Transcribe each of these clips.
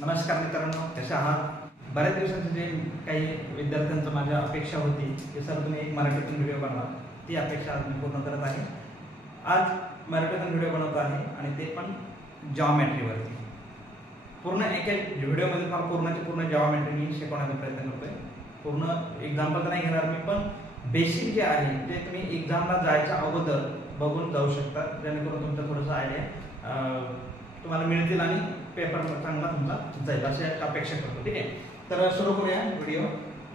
नमस्कार मित्रांनो, कसे आहात? बऱ्याच दिवसांचे जे काही विद्यार्थ्यांचं माझ्या अपेक्षा होती की सर तुम्ही एक मराठीतून व्हिडिओ बनवा, ती अपेक्षा आज मी पूर्ण करत आहे. आज मराठीतून व्हिडिओ बनवत आहे आणि ते पण जॉमेट्रीवरती. पूर्ण एका व्हिडिओमध्ये मला पूर्ण जॉमेट्री मी शिकवण्याचा प्रयत्न करतोय. पूर्ण एक्झाम्पल तर नाही घेणार मी, पण बेसिक जे आहे ते तुम्ही एक्झामला जायच्या अगोदर बघून जाऊ शकता, जेणेकरून तुमचं थोडंसं आयडिया तुम्हाला मिळतील आणि पेपर चांगला तुमचा जाईल अशी अपेक्षा करतो. ठीक आहे, तर सुरू करूया व्हिडिओ.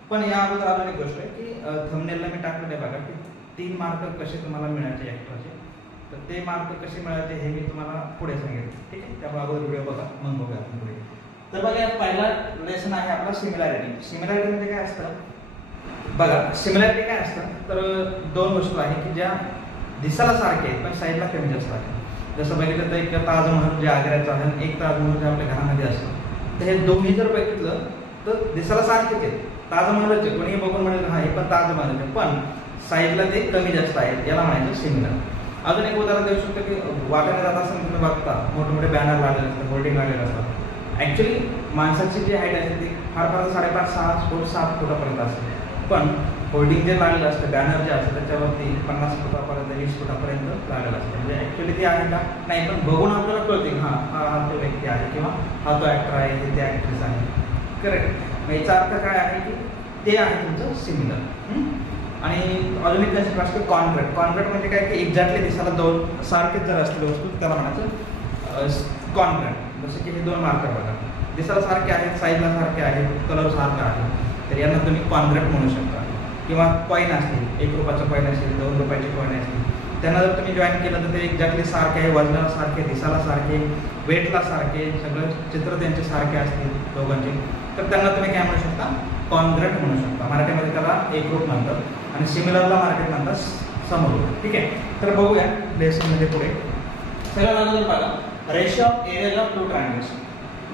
पण या अगोदर अजून एक गोष्ट आहे की थंबनेलला मी टाकलेलं आहे बघा की 3 मार्क कसे तुम्हाला मिळायचे एक्स्ट्राचे. तर ते मार्क कसे मिळायचे हे मी तुम्हाला पुढे सांगेन. ठीक आहे, त्यामुळे अगोदर व्हिडिओ बघा, मग बघूया आपण पुढे. तर बघा, पहिला लेसन आहे आपला सिमिलॅरिटी. सिमिलॅरिटी म्हणजे काय असतं बघा, सिमिलॅरिटी काय असतं तर दोन वस्तू आहेत की ज्या दिसायला सारखे आहेत पण साईडला कमी जास्त आहेत. जसं बघितलं तर एक ताजमहल जे आग्र्याचं आहे आणि एक ताजमहल जे आपल्या घरामध्ये असतं, तर हे दोन्ही जर बघितलं तर दिसायला सारखेच आहेत. ताजमहलचे कोणी बघून म्हणेल हा हे पण ताजमहल आहे, पण साईडला ते कमी जास्त आहेत, याला म्हणायचं सिमिलर. अजून एक उदाहरण देऊ शकतो की वाटेने जात असताना तुम्ही बघता मोठे मोठे बॅनर लागलेले असतात, होर्डिंग लागलेले असतात. ऍक्च्युली माणसाची जी हाईट असते ती फार 5.5-6 फूट 7 फुटापर्यंत असते, पण होर्डिंग जे लागलेलं असतं, बॅनर जे असतं त्याच्यावरती 50 फुटापर्यंत 20 फुटापर्यंत लागलेलं असतं. म्हणजे ऍक्च्युली ते आहे का नाही, पण बघून आपल्याला कळते हा हा तो व्यक्ती आहे किंवा हा तो ऍक्टर आहे, हे ते ऍक्ट्रेस आहे. करेक्ट. याचा अर्थ काय आहे की ते आहे तुमचं सिमिलर. आणि अजून एक कन्सेप्ट असतो कॉन्क्रीट. कॉन्क्रीट म्हणजे काय की एक्झॅक्टली दिसायला दोन सारखेच जर असलेले वस्तू त्याला म्हणायचं कॉन्क्रीट. जसं की हे 2 मार्क बघा, दिसायला सारखे आहेत, साईजला सारखे आहेत, कलर सारखा आहे, तर यांना तुम्ही कॉन्क्रीट म्हणू शकता. किंवा कॉईन असतील, 1 रुपयाचं कॉईन असेल, 2 रुपयाचे कॉईन असतील, त्यांना जर तुम्ही जॉईन केलं तर ते एक्झॅक्टली सारखे आहे, वजनाला सारखे, दिसायला सारखे, वेटला सारखे, सगळं चित्र त्यांचे सारखे असतील दोघांचे, तर त्यांना तुम्ही काय म्हणू शकता कॉन्क्रीट म्हणू शकता. मराठीमध्ये त्याला एकरूप म्हणतात आणि सिमिलरला मराठीत म्हणतात समरूप. ठीक आहे, तर बघूया लेसनमध्ये पुढे. सगळ्यात अगोदर बघा, ratio of area of 2 triangles.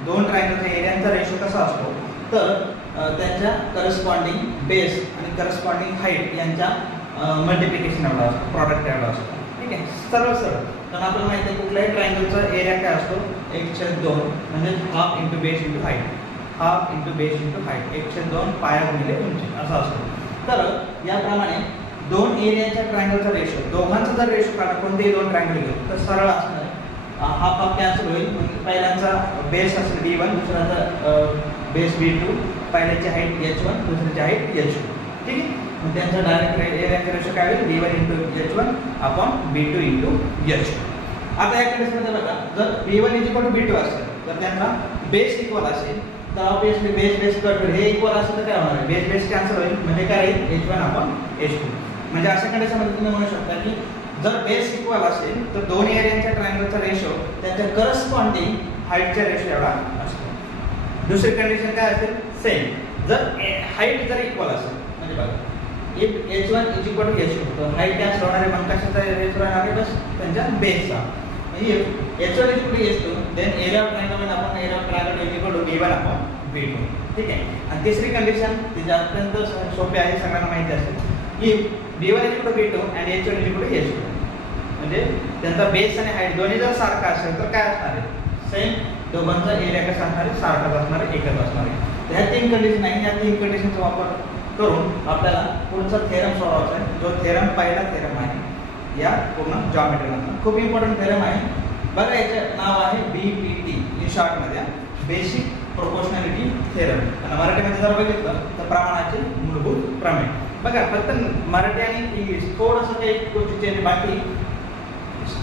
2 ट्रायंगलचा एरियांचा रेशो कसा असतो तर त्यांच्या करस्पॉन्डिंग बेस आणि करस्पॉन्डिंग हाईट यांच्या मल्टिप्लिकेशन एवढा असतो, प्रॉडक्ट एवढा असतो. ठीक आहे, सरळ कारण आपल्याला माहिती आहे कुठल्याही ट्रायंगलचा एरिया काय असतो 1/2 म्हणजे half into base into height. Half into base into height 1/2 पाया गुणिले उंची असा असतो. तर याप्रमाणे 2 एरियाच्या ट्रायंगलचा रेशो, दोघांचा जर रेशो काढा कोणतेही 2 ट्रायंगल घेऊ तर सरळ असणार आहे. हाफ कॅन्सल होईल. पहिल्यांचा बेस असेल B1, दुसऱ्याचा बेस B2, पहिल्याची हाईट H1, दुसऱ्याची हाईट H2. ठीक आहे, मग त्यांचा डायरेक्ट एरियाचा रेशो काय होईल B1 into H1 upon B2 into H2. आता या केसमध्ये बघा, जर B1 इक्वल टू B2 असेल तर त्यांचा बेस इक्वल असेल तर ऑब्विसली बेस कट होईल. हे इक्वल असेल तर काय होणार आहे, बेस कॅन्सल होईल, म्हणजे काय राहील H1 अपॉन H2. म्हणजे अशा कंडिशनमध्ये तुम्ही म्हणू शकता की जर बेस इक्वल असेल तर 2 एरियाच्या ट्रायंगलचा रेशो त्यांच्या करस्पॉन्डिंग हाईटच्या रेशो एवढा असतो. दुसरी कंडिशन काय असेल सेम, जर हाईट जर इक्वल असेल म्हणजे बघा if H1 is equal to H2 तर हाईट कॅन्सल होणार आहे, मग कशाचा रेशो राहणार आहे बस त्यांच्या बेसचा. If H1 is equal to H2 then area of triangle upon area of triangle is equal to B1 upon B2. ठीक आहे, आणि तिसरी कंडिशन ती अत्यंत सोपी आहे, सगळ्यांना माहिती असेल. If B1 is equal to B2 आणि H1 is equal to H2 म्हणजे त्यांचा बेस आणि हाईट दोन्ही जर सारखा असेल तर काय असणार आहे सेम, दोघांचा एरिया कसा असणार आहे सारखाच असणार आहे, एकच असणार आहे. ह्या 3 कंडिशन आहे, या 3 कंडिशनचा वापर करून आपल्याला पुढचा थेरम सोडवायचा आहे, जो थेरम पहिला थेरम आहे या पूर्ण जॉमेट्रीमधला. खूप इम्पॉर्टंट थेरम आहे बघा, याचं नाव आहे BPT इन शॉर्टमध्ये, बेसिक प्रोपोर्शनॅलिटी थेरम. आणि मराठीमध्ये जर बघितलं तर प्रमाणाचे मूलभूत प्रमेय. बघा, फक्त मराठी आणि इंग्लिश थोडंसं काही गोष्टी चेंज, बाकी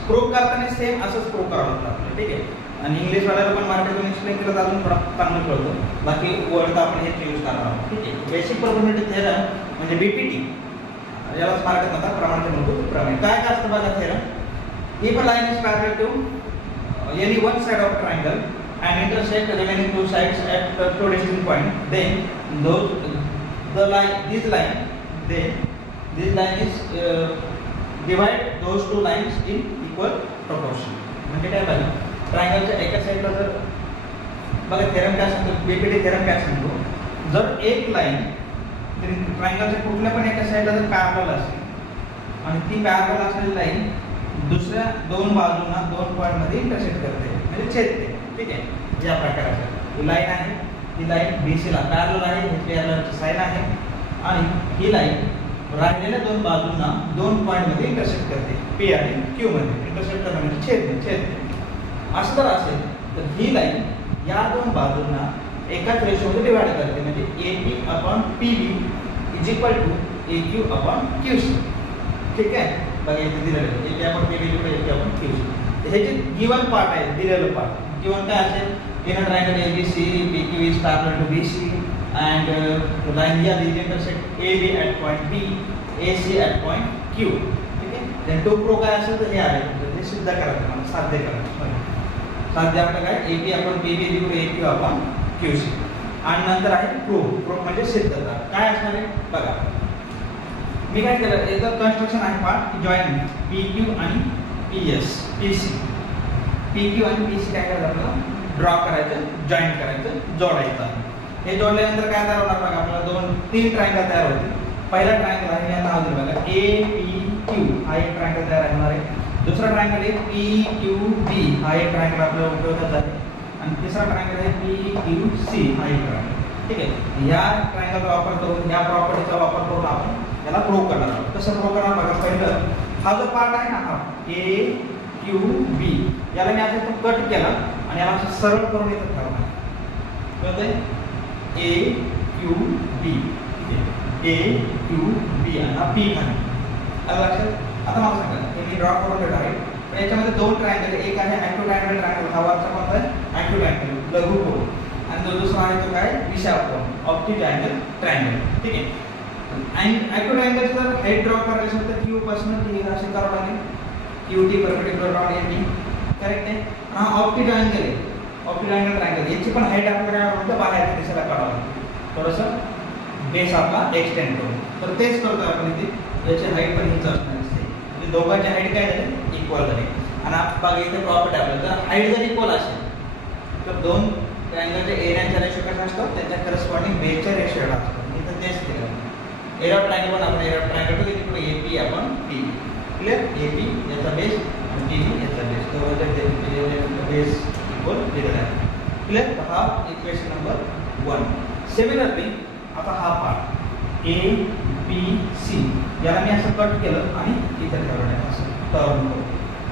प्रूव्ह करताना सेम असंच प्रूव्ह करावं लागतं आपल्याला. ठीक आहे, आणि इंग्लिश वाल्याला पण मराठीतून एक्सप्लेन केलं तर अजून थोडा चांगलं कळतं, बाकी वर्ड आपण हेच यूज करणार आहोत. ठीक आहे, बेसिक प्रोपोर्शनॅलिटी थेरम म्हणजे BPT, यालाच मराठीत म्हणतात प्रमाणाचे मूलभूत प्रमेय. काय काय असतं बघा theorem. If a line is parallel to any one side of triangle and intersect the remaining 2 sides at 2 distinct point, then this line is divide those 2 lines in equal proportion. म्हणजे काय बघा, ट्रायंगलच्या एका साईडला जर बघा थेरम काय सांगतो, BPT theorem काय सांगतो, जर एक लाईन ट्रायंगलच्या कुठल्या पण एका साईडला जर पॅरलल असेल आणि ती पॅरलल असलेली लाईन दुसऱ्या 2 बाजूंना 2 पॉईंट मध्ये इंटरसेक्ट करते म्हणजे छेदते. ठीक आहे, या प्रकाराचं ही लाईन आहे, ही लाईन BC ला पॅरलल आहे, ही पॅरललची साइन आहे आणि ही लाईन राहिलेल्या दोन बाजूंना दोन पॉइंट मध्ये इंटरसेक्ट करते, P आणि Q मध्ये इंटरसेक्ट करणे म्हणजे छेदते. असं जर असेल तर ही लाईन या दोन बाजूंना एकाच रेशोमध्ये डिवाइड करते, म्हणजे AP/PB is equal to AQ/QC. ठीक आहे, बघा इथे दिलेलं आहे AP/PB is equal to AQ/QC. हे जे गिवन पार्ट आहे, दिलेलं पार्ट गिवन काय असेल, in a triangle ABC PQ is parallel to BC and line here is intersect AB at point B, AC at point Q. ठीक आहे, then to pro काय असेल तर हे आहे, हे सिद्ध करायचं मला, साध्य करायचं. साध्य आपलं काय AP/PB is equal to AQ/QC. आणि नंतर आहे प्रूफ म्हणजे सिद्धता. काय असणार आहे बघा, मी काय केलं, याचं कन्स्ट्रक्शन आहे पार्ट जॉईन PQ आणि PC. PQ आणि PC काय करायचं आपल्याला ड्रॉ करायचं, जॉईन करायचं, जोडायचं. हे जोडल्यानंतर काय तयार होणार बघा, आपल्याला तीन ट्रायंगल तयार होतील. पहिला ट्रायंगल आहे, याला नाव दिलं बघा APQ, हा एक ट्रायंगल तयार होणार आहे. दुसरा ट्रायंगल आहे PQB, हा एक ट्रायंगल आपल्याला उपयोगाचा आहे. आणि तिसरा ट्रायंगल आहे PQC, हा एक ट्रायंगल. ठीक आहे, या ट्रायंगलचा वापर करून, या प्रॉपर्टीचा वापर करून आपण याला प्रूव्ह करणार आहोत. कसं प्रूव्ह करणार बघा, पहिलं हा जो पार्ट आहे ना, हा AQB, याला मी आता कट केला आणि याला असं सरळ करून इथं ठेवणार. कळतंय, AQB, AQB आणि हा P आहे. लक्षात, आता मला सांगा, हे मी ड्रॉ करून ठेवणार आहे. पण याच्यामध्ये दोन ट्रायंगल, एक आहे ॲक्टिव्ह ट्रायंगल, हा वरचा कोणता आहे ॲक्टिव्ह ट्रायंगल लघु कोन, आणि जो दुसरा आहे तो काय विशाल कोन, ऑप्टिक अँगल ट्रायंगल. ठीक आहे, आणि ॲक्टिव्ह ट्रायंगलचं जर हाईट ड्रॉ करायचं असेल तर Q पासून T असे करावं लागेल, QT perpendicular on AT. Correct आहे. हा ऑप्टिक अँगल आहे, ऑप्टिक अँगल ट्रायंगल, याची पण हाईट आपल्याला काय म्हणतो बाहेरच्या दिशेला काढावं लागेल, थोडंसं बेस आपला एक्सटेंड करून. तर तेच करतो आपण इथे, याची हाईट पण हीच असणार असते, म्हणजे दोघांची हाईट काय झाली इक्वल झाली. आणि आपण बघा इथे प्रॉपर्टी आपल्याला, जर हाईट जर इक्वल असेल तर दोन ट्रायंगलच्या एरियाचा रेशो कसा असतो, त्याच्या करस्पॉन्डिंग बेसचा रेशो असतो. इथं तेच केलं, एरिया ऑफ ट्रायंगल पण आपण area of triangle to equal AP/PB. Clear, AP याचा बेस आणि PB याचा बेस, दोघांचा बेस इक्वल दिलेला आहे. क्लियर, हा इक्वेशन नंबर 1. सिमिलरली आता हा पार्ट ABC, याला मी असं कट केलं आणि इथं ठेवलं असं टर्न करून.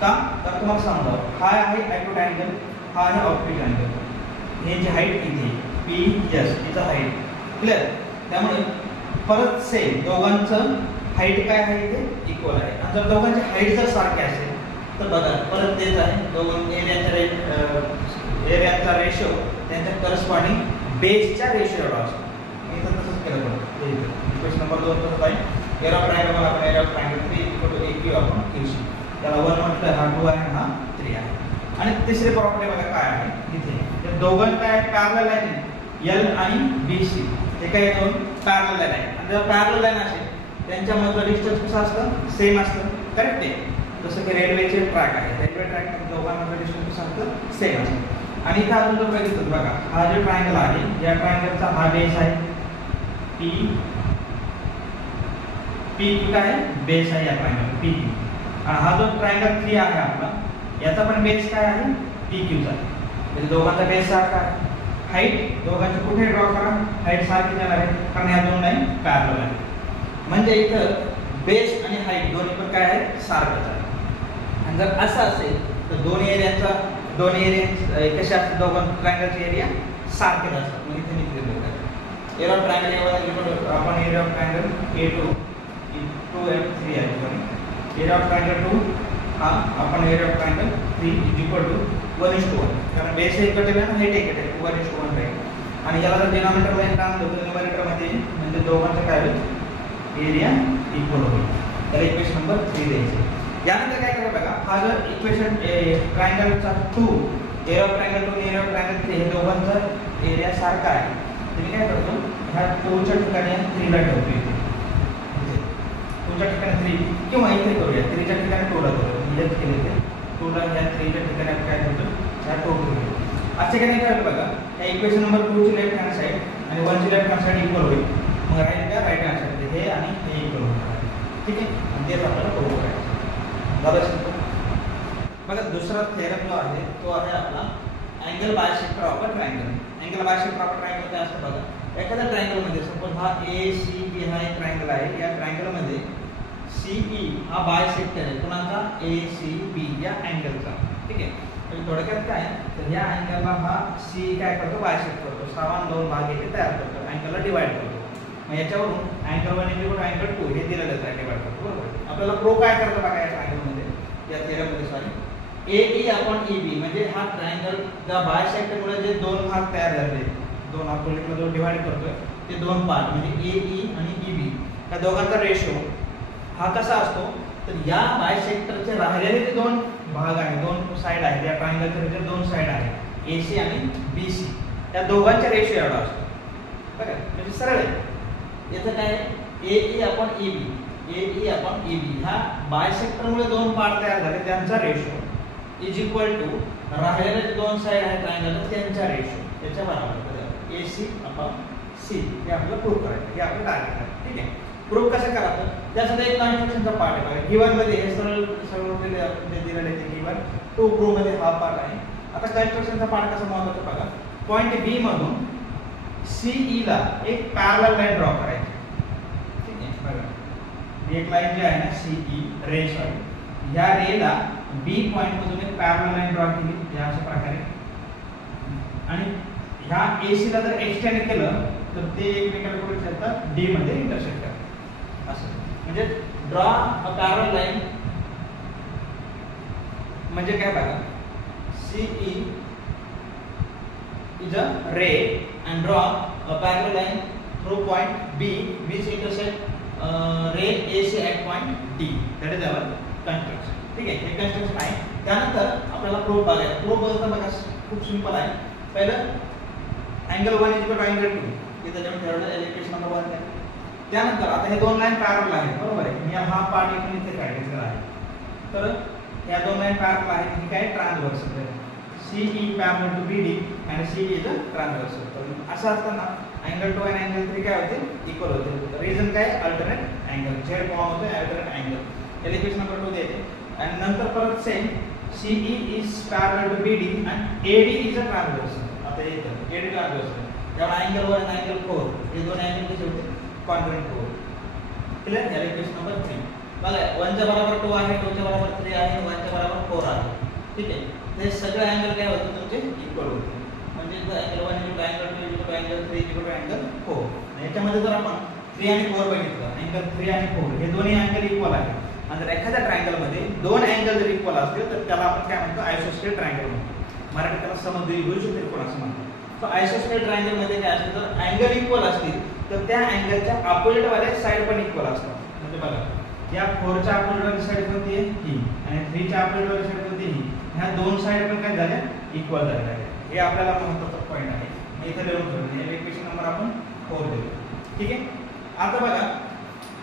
का तर तुम्हाला सांगतो, हा आहे ॲक्टिव्ह ट्रायंगल, हा आहे ऑप्टिक अँगल, याची हाईट इथे PS, तिचा हाईट. क्लियर, त्यामुळे परत सेम दोघांचं हाईट काय आहे इथे इक्वल आहे. आणि जर दोघांची हाईट जर सारखी असेल तर बघा परत तेच आहे, दोघां एरियाचा रेशो त्यांच्या करस्पॉन्डिंग बेसच्या रेशो एवढा असतो. इथं तसंच केलं पडतं. इक्वेशन नंबर 2 तसंच आहे, एरिया ऑफ ट्रायंगल मला आपण area of triangle 3 equal to AQ/QC. त्याला 1 म्हटलं, हा 2 आहे, हा 3 आहे. आणि तिसरी प्रॉपर्टी बघा काय आहे इथे, तर दोघांचं काय पॅरलल लाईन L आणि BC, हे काय दोन पॅरलल लाईन आहे. आणि जर पॅरलल लाईन असेल त्यांच्यामधलं डिस्टन्स कसं असतं, सेम असतं. करेक्ट आहे, जसं की रेल्वेचे ट्रॅक आहे, रेल्वे ट्रॅक दोघांमधलं डिस्टन्स कसं असतं, सेम असतं. आणि इथं अजून जर बघितलं बघा, हा जो ट्रायंगल आहे, या ट्रायंगलचा हा बेस आहे P काय आहे, बेस आहे या ट्रायंगल P. आणि हा जो ट्रायंगल 3 आहे आपला, याचा पण बेस काय आहे PQचा, म्हणजे दोघांचा बेस सारखा आहे. हाईट दोघांची कुठे ड्रॉ करा, हाईट सारखी जाणार आहे, कारण या दोन लाईन पॅरलल आहे. म्हणजे इथं बेस आणि हाईट दोन्ही पण काय आहे सारखंच आहे. आणि जर असं असेल तर दोन एरिया कसे असतात, दोघां ट्रायंगलचे एरिया सारखेच असतात. म्हणजे इथे निघते एरिया ऑफ ट्रायंगल आपण area of triangle A2 2M3 आहे. एरिया ऑफ ट्रायंगल 2 हा आपण area of triangle 3 is equal to 1:1, कारण बेस एकट आहे ना, हाईट एकट आहे, 1:1 राहील. आणि याला जर डिनॉमिनेटर मध्ये काम होतं, न्यूमरेटर मध्ये म्हणजे दोघांचं काय होईल, एरिया इक्वल होईल. त्याला इक्वेशन नंबर 3 द्यायचं. यानंतर काय करायचं बघा, हा जर इक्वेशन ट्रायंगलचा 2 area of triangle 2 area of triangle 3 हे दोघांचा एरिया सारखा आहे. तर मी काय करतो, ह्या 2च्या ठिकाणी 3 ला ठेवतो. इथे 2च्या ठिकाणी 3 किंवा इथे करूया, 3च्या ठिकाणी 2 ला करूया. इथेच केले ते 2 ला, ह्या 3च्या ठिकाणी आपण काय करतो, ह्या 2 करूया. असे काय करायचं बघा, ह्या इक्वेशन नंबर 2 ची लेफ्ट हँड साइड आणि 1 ची लेफ्ट हँड साइड इक्वल होईल. मग राईट हँड साइड हे आणि हे इक्वल होणार. ठीक आहे, आणि तेच आपल्याला प्रूव्ह करायचं. बघा दुसरा थेरम जो आहे तो आहे आपला angle bisector of a triangle. त्याला बायसेक्टर ऑफ ट्रायंगल काय असतं बघा. एखाद्या ट्रायंगल मध्ये सपोज हा ACB हा एक ट्रायंगल आहे. या ट्रायंगल मध्ये CE हा बायसेक्टर आहे कोणाचा ACB या अँगलचा. ठीक आहे. म्हणजे थोडक्यात काय तर या अँगलला हा C काय करतो बायसेक्ट करतो. समान दोन भाग येथे तयार करतो. अँगलला डिवाइड करतो. मग याच्यावरून अँगल 1 = अँगल 2 हे दिलेलं आहे डिवाइड करतो. बरोबर. आपल्याला प्रो काय करतो बघा या ट्रायंगल मध्ये या थेरम मध्ये सॉरी AE/EB म्हणजे हा ट्रायंगल त्या बायसेक्टर मुळे जे दोन भाग तयार झाले दोन अपोजिटला जो डिवाइड करतोय ते दोन पार्ट म्हणजे AE आणि EB त्या दोघांचा रेशो हा कसा असतो तर या बायसेक्टरचे राहिलेले जे दोन भाग आहे दोन साइड आहेत या ट्रायंगलचे जे दोन साइड आहेत AC आणि BC त्या दोघांचा रेशो एवढा असतो. बघा म्हणजे सरळ आहे. याचं काय AE/EB हा बायसेक्टर मुळे दोन पार्ट तयार झाले त्यांचा रेशो इज इक्वल टू राहिलेले जे दोन साइड आहेत ट्रायंगलचे त्यांचा रेशो त्याच्या बरोबर AC/C हे आपल्याला प्रूव्ह करायचं. हे आपलं टार्गेट आहे. ठीक आहे. प्रूव्ह कसं करायचं त्यासाठी एक कन्स्ट्रक्शनचा पार्ट आहे बघा. गिवन मध्ये हे सरळ दिलेलं आहे ते गिवन टू प्रूव्ह मध्ये हा पार्ट आहे. आता कन्स्ट्रक्शनचा पार्ट कसा महत्त्वाचा बघा. पॉइंट B मधून CE ला एक पॅरलल लाईन ड्रॉ करायची. ठीक आहे. बघा एक लाईन जी आहे ना CE रे सॉरी या रेला B पॉइंट मधून एक पॅरलल लाईन ड्रॉ केली या अशा प्रकारे आणि ह्या AC ला जर एक्सटेंड केलं तर ते एकमेकांना कुठे येतात D मध्ये इंटरसेक्ट करतात. असं म्हणजे ड्रॉ अ पॅरलल लाईन म्हणजे काय बघा CE is a ray and draw a parallel line through point B which intersect ray AC at point D. That is our construction. ठीक आहे. हे कन्स्ट्रक्शन आहे. त्यानंतर आपल्याला प्रूफ बघायचं. प्रूफ बघा खूप सिंपल आहे. पहिलं अँगल 1 = अँगल 2 हे त्याच्यावर ठरवलं इक्वेशन नंबर 1 आहे. त्यानंतर आता हे दोन लाईन पॅरलल आहेत बरोबर आहे. मी हा पार्ट इथे काढलेला आहे. तर या दोन लाईन पॅरलल आहेत. ही काय ट्रान्सव्हर्सल आहे. CE parallel to BD and CE is a transversal. तर असं असताना अँगल 2 आणि अँगल 3 काय होते इक्वल होते. रिझन काय अल्टरनेट अँगल झेड फॉर्म होते अल्टरनेट अँगल. इक्वेशन नंबर 2 देते आणि नंतर परत same CE is parallel to BD and AD is a transversal. आता हे AD ट्रान्सव्हर्सल त्यामुळे अँगल 1 आणि अँगल 4 हे दोन अँगल कसे होते कॉन्ग्रुएंट होते. क्लियर. या इक्वेशन नंबर 3 बघा 1 च्या बरोबर 2 आहे 2 च्या बरोबर 3 आहे 1 च्या बरोबर 4 आहे. ठीक आहे. हे सगळे अँगल काय होते तुमचे इक्वल होते. म्हणजे अँगल 1 = अँगल 2 = अँगल 3 = अँगल 4. याच्यामध्ये जर आपण 3 आणि 4 बघितलं अँगल 3 आणि 4 हे दोन्ही अँगल इक्वल आहेत. आणि जर एखाद्या ट्रायंगल मध्ये दोन अँगल जर इक्वल असतील तर त्याला आपण काय म्हणतो आयसोस्केलेस ट्रायंगल म्हणतो. मराठीत त्याला समद्विभुज त्रिकोण असं म्हणतात. तर आयसोस्केलेस ट्रायंगल मध्ये काय असतं तर अँगल इक्वल असतील तर त्या अँगलच्या अपोजिट वाले साइड पण इक्वल असतात. म्हणजे बघा या 4 च्या अपोजिट वाली साइड कोणती आहे ही आणि 3 च्या अपोजिट वाली साइड कोणती ही. ह्या दोन साइड पण काय झाल्या इक्वल झालेल्या आहेत. हे आपल्याला महत्त्वाचा पॉईंट आहे. इथे लिहून ठेवलं. हे इक्वेशन नंबर आपण 4 देऊ. ठीक आहे. आता बघा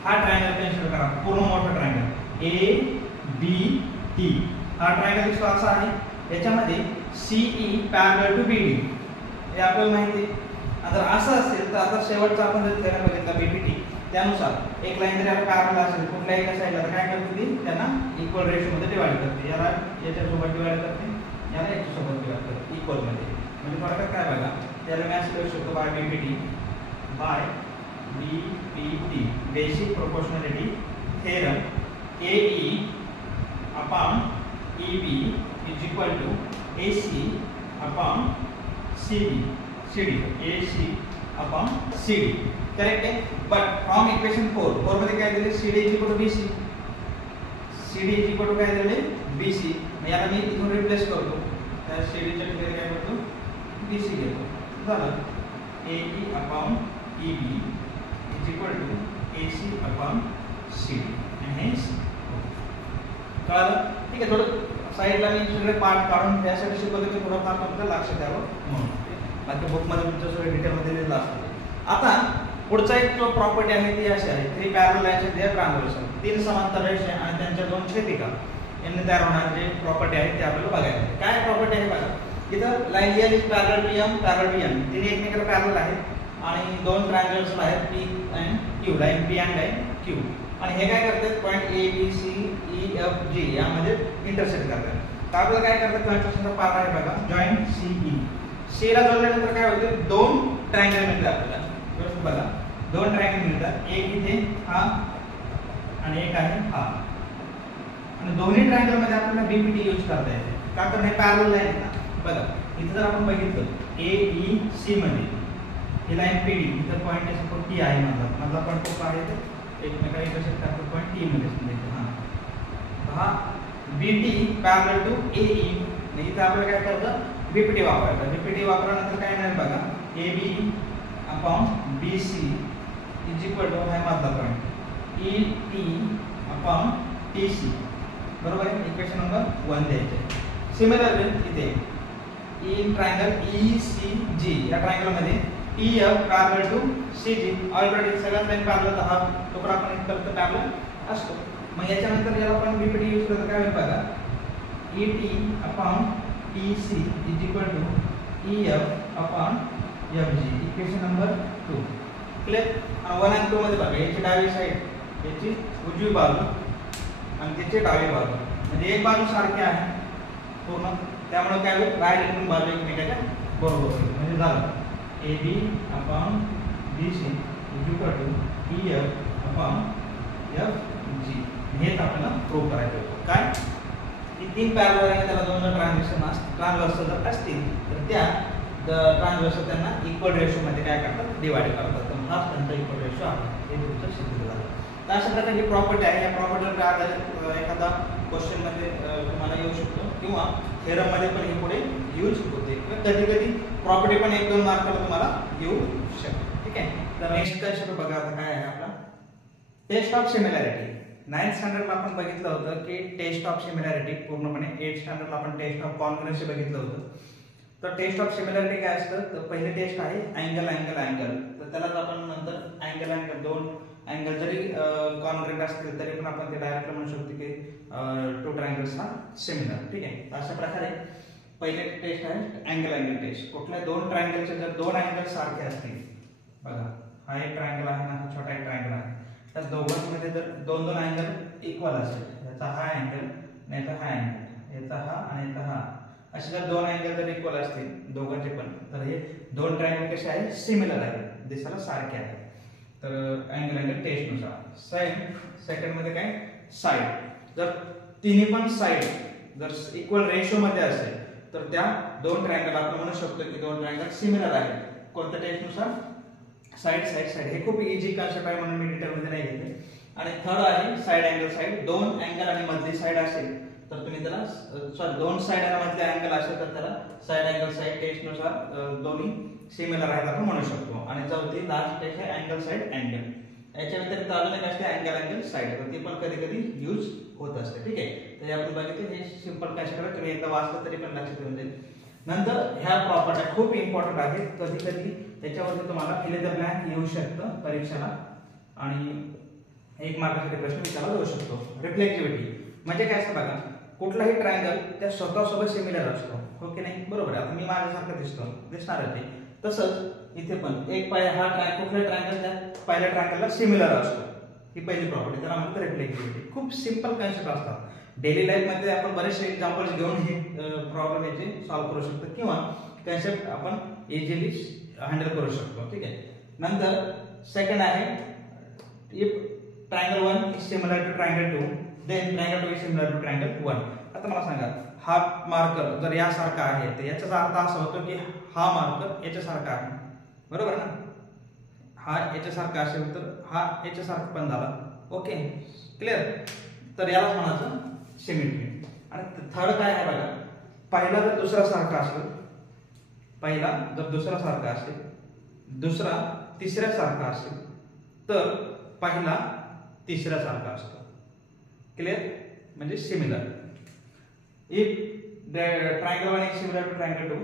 हा ट्रायंगल कन्सिडर करा. पूर्ण मोठा ट्रायंगल ABD हा ट्रायंगल दिसतो असा आहे. याच्यामध्ये CE पॅरलल टू BD हे आपल्याला माहिती आहे. जर असं असेल तर आता शेवटचा आपण जर थेरम बघितला BPT त्यानुसार एक लाईन जर याला पॅरलल असेल कुठल्याही एका साइडला तर काय करते ती त्यांना इक्वल रेशो मध्ये डिवाइड करते. याला याच्यासोबत डिवाइड करते याला याच्यासोबत डिवाइड करते इक्वल मध्ये. म्हणजे फरक काय बघा त्याला मी असं लिहू शकतो by BPT basic proportionality theorem AE/EB is equal to AC/CD AC/CD. Correct आहे. बट फ्रॉम इक्वेशन 4 मध्ये काय दिले CD = BC CD = काय दिले BC. याला मी इथून रिप्लेस करतो तर CD च्या ठिकाणी काय करतो BC घेतो. झालं AE/EB is equal to AC/CD and hence कळलं. ठीक आहे. थोडं साईडला मी सगळे पार्ट काढून त्यासाठी शिकवतो की थोडं फार तुमचं लक्ष द्यावं म्हणून. बाकी बुकमध्ये तुमचं सगळं डिटेलमध्ये लिहिलं असतं. आता पुढचा एक जो प्रॉपर्टी आहे ती अशी आहे 3 पॅरलल लाईन्स आहेत ट्रान्सव्हर्सल 3 समांतर रेषा आणि त्यांच्या 2 छेदिका यांनी तयार होणारे जे प्रॉपर्टी आहे ते आपल्याला बघायचं. काय प्रॉपर्टी आहे बघा. इथं line L is parallel to M parallel to N तिन्ही एकमेकांना पॅरलल आहेत आणि 2 ट्रायंगल्स आहेत P and Q line P and line Q आणि हे काय करतात point A B C E F G यामध्ये इंटरसेक्ट करतात. तर आपल्याला काय करतात कन्स्ट्रक्शनचा पार्ट आहे बघा जॉइंट सी ला जोडल्यानंतर काय होतं, दोन ट्रायंगल मिळतात आपल्याला. व्यवस्थित बघा, दोन ट्रायंगल मिळतात, एक इथे हा आणि एक आहे हा. आणि दोन्ही ट्रायंगल मध्ये आपल्याला बीपीटी यूज करता येते. का तर हे पॅरलल लाईन आहे ना. बघा इथे जर आपण बघितलं ए बी सी मध्ये ही लाईन पीडी, इथं पॉईंट आहे टी आहे मधला पॉईंट खूप आहे, तर एकमेकांना इंटरसेक्ट करतो पॉईंट टी मध्ये समजायचं. हा बीटी पॅरलल टू एई, इथे आपल्याला काय करतं, बीपीटी वापरायचं. बीपीटी वापरल्यानंतर काय नाही बघा, A B upon B C is equal to हा मधला point E T upon T C. बरोबर आहे, इक्वेशन नंबर 1 द्यायचे. सिमिलरली इथे in triangle E C G या ट्रायंगल मध्ये T F parallel to C G, already सगळ्यात लाईन पॅरलल, हा तुकडा आपण एक करतो पॅरलल असतो. मग याच्यानंतर याला आपण बीपीटी यूज करतो, काय होईल बघा, E T upon T C is equal to E F upon F G, equation number 2. Clear. 1 आणि 2 मध्ये बघा, याची डावी साईड याची उजवी बाजू आणि त्याची डावी बाजू, म्हणजे एक बाजू सारखी आहे पूर्ण, त्यामुळे काय होईल, राईट हँड बाजू एकमेकाच्या बरोबर होईल. म्हणजे झालं A B upon B C is equal to E F upon F G. हेच आपल्याला प्रूव्ह करायचं होतं. काय की तीन पॅरलल आहे, त्याला दोन ट्रान्सव्हर्सल जर असतील तर त्या ट्रान्सव्हर्सल त्यांना इक्वल रेशो मध्ये काय करतात, डिवाइड करतात. तर हा त्यांचा इक्वल रेशो आहे, हे तुमचं सिद्ध झालं. तर अशा प्रकारची प्रॉपर्टी आहे. या प्रॉपर्टीवर आधारित एखादा क्वेश्चन मध्ये तुम्हाला येऊ शकतो किंवा थेरम मध्ये पण हे पुढे यूज होते, किंवा कधी कधी प्रॉपर्टी पण 1-2 मार्काला तुम्हाला येऊ शकते. ठीक आहे. तर नेक्स्ट कन्सेप्ट बघा, आता काय आहे आपला, टेस्ट ऑफ सिमिलॅरिटी. 9th स्टँडर्डला आपण बघितलं होतं की टेस्ट ऑफ सिमिलॅरिटी पूर्णपणे. 8th स्टँडर्डला आपण टेस्ट ऑफ कॉन्ग्रुएन्सी बघितलं होतं. तर टेस्ट ऑफ सिमिलॅरिटी काय असतं, तर पहिले टेस्ट आहे अँगल अँगल अँगल. तर त्यालाच आपण नंतर अँगल अँगल, दोन अँगल जरी कॉन्ग्रुएंट असतील तरी पण आपण ते डायरेक्ट म्हणू शकतो की टू ट्रायंगल्स आर सिमिलर. ठीक आहे. अशा प्रकारे पहिले टेस्ट आहे अँगल अँगल टेस्ट. कुठल्या दोन ट्रायंगलचे जर दोन अँगल सारखे असतील, बघा हा एक ट्रायंगल आहे ना, हा छोटा एक ट्रायंगल आहे, तर दोघांमध्ये जर दोन दोन अँगल इक्वल असेल, याचा हा अँगल आणि याचा हा अँगल, याचा हा आणि याचा हा, असे जर दोन अँगल जर इक्वल असतील दोघांचे पण, तर हे दोन ट्रायंगल कसे आहेत, सिमिलर आहेत, दिसायला सारखे आहेत. तर अँगल अँगल टेस्ट नुसार सेकंड मध्ये काय, साइड, जर तिन्ही पण साइड जर इक्वल रेशो मध्ये असेल तर त्या दोन ट्रायंगल आपण म्हणू शकतो की दोन ट्रायंगल सिमिलर आहेत. कोणत्या टेस्ट नुसार, साइड साइड साइड. हे खूप इझी कन्सेप्ट आहे म्हणून मी डिटेल मध्ये नाही घेतले. आणि थर्ड आहे साइड अँगल साइड. दोन अँगल आणि मधली साइड असेल तर तुम्ही त्याला सॉरी दोन साइड आणि मधले अँगल असेल तर त्याला साइड अँगल साइड टेस्ट नुसार दोन्ही सिमिलर आहेत आपण म्हणू शकतो. आणि चौथी लास्ट टेस्ट आहे अँगल साइड अँगल. याच्या व्यतिरिक्त अजून एक असते अँगल अँगल साइड, तर ती पण कधी कधी यूज होत असते. ठीक आहे. तर आपण बघितले हे सिंपल कन्सेप्ट आहे, तुम्ही एकदा वाचलं तरी पण लक्षात येऊन जाईल. नंतर ह्या प्रॉपर्ट्या खूप इम्पॉर्टंट आहेत. कधी कधी त्याच्यावरती तुम्हाला फिल इन द ब्लँक येऊ शकतं परीक्षेला आणि 1 मार्कासाठी प्रश्न विचारला जाऊ शकतो. रिफ्लेक्टिव्हिटी म्हणजे काय असतं बघा, कुठलाही ट्रायंगल त्या स्वतःसोबत सिमिलर असतो, हो की नाही, बरोबर आहे. आता मी माझ्यासारखं दिसणार आहे ते, तसंच इथे पण एक हा कुठला ट्रायंगल त्या पहिल्या ट्रायंगलला सिमिलर असतो. ही पहिली प्रॉपर्टी, त्याला म्हणतात रिफ्लेक्टिव्हिटी. खूप सिंपल कन्सेप्ट असतात. डेली लाईफ मध्ये आपण बरेचसे एक्झाम्पल्स घेऊन हे प्रॉब्लेम याचे सॉल्व्ह करू शकतो किंवा कन्सेप्ट आपण इझिली हँडल करू शकतो. ठीक आहे. नंतर सेकंड आहे if triangle 1 is similar to triangle 2 then triangle 2 is similar to triangle 1. आता मला सांगा, हा मार्कर जर यासारखा आहे तर याचा अर्थ असा होतो की हा मार्कर याच्यासारखा आहे, बरोबर ना. हा याच्यासारखा असेल तर हा याच्यासारखा पण झाला. Okay, clear. तर यालाच म्हणायचं सिमेट्री. आणि थर्ड काय आहे बघा, पहिला जर दुसरा सारखा असेल, पहिला जर दुसरा सारखा असेल, दुसरा तिसऱ्या सारखा असेल तर पहिला तिसऱ्या सारखा असतो. क्लिअर, म्हणजे similar. If triangle 1 is similar to triangle 2,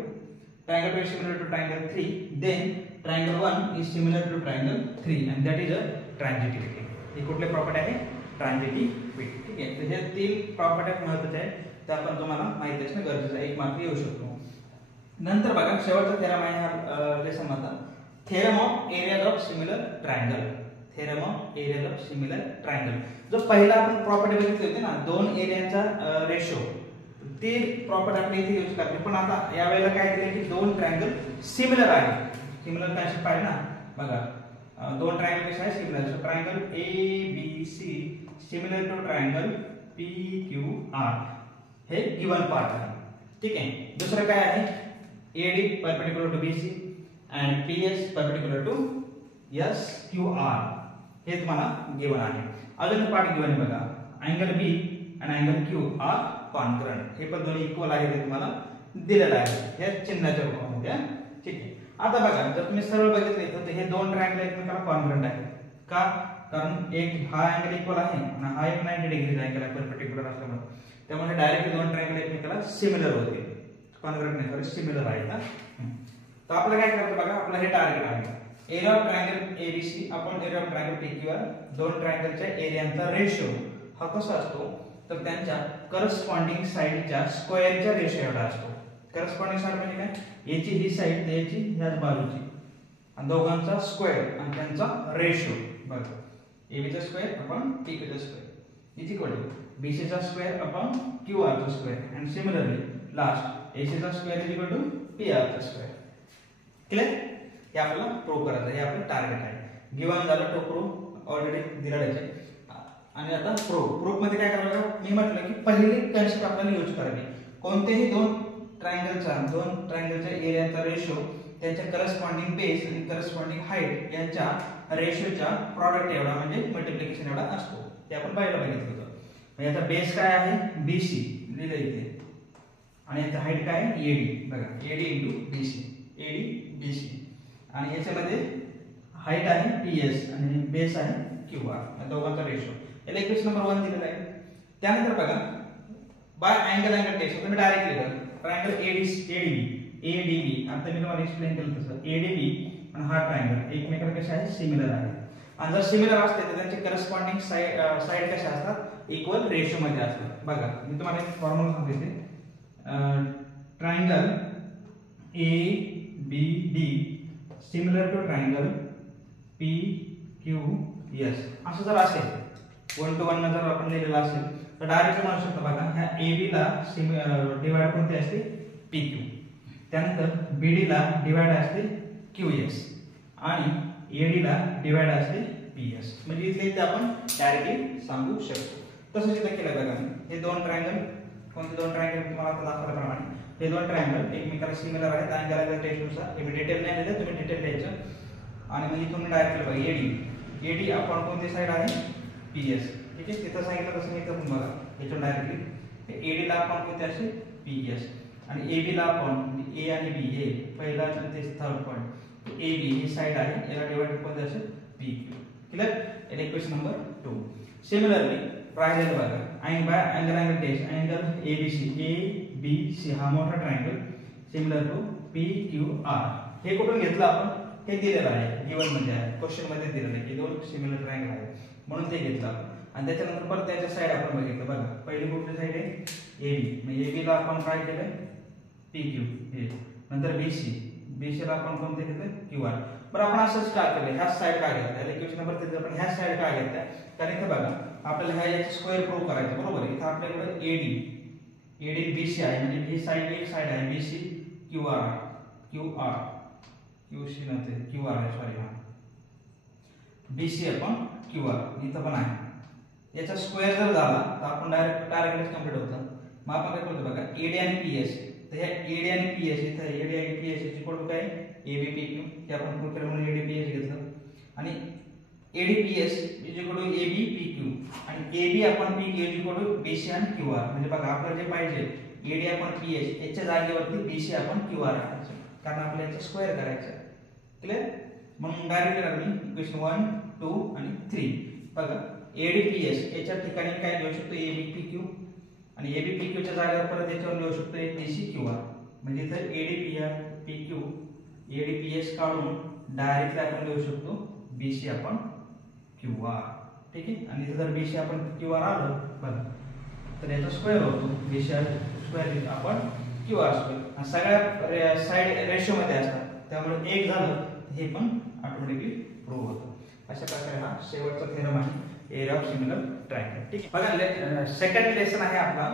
triangle 2 is similar to triangle 3, then triangle 1 is similar to triangle 3 and that is a transitivity. ही कुठली प्रॉपर्टी आहे, ट्रान्झिटिव्हिटी. ठीक आहे. तर हे तीन प्रॉपर्टी महत्त्वाच्या आहेत, त्या पण तुम्हाला माहिती असणं गरजेचं आहे. 1 मार्क येऊ शकतो. नंतर बघा शेवटचा थेरम आहे हा लेसन मधला, theorem of areas of similar triangle. Theorem of areas of similar triangle. जो पहिला आपण प्रॉपर्टी बघितली होती ना, दोन एरियाचा रेशो, ती प्रॉपर्टी आपण इथे यूज करते. पण आता या वेळेला काय दिले की दोन ट्रायंगल सिमिलर आहे. सिमिलर कन्सेप्ट पाहिजे ना बघा. दोन ट्रायंगल कसे आहे सिमिलर. So triangle ABC similar to triangle PQR हे गिवन पार्ट आहे. ठीक आहे. दुसरं काय आहे AD perpendicular to BC and PS perpendicular to SQR हे तुम्हाला गिवन आहे. अजून पार्ट गिवन आहे बघा. अँगल B आणि अँगल Q आर कॉन्ग्रुएंट. हे पण दोन्ही इक्वल आहे हे तुम्हाला दिलेलं आहे या चिन्हाच्या रूपामध्ये. ठीक आहे. आता बघा जर तुम्ही सरळ बघितले तर हे दोन ट्रायंगल एकमेकाला कॉन्ग्रुएंट आहेत. का? कारण एक हा अँगल इक्वल आहे आणि हा एक 90 डिग्री अँगल आहे परपेंडिक्युलर असल्यामुळे. त्यामुळे डायरेक्टली दोन ट्रायंगल एकमेकाला सिमिलर होतील. कॉन्ग्रुएंट नाही सॉरी सिमिलर आहेत. तर आपल्याला काय करायचं बघा. आपलं हे टार्गेट आहे area of triangle ABC upon area of triangle PQR. दोन ट्रायंगलच्या एरियांचा रेशो हा कसा असतो तर त्यांच्या करस्पॉन्डिंग साइडच्या स्क्वेअरच्या रेशो एवढा असतो. करस्पॉन्डिंग साइड म्हणजे काय याची ही साइड याची ह्याच बाजूची आणि दोघांचा स्क्वेअर आणि त्यांचा रेशो बघा. AB चा स्क्वेअर अपॉन PQ चा square is equal to BC चा स्क्वेअर अपॉन QR चा square and similarly last AC चा square is equal to PR चा स्क्वेअर. क्लियर? हे आपल्याला प्रूव्ह करायचं. हे आपलं टार्गेट आहे. गिवन झालं टू प्रूव्ह ऑलरेडी दिलेलं आहे. आणि आता प्रूफ मध्ये काय करायचं मी म्हटलं की पहिली कन्सेप्ट आपल्याला यूज करावी. कोणतेही दोन ट्रायंगलच्या एरियाचा रेशो त्यांच्या करस्पॉन्डिंग बेस आणि करस्पॉन्डिंग हाईट यांच्या रेशोच्या प्रॉडक्ट एवढा म्हणजे मल्टिप्लिकेशन एवढा असतो. ते आपण पहिलं बघितलं होतं. याचा बेस काय आहे BC लिहिलं इथे आणि याचा हाईट काय आहे AD बघा. AD * BC आणि याच्यामध्ये हाईट आहे PS आणि बेस आहे QR. दोघांचा रेशो याला इक्वेशन नंबर 1 दिलेला आहे. त्यानंतर बघा बाय अँगल टेस्ट तुम्ही डायरेक्ट लिहिलं ट्रायंगल ADB. आता मी तुम्हाला एक्सप्लेन केलं तसं ADB आणि हा ट्रायंगल एकमेकांना कसे आहे सिमिलर आहे. आणि जर सिमिलर असते तर त्यांचे करस्पॉन्डिंग साइड कशा असतात इक्वल रेशो मध्ये असतात. बघा मी तुम्हाला एक फॉर्म्युला सांगते. Triangle ABD similar to triangle PQS असं जर असेल 1 to 1 जर आपण लिहिलेलं असेल तर डायरेक्ट म्हणू शकतो बघा ह्या AB ला डिवाइड कोणते असते PQ. त्यानंतर BD ला डिवाइड असते QS आणि AD ला डिवाइड असते PS. म्हणजे इथे आपण डायरेक्टली सांगू शकतो. तसंच इथे केलं बघा. हे दोन ट्रायंगल कोणते दोन ट्रायंगल तुम्हाला आता दाखवल्याप्रमाणे हे दोन ट्रायंगल एकमेकाला सिमिलर आहेत. अँगल टेस्टनुसार मी डिटेल नाही लिहिलं तुम्ही डिटेल द्यायचं. आणि मग इथून डायरेक्ट बघा AD आपण कोणती साइड आहे PS. ठीक आहे. तिथं सांगितलं तसं इथं पण बघा याच्यावर डायरेक्टली AD ला आपण कोणते असे PS आणि AB ला आपण A आणि B हे पहिला आणि ते थर्ड पॉइंट AB ही साइड आहे याला डिवाइड कोणते असे PQ. क्लियर? याला इक्वेशन नंबर 2. सिमिलरली राहिलेलं बघा अँगल टेस्ट अँगल ABC हा मोठा ट्रायंगल सिमिलर टू PQR. हे कुठून घेतलं आपण हे दिलेलं आहे गिवन मध्ये आहे क्वेश्चन मध्ये दिलेलं आहे की दोन सिमिलर ट्रायंगल आहेत म्हणून ते घेतलं आपण. आणि त्याच्यानंतर परत त्याच्या साइड आपण बघितलं बघा. पहिली कुठली साइड आहे AB. मग AB ला आपण काय केलं PQ हे. नंतर BC ला आपण कोणते घेतलं QR. बरं आपण असंच काय केलं ह्या साइड काय घेतल्या इक्वेशन नंबर 3 आपण ह्या साइड काय घेतल्या कारण इथे बघा आपल्याला ह्या याचे स्क्वेअर प्रूव्ह करायचं बरोबर. इथे आपल्याकडे AD BC आहे म्हणजे ही साइड एक साइड आहे BC QR QC नव्हते QR आहे सॉरी हा BC आपण QR इथं पण आहे. याचा स्क्वेअर जर झाला तर आपण डायरेक्ट टार्गेट कंप्लीट होतं. मग आपण काय करतो बघा AD आणि PS. तर ह्या AD आणि PS इथं AD आणि PS ची इक्वल टू काय AB PQ हे आपण प्रूव्ह केलं म्हणून AD PS घेतलं. आणि AD PS is equal to AB PQ आणि AB आपण PQ is equal to BC आणि QR. म्हणजे बघा आपल्याला जे पाहिजे AD आपण PS याच्या जागेवरती BC आपण QR टाकायचं कारण आपल्याला याचा स्क्वेअर करायचा. क्लियर? म्हणून डायरेक्ट लिहिणार मी इक्वेशन 1 2 आणि 3. बघा AD PS याच्या ठिकाणी काय लिहू शकतो AB PQ आणि AB PQ च्या जागेवर परत याच्यावर लिहू शकतो BC QR. म्हणजे इथं AD PQ AD PS काढून डायरेक्टली आपण लिहू शकतो BC आपण QR. ठीक आहे. आणि इथे जर BC आपण QR आलं बघा तर याचा स्क्वेअर होतो BC स्क्वेअर आपण QR स्क्वेअर. सगळ्या साइड रेशो मध्ये असतात त्यामुळे एक झालं हे पण ऑटोमॅटिकली प्रूव्ह होतं. अशा प्रकारे हा शेवटचा थेरम आहे एरिया ऑफ सिमिलर ट्रायंगल. ठीक आहे. बघा सेकंड लेसन आहे आपला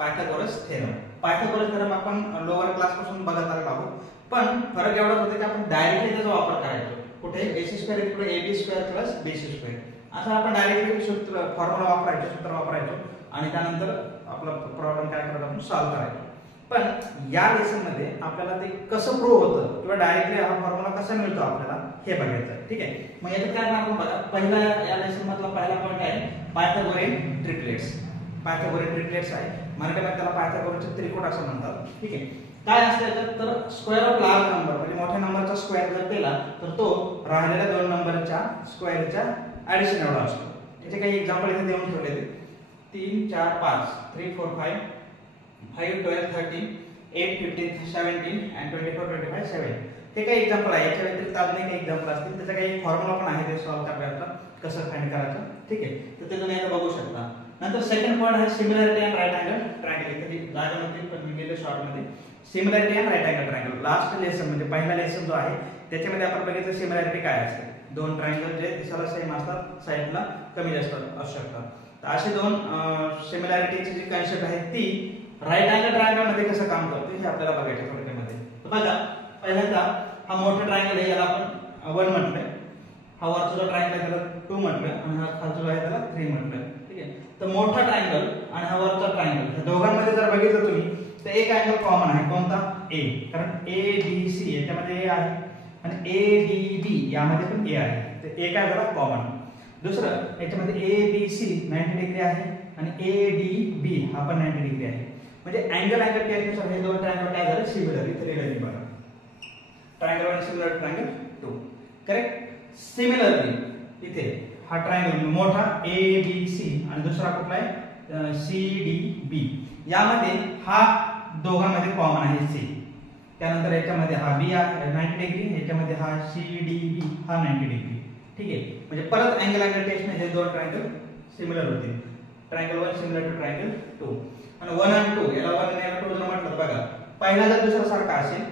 पायथागोरस थेरम. पायथागोरस थेरम आपण लोअर क्लास पासून बघत आलेलो आहोत, पण फरक एवढाच होता की आपण डायरेक्टली त्याचा वापर करायचो. कुठे ac square equal ab square plus bc square असं आपण डायरेक्टली सूत्र फॉर्म्युला वापरायचो, सूत्र वापरायचो आणि त्यानंतर आपला प्रॉब्लेम काय करायचा आपण सॉल्व्ह करायचो. पण या लेसन मध्ये आपल्याला ते कसं प्रूव्ह होतं किंवा डायरेक्टली हा फॉर्म्युला कसा मिळतो आपल्याला हे बघायचं. ठीक आहे, मग याच्यात काय आपण बघा. पहिला या लेसन मधला पहिला पॉईंट आहे पायथागोरियन ट्रिपलेट्स. पायथागोरियन ट्रिपलेट्स आहे, मराठीमध्ये त्याला पायथागोरसचे त्रिकोट असं म्हणतात. ठीक आहे, काय असतं याच्यात तर स्क्वेअर ऑफ लार्ज नंबर म्हणजे मोठ्या नंबरचा स्क्वेअर जर केला तर तो राहिलेल्या दोन नंबरच्या स्क्वेअरच्या ऍडिशन एवढा असतो. याचे काही एक्झाम्पल इथे देऊन ठेवलेले 3 4 5 3 4 5 5 12 13 8 15 17 and 24 25 7 हे काही एक्झाम्पल आहे. याच्या व्यतिरिक्त अजून काही एक्झाम्पल असतील, त्याचा काही फॉर्म्युला पण आहे ते सॉल्व्ह करण्याचा कसं फाइंड करायचं. ठीक आहे, तर ते तुम्ही आता बघू शकता. नंतर सेकंड पॉईंट आहे similarity and right angle triangle. इथे जागा नव्हती पण मी गेलो शॉर्ट मध्ये. Similarity and right angle triangle last lesson म्हणजे पहिला लेसन जो आहे त्याच्यामध्ये आपण बघितलं सिमिलॅरिटी काय असते. दोन ट्रायंगल जे दिसायला सेम असतात, साइडला कमी जास्त असू शकतात. तर असे दोन सिमिलॅरिटीची जी कन्सेप्ट आहे ती राईट अँगल ट्रायंगल मध्ये कसं काम करते हे आपल्याला बघायचं थोडक्यामध्ये. तर बघा, पहिल्यांदा हा मोठा ट्रायंगल आहे, याला आपण 1 म्हटलंय. हा वरचा जो ट्रायंगल आहे त्याला 2 म्हटलं आणि हा खालचा जो आहे त्याला 3 म्हटलं. ठीक आहे, तर मोठा ट्रायंगल आणि हा वरचा ट्रायंगल या दोघांमध्ये जर बघितलं तुम्ही तर एक अँगल कॉमन आहे. कोणता? ए. कारण ABC याच्यामध्ये ए आहे आणि ADB यामध्ये पण ए आहे, तर ए काय झाला कॉमन. दुसरं याच्यामध्ये ABC 90 डिग्री आहे आणि ADB हा पण 90 डिग्री आहे. म्हणजे अँगल टेस्टनुसार हे दोन ट्रायंगल काय झाले सिमिलर. इथे लिहिलंय बघा, triangle 1 similar triangle 2. Correct. Similarly इथे हा ट्रायंगल मोठा ABC आणि दुसरा कुठला आहे CDB. यामध्ये हा दोघांमध्ये कॉमन आहे C. त्यानंतर याच्यामध्ये हा B आहे 90 डिग्री, याच्यामध्ये हा CDB हा 90 डिग्री. ठीक आहे, म्हणजे परत अँगल टेस्ट हे दोन ट्रायंगल सिमिलर होतील. ट्रायंगल 1 सिमिलर टू ट्रायंगल 2 आणि 1 आणि 2 याला 1 आणि याला 2 जर म्हटलं बघा, पहिला जर दुसरा सारखा असेल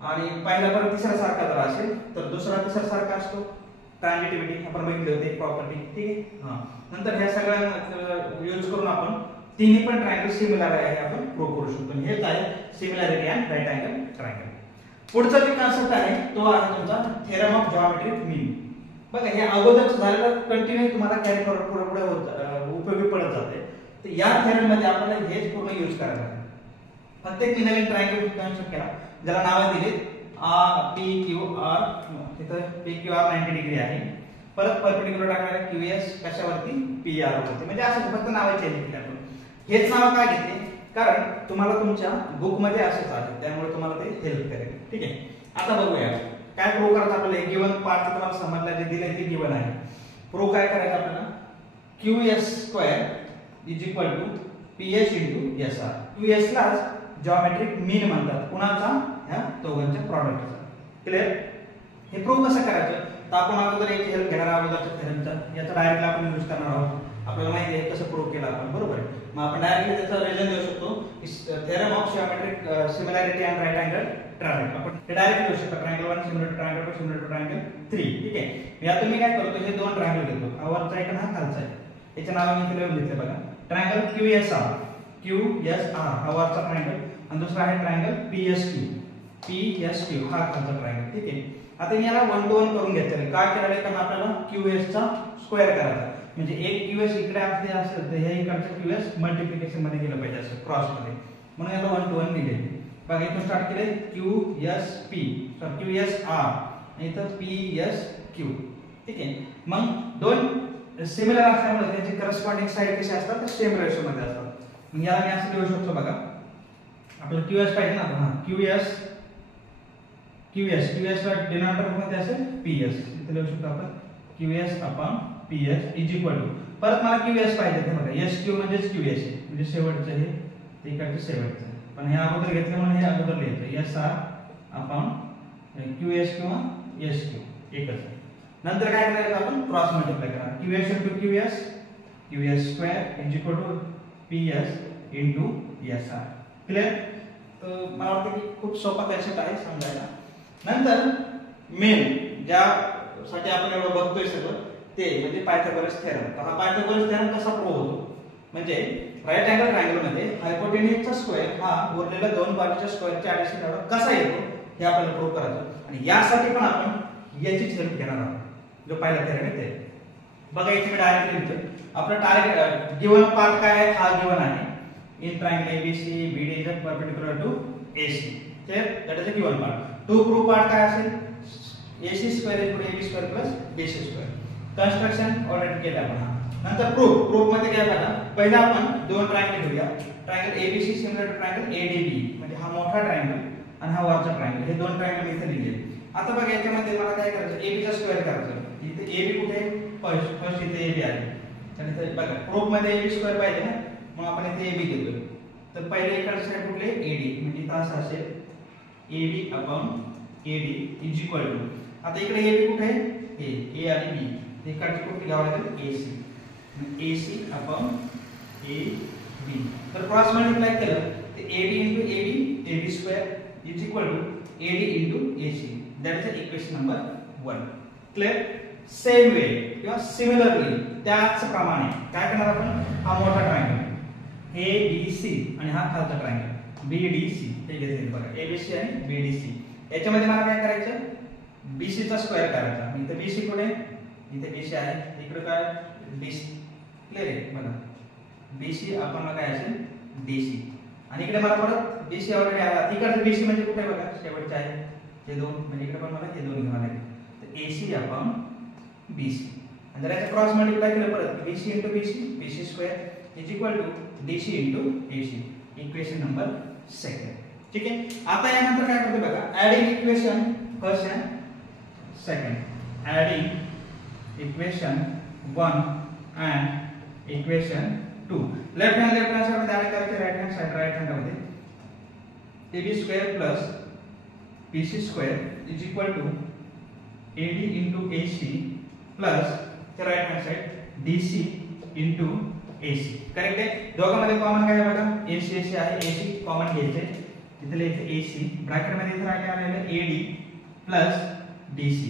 आणि पहिला परत तिसरा सारखा जर असेल तर दुसरा तिसरा सारखा असतो. ट्रान्झिटिव्हिटी आपण बघितली होती एक प्रॉपर्टी. ठीक आहे, नंतर ह्या सगळ्या यूज करून आपण तिन्ही पण ट्रायंगल सिमिलर आहे आपण प्रूव्ह करू शकतो. हेच आहे similarity and right angle triangle. पुढचा जे कन्सेप्ट आहे तो आहे तुमचा थेरम ऑफ जॉमेट्रिक मीन. बघा, हे अगोदरच झालेलं कंटिन्यू तुम्हाला कॅरी फॉरवर्ड पुढे उपयोगी पडत जाते. तर या थेरम मध्ये आपल्याला हेच पूर्ण यूज करायचं आहे. फक्त एक नवीन ट्रायंगल कन्स्ट्रक्ट केला ज्याला नाव दिले PQR. तिथं PQR 90 डिग्री आहे. परत परपेंडिक्युलर टाकणार QS कशावरती PR वरती. म्हणजे असं फक्त नाव चेंज केलं. हेच नाव काय घेतले कारण तुम्हाला तुमच्या बुक मध्ये असंच आहे, त्यामुळे तुम्हाला ते हेल्प करेल. ठीक आहे, आता बघूया काय प्रूव्ह करायचं आपल्याला. गिवन पार्ट तुम्हाला समजलं, जे दिले ते गिवन आहे. प्रूव्ह काय करायचं आपल्याला QS² = PS × SR. QS ला जॉमेट्रिक मीन म्हणतात. कुणाचा? ह्या दोघांच्या प्रॉडक्टचा. क्लिअर. हे प्रूव्ह कसं करायचं तर आपण अगोदर याची हेल्प घेणार अगोदरच्या थेरमचा. याचा डायरेक्टली आपण यूज करणार आहोत. आपल्याला माहिती आहे कसं प्रूव्ह केलं आपण, बरोबर. मग आपण डायरेक्टली त्याचा रिझन देऊ शकतो theorem of geometric similarity and right angle triangle. आपण हे डायरेक्ट देऊ शकतो. Triangle 1 similar to triangle 2 similar to triangle 3. ठीक आहे, यात मी काय करतो हे दोन ट्रायंगल घेतो. हा वरचा एक आणि हा खालचा आहे. याचे नाव मी इथे लिहून घेतले बघा. ट्रायंगल QSR हा वरचा ट्रायंगल आणि दुसरा आहे ट्रायंगल PSQ हा खालचा ट्रायंगल. ठीक आहे, आता मी याला 1 to 1 करून घेतलेलं. काय केलेलं कारण आपल्याला QS चा स्क्वेअर करायचा. म्हणजे एक QS इकडे असेल तर हे इकडचं QS मल्टिप्लिकेशन मध्ये गेलं पाहिजे असं क्रॉस मध्ये, म्हणून याला 1 to 1 लिहिले. बघा इथून स्टार्ट केले QSR आणि इथं PSQ. ठीक आहे, मग दोन सिमिलर असल्यामुळे त्याची करस्पॉन्डिंग साइड कशी असतात तर सेम रेशो मध्ये असतात. मग याला मी असं लिहू शकतो बघा, आपलं QS पाहिजे ना. हा QS ला डिनॉमिनेटर मध्ये असेल PS. इथे लिहू शकतो आपण QS/PS = परत मला QS पाहिजे ते बघा SQ म्हणजेच QS आहे, म्हणजे शेवटचं हे ते इकडचं शेवटचं. पण हे अगोदर घेतल्यामुळे हे अगोदर लिहायचं SR/QS किंवा SQ एकच आहे. नंतर काय करायचं आपण क्रॉस मल्टिप्लाय करा. QS × QS² = PS × SR. Clear. तर मला वाटतं की खूप सोपा कन्सेप्ट आहे समजायला. नंतर मेन ज्यासाठी आपण एवढं बघतोय सगळं ते म्हणजे पायथागोरस थेरम. तर हा पायथागोरस थेरम कसा प्रूव्ह होतो म्हणजे राईट अँगल ट्रायंगल मध्ये हायपोटेन्यूजचा स्क्वेअर हा उरलेल्या दोन बाजूच्या स्क्वेअरच्या ऍडिशन एवढा कसा येतो हे आपल्याला प्रूव्ह करायचं आणि यासाठी पण आपण याचीच हेल्प घेणार आहोत. जो पहिला थेरम आहे ते बघा. इथे मी डायरेक्टली लिहितो. आपला टार्गेट गिवन पार्ट काय आहे, हा गिवन आहे. In triangle ABC BD is perpendicular to AC. That is a given part. To prove part काय असेल, AC square equal AB square plus BC square. Construction already केलं आपण. नंतर प्रूफ मध्ये काय बघा, पहिला आपण दोन ट्रायंगल घेऊया. Triangle ABC similar to triangle ADB म्हणजे हा मोठा ट्रायंगल आणि हा वरचा ट्रायंगल. हे दोन ट्रायंगल मी इथे लिहिले. आता बघा याच्यामध्ये मला काय करायचं, AB चा स्क्वेअर करायचा. इथे AB कुठे आहे, फर्स्ट इथे AB आहे. तर इथे बघा प्रूफ मध्ये AB स्क्वेअर पाहिजे ना, मग आपण इथे AB घेतो. तर पहिले इकडचे साइड कुठले AD म्हणजे इथे असं असेल AB upon AD is equal to. आता इकडे AB कुठे आहे, A आणि B. इकडचे कुठे घ्यावं लागेल AC. AC upon AB. तर क्रॉस मल्टिप्लाय केलं तर AD into AB square is equal to AD into AC. That is equation number 1. Clear. Same way किंवा सिमिलरली त्याचप्रमाणे काय करणार आपण, हा मोठा ट्रायंगल ABC आणि हा खालचा ट्रायंगल BDC हे घेतले बघा. ABC आणि BDC याच्यामध्ये मला काय करायचं, BC चा स्क्वेअर करायचा. इथे BC कुठे, इथे BC आहे. इकडे काय DC. क्लियर आहे बघा. BC आपण काय असेल DC आणि इकडे मला परत BC ऑलरेडी आला. इकडे BC म्हणजे कुठे बघा, शेवटचे आहे हे दोन, म्हणजे इकडे पण मला हे दोन घ्यावे लागेल. तर AC अपॉन BC आणि जर याचा क्रॉस मल्टिप्लाय केलं परत BC into BC square is equal to DC into AC. Equation number 2. ठीक आहे. आता यानंतर काय करतो बघा, adding equation first and second. Adding equation 1 and equation 2. Left hand side मध्ये ऍड करायचे, राइट हँड मध्ये AB square plus BC square is equal to AD into AC plus ते right hand side DC into AC. Correct आहे. दोघांमध्ये common काय आहे बघा, AC आहे. AC कॉमन घ्यायचे. इथे लिहायचं AC ब्रॅकेट मध्ये इथे काय आलेलं AD प्लस DC.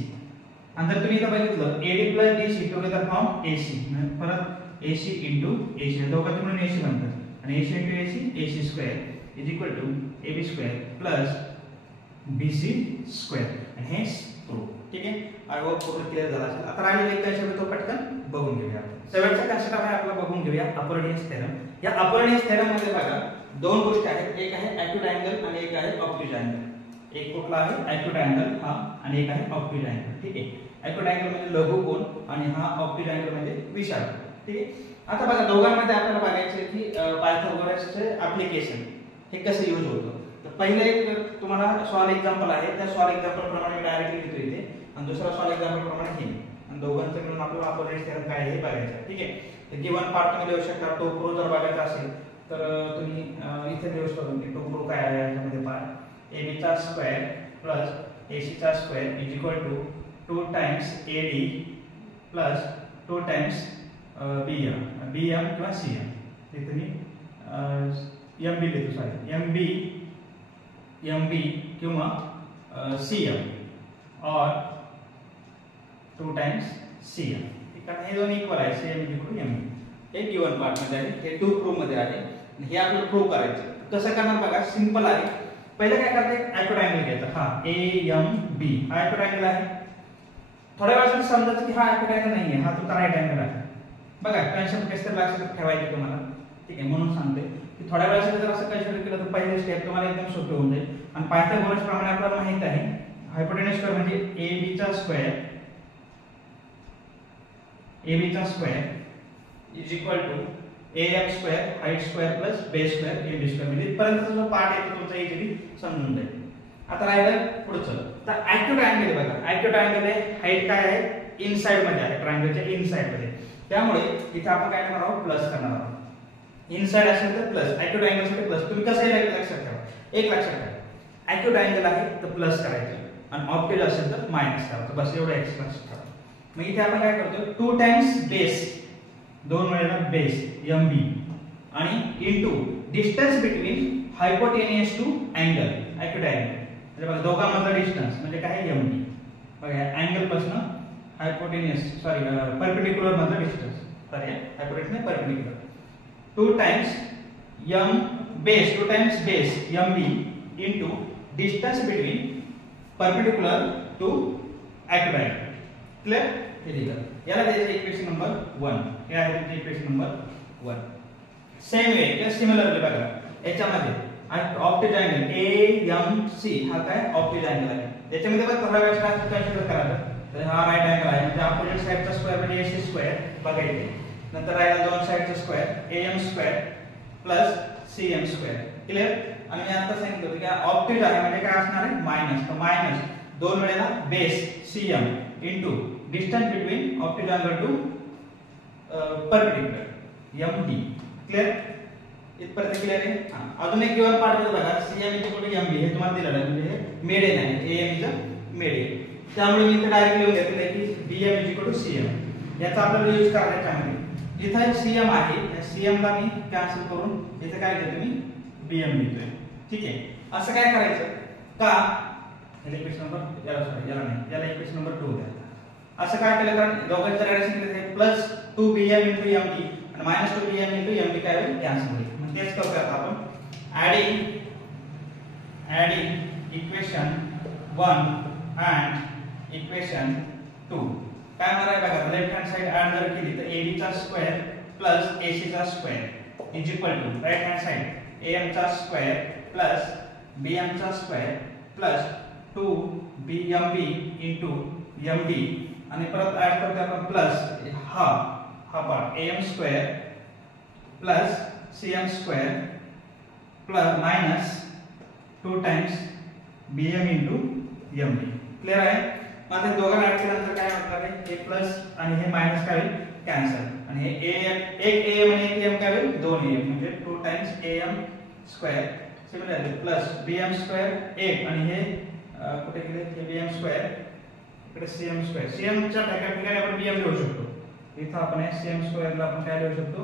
आणि जर तुम्ही इथे बघितलं AD plus DC together form AC. परत AC into AC दोघांचे मिळून AC बनतात आणि AC into AC square is equal to AB square plus BC square. आणि हे प्रूफ. ठीक आहे. आय होप पूर्ण क्लिअर झाला असेल. आता राहिलेला एक कन्सेप्ट तो पटकन बघून घेऊया. शेवटचा कन्सेप्ट आहे आपला बघून घेऊया, अपोलोनियस थेरम. या अपोलोनियस थेरम मध्ये बघा दोन गोष्टी आहेत. एक आहे ॲक्यूट अँगल आणि एक आहे ऑब्ट्यूज अँगल. एक कुठला आहे ॲक्यूट अँगल हा आणि एक आहे ऑब्ट्यूज अँगल. ठीक आहे. ॲक्यूट अँगल म्हणजे लघु कोन आणि हा ऑब्ट्यूज अँगल म्हणजे विशाल. ठीक आहे. आता बघा दोघांमध्ये आपल्याला बघायचे की पायथागोरसचे ऍप्लिकेशन हे कसं यूज होतं. तर पहिले एक तुम्हाला सॉल्व एक्झाम्पल आहे, त्या सॉल्व एक्झाम्पल प्रमाणे डायरेक्टली लिहितो इथे आणि दुसरा सॉल्व एक्झाम्पल प्रमाणे हे आणि दोघांचं मिळून आपल्याला अपोलोनियस थेरम काय आहे हे बघायचं. ठीक आहे. तर गिवन पार्ट तुम्ही लिहू शकता. टू प्रूव्ह जर बघायचा असेल तर तुम्ही इथे लिहू शकता की टू प्रूव्ह काय आहे याच्यामध्ये पार्ट AB चा स्क्वेअर प्लस AC चा square is equal to 2 times AD plus 2 times BM किंवा CM. इथे मी MB लिहितो, सॉरी MB किंवा CM और 2 टाइम्स CM. ठीक आहे. हे दोन्ही इक्वल आहे. CM is equal to MB. हे गिवन पार्ट मध्ये आहे, हे टू प्रूव्ह मध्ये आहे. हे आपल्याला प्रूव्ह करायचं. कसं करणार बघा, सिंपल आहे. पहिले काय करते, ॲक्यूट अँगल घ्यायचा. हा AMB हा ॲक्यूट अँगल आहे. थोड्या वेळासाठी समजायचं की हा ॲक्यूट अँगल नाहीये, हा तुमचा राईट अँगल आहे. बघा कन्सेप्ट कसं लक्षात ठेवायचं तुम्हाला. ठीक आहे. म्हणून सांगते की थोड्या वेळासाठी जर असं कन्सिडर केलं तर पहिलं स्टेप तुम्हाला एकदम सोपे होऊन जाईल. आणि पायथागोरस प्रमाणे आपल्याला माहित आहे हायपोटेन्यूज स्क्वेअर म्हणजे AB चा स्क्वेअर इज इक्वल टू AM square height square plus base square AB square. म्हणजे पर्यंतचा जो पार्ट येतो तुमचा इझिली समजून जाईल. आता राहिलं पुढचं. तर ॲक्यूट अँगल बघा, ॲक्यूट अँगल आहे हाईट काय आहे इनसाइड मध्ये आहे, ट्रायंगलच्या इनसाइड मध्ये. त्यामुळे इथे आपण काय करणार आहोत, प्लस करणार आहोत. इनसाइड असेल तर प्लस, ॲक्यूट अँगल साठी प्लस. तुम्ही कसं लक्षात ठेवा, एक लक्षात ठेवा, ॲक्यूट अँगल आहे तर प्लस करायचं आणि ऑब्ट्यूज असेल तर मायनस करायचं. बस एवढं एक्स लक्षात ठेवा. मग इथे आपण काय करतो, 2 टाइम्स बेस, 2 वेळेला बेस MB आणि into distance between hypotenuse to angle, acute angle. म्हणजे बघा दोघांमधला डिस्टन्स म्हणजे काय MB. बघा अँगल पासून हायपोटेनियस परपेंडिक्युलर मधला distance, sorry hypotenuse perpendicular 2 times m base 2 times base mb into distance between perpendicular to acute angle. Clear? हे दिलं. याला द्यायचं इक्वेशन नंबर 1. हे आहे इक्वेशन नंबर 1. सेम वे किंवा सिमिलरली बघा याच्यामध्ये ऑप्टिक अँगल AMC हा काय ऑप्टिक अँगल आहे. याच्यामध्ये बघा थोडा वेळ कन्सिडर करा. तर हा राईट अँगल आहे म्हणजे अपोजिट साइडचा स्क्वेअर म्हणजे AC स्क्वेअर बघा इथे. नंतर राहिला दोन साइडचा square AM square plus CM square. Clear? आणि मी आता सांगितलं होतं की ऑप्टिक आहे म्हणजे काय असणार आहे मायनस. तर मायनस दोन वेळेला base CM into distance between optic angle to perpendicular MD. Clear? इथपर्यंत क्लियर आहे. अजून एक गिवन पार्ट बघा CM MB हे तुम्हाला दिलेलं आहे म्हणजे हे मेडेन आहे. AM is median. त्यामुळे मी इथे डायरेक्ट लिहून घेतलं आहे की BM CM. याचा आपल्याला यूज करायचा त्यामध्ये जिथे CM आहे त्या CM ला मी कॅन्सल करून इथे काय घेतो मी BM लिहितोय. ठीक आहे. असं काय करायचं का इक्वेशन नंबर याला नाही याला इक्वेशन नंबर 2 द्या. असं काय केलं कारण दोघांचं रिलेशन केलं ते प्लस 2BM * MD आणि मायनस 2BM * MD काय होईल कॅन्सल होईल. मग तेच करूया आपण ऍडिंग इक्वेशन 1 and इक्वेशन 2. काय होणार आहे बघा लेफ्ट हँड साइड ऍड जर केली तर AB चा स्क्वेअर प्लस AC चा square is equal to right hand side AM चा स्क्वेअर प्लस BM चा square plus 2BMB into MD आणि परत ऍड करतो आपण प्लस हा part AM square plus CM square plus minus 2 times BM into MD. Clear आहे? मग हे दोघांना ऍड केल्यानंतर काय होणार आहे हे प्लस आणि हे मायनस काय होईल कॅन्सल आणि हे एक AM आणि एक AM काय होईल 2 AM म्हणजे 2 times AM square similarly plus BM square 8 आणि हे कुठे गेले हे BM स्क्वेअर इकडे CM स्क्वेअर CM च्या ठिकाणी आपण BM लिहू शकतो. इथे आपण CM स्क्वेअर ला आपण काय लिहू शकतो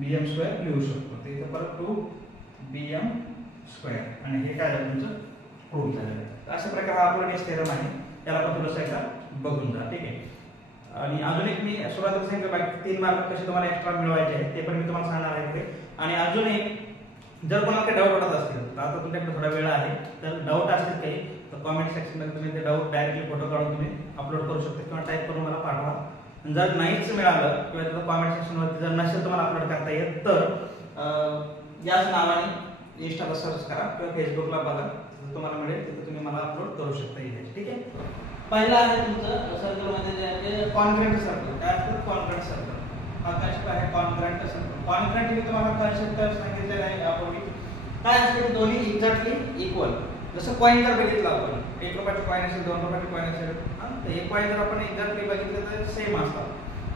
BM स्क्वेअर लिहू शकतो. तर इथे परत 2BM स्क्वेअर आणि हे काय झालं तुमचं प्रूव्ह झालेलं आहे. अशा प्रकारे हा आपला नेक्स्ट थेरम आहे. त्याला आपण थोडंसं एकदा बघून जा. ठीक आहे. आणि अजून एक मी सुरुवातीला सांगितलं बाकी 3 मार्क कसे तुम्हाला एक्स्ट्रा मिळवायचे आहेत ते पण मी तुम्हाला सांगणार आहे. आणि अजून एक जर कोणाला काही डाऊट वाटत असतील तर आता तुमच्याकडे थोडा वेळ आहे तर डाऊट असेल काही तर कमेंट सेक्शन मध्ये तुम्ही ते डाऊट डायरेक्टली फोटो काढून तुम्ही अपलोड करू शकता किंवा टाईप करून मला पाठवा. जर नाहीच मिळालं किंवा तिथं कमेंट सेक्शन वरती जर नसेल तुम्हाला अपलोड करता येत तर याच नावाने इंस्टाला सर्च करा किंवा फेसबुकला बघा तुम्हाला मिळेल तिथे तुम्ही मला अपलोड करू शकता इथे. ठीक आहे. पहिला आहे तुमचं सर्कल मध्ये जे आहे कॉन्क्रीट सर्कल. काय असतं कॉन्क्रीट सर्कल हा कन्सेप्ट आहे कॉन्क्रीट सर्कल. कॉन्क्रीट मी तुम्हाला कन्सेप्ट सांगितलेलं आहे यापूर्वी. काय असते दोन्ही एक्झॅक्टली इक्वल. जसं कॉइन जर बघितलं आपण 1 रुपयाचं कॉइन असेल 2 रुपयाचं कॉइन असेल तर एक कॉइन जर आपण एक्झॅक्टली बघितलं तर सेम असतात.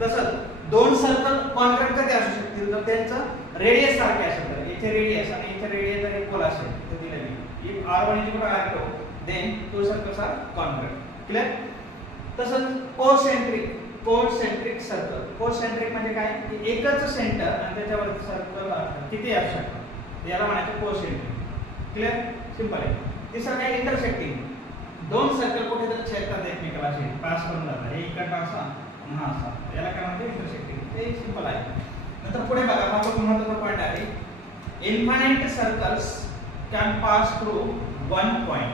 तसंच दोन सर्कल कॉन्क्रीट कधी असू शकतील तर त्यांचं रेडियस सारखे असेल तर इथे रेडियस आणि इथे रेडियस जर इक्वल असेल तर दिले मी if r1 is equal to r2 then two circles are congruent. Clear? तसंच concentric सर्कल. concentric म्हणजे काय की एकच सेंटर आणि त्याच्यावरती सर्कल किती असू शकतात याला म्हणायचं concentric. क्लियर? सिंपल आहे. तिसरं काय इंटरसेक्टिंग. दोन सर्कल कुठे तर छेदतात एकमेकाला असे पास करून जातात. हे इकडनं असा आणि हा असा याला काय म्हणतात इंटरसेक्टिंग. ते सिंपल आहे. नंतर पुढे बघा हा खूप महत्त्वाचा पॉइंट आहे. Infinite circles can pass through one point.